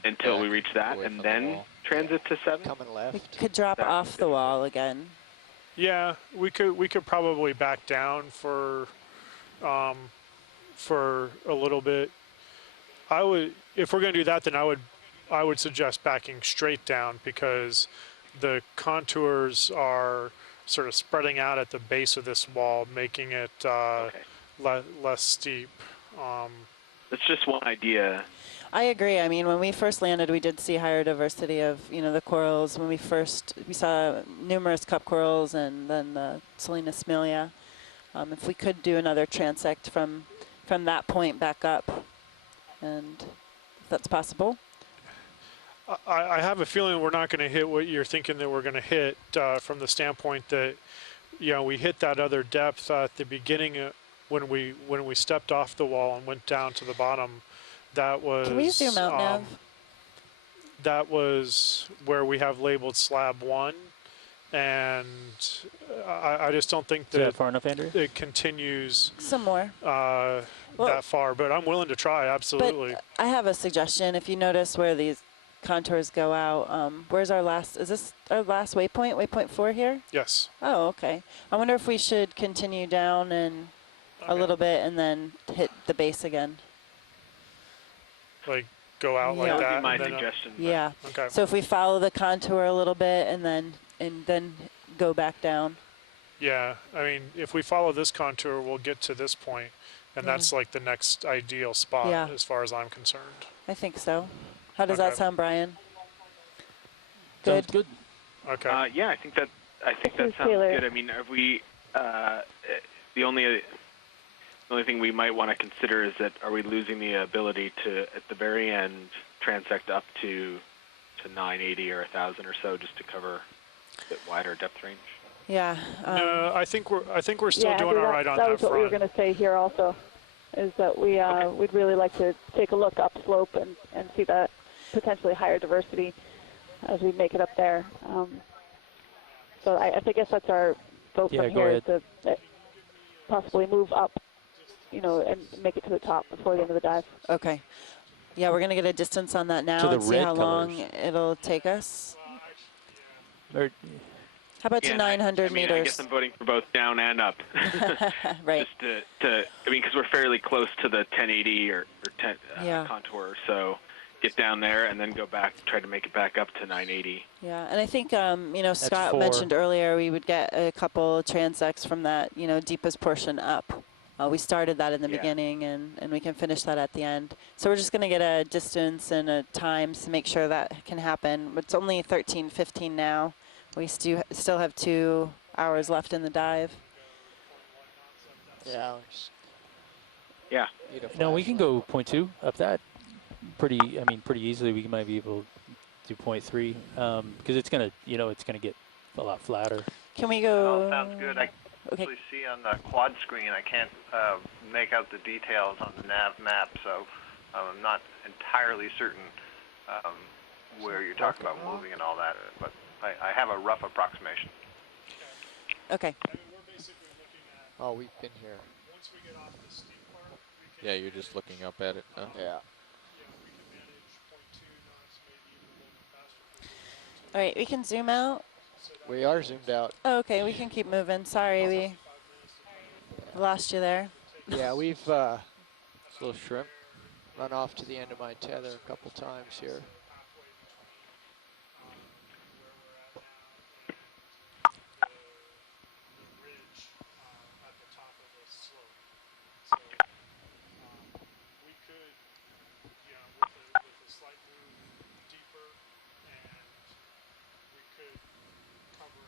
until we reach that, and then transit to 7? Coming left. We could drop off the wall again. Yeah, we could probably back down for a little bit. If we're going to do that, then I would suggest backing straight down, because the contours are sort of spreading out at the base of this wall, making it less steep. That's just one idea. I agree. I mean, when we first landed, we did see higher diversity of, the corals. When we saw numerous cup corals and then the Salinas smilia. If we could do another transect from that point back up, and if that's possible. I have a feeling we're not going to hit what you're thinking that we're going to hit, from the standpoint that, we hit that other depth at the beginning when we stepped off the wall and went down to the bottom. That was. Can we zoom out, Nav? That was where we have labeled slab 1, and I just don't think that far enough, Andrew? It continues some more that far. But I'm willing to try, absolutely. But I have a suggestion. If you notice where these contours go out, where's our last? Is this our last waypoint? Waypoint 4 here? Yes. Oh, okay. I wonder if we should continue down and a little bit and then hit the base again. Like go out like that. That would be my suggestion. Yeah. Okay. So if we follow the contour a little bit and then go back down. Yeah. I mean, if we follow this contour, we'll get to this point, and that's like the next ideal spot as far as I'm concerned. I think so. How does that sound, Brian? Sounds good. Okay. Yeah, I think that sounds good. I mean, are we the only thing we might want to consider is that are we losing the ability to, at the very end, transect up to 980 or 1,000 or so, just to cover a bit wider depth range? Yeah. No, I think we're still doing all right on that front. That was what we were going to say here also, is that we'd really like to take a look upslope and see that potentially higher diversity as we make it up there. So I guess that's our vote from here, is to possibly move up, and make it to the top before the end of the dive. Okay. Yeah, we're going to get a distance on that now and see how long it'll take us. How about to 900 meters? I guess I'm voting for both down and up. Right. Just because we're fairly close to the 1080 or 10 contour, so get down there and then go back, try to make it back up to 980. Yeah, and I think, Scott mentioned earlier we would get a couple transects from that, deepest portion up. We started that in the beginning, and we can finish that at the end. So we're just going to get a distance and a time to make sure that can happen. It's only 13:15 now. We still have 2 hours left in the dive. 2 hours. Yeah. No, we can go 0.2 up that. pretty easily. We might be able to do 0.3 because it's gonna, it's gonna get a lot flatter. Can we That all go? sounds good. I can actually see on the quad screen. I can't make out the details on the nav map, so I'm not entirely certain where you're talking about moving and all that, but I have a rough approximation. Okay. Oh, we've been here. Once we get off the steep part, we can Yeah, you're just looking up at it. Huh? Yeah. we can manage 0.2 knots, maybe even a little bit faster if we really want to. All right, we can zoom out. We are zoomed out. Oh, okay, we can keep moving. Sorry, we lost you there. Yeah, we've Little shrimp. run off to the end of my tether a couple times here. Slight move deeper, and we could cover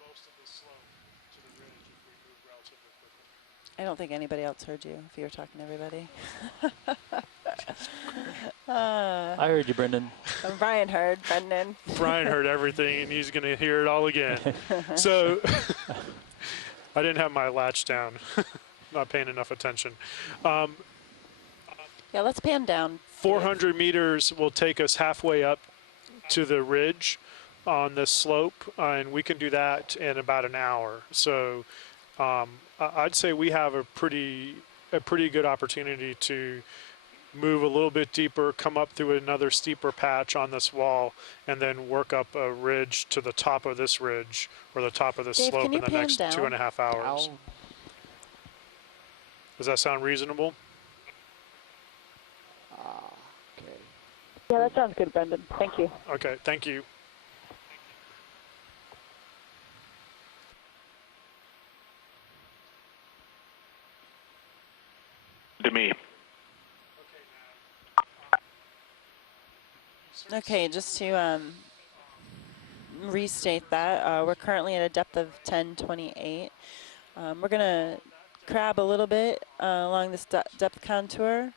most of the slope to the ridge if we move relatively quickly. I don't think anybody else heard you if you were talking to everybody. I heard you, Brendan. Brian heard, Brendan. Brian heard everything, and he's going to hear it all again. So I didn't have my latch down. Not paying enough attention. Yeah, let's pan down. 400 meters will take us halfway up to the ridge on this slope, and we can do that in about an hour. So I'd say we have a pretty good opportunity to move a little bit deeper, come up through another steeper patch on this wall, and then work up a ridge to the top of this ridge or the top of this Dave, slope can you in the pan next down? 2.5 hours. Down. Does that sound reasonable? Okay. Yeah, that sounds good, Brendan. Thank you. Okay, thank you. To me. Okay, just to restate that, we're currently at a depth of 1028. We're going to crab a little bit along this depth contour.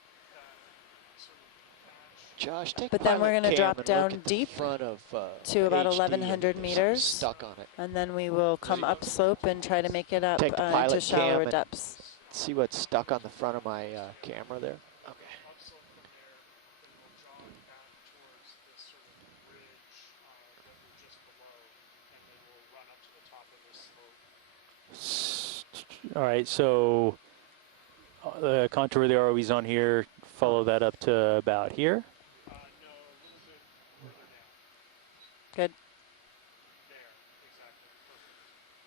Josh, take But then we're pilot going to cam drop and down look at the deep front of, to about HD 1,100 and meters. stuck on it. And then we will come upslope and try to make it up Take the into pilot shallower cam and depths. see what's stuck on the front of my camera there. Okay. All right, so the contour of the ROV's on here. Follow that up to about here. Good.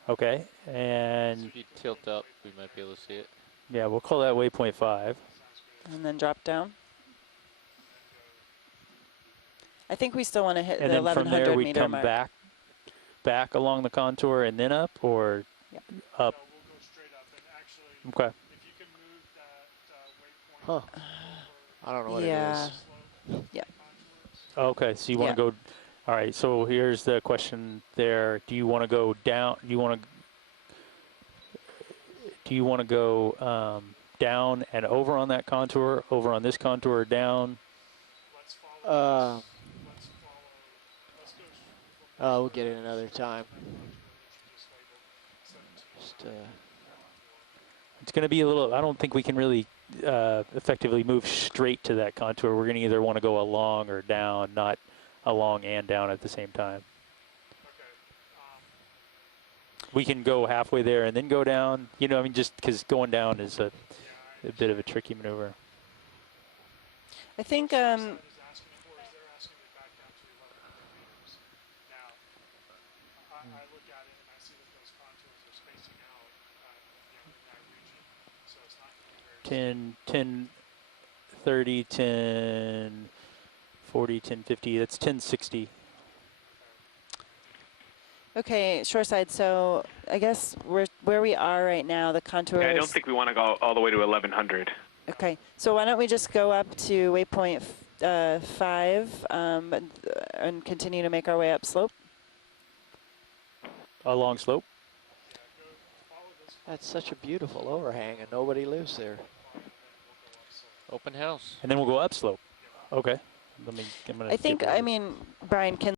Okay, and If you tilt up, we might be able to see it. yeah, we'll call that waypoint 5. And then drop down. I think we still want to hit And the then from 1,100 there we meter come mark. back along the contour and then up, or up? Okay. Huh. I don't know what Yeah. it is. Yeah. Okay, so you want to go. All right, so here's the question there. Do you want to go down? Do you want to go down and over on that contour, over on this contour, or down? We'll get it another time. Just, It's going to be a little. I don't think we can really effectively move straight to that contour. We're going to either want to go along or down, not along and down at the same time. We can go halfway there and then go down. You know, I mean, just because going down is a bit of a tricky maneuver. I think Ten, 30, 10, 40, 10, 50. That's 1060. okay, shoreside. So I guess where we are right now, the contour Yeah, I is. don't think we want to go all the way to 1100. Okay, so why don't we just go up to waypoint 5 and continue to make our way up slope? A long slope. that's such a beautiful overhang, and nobody lives there. Open house. And then we'll go upslope. Okay. I'm gonna I think, get I mean, Brian, can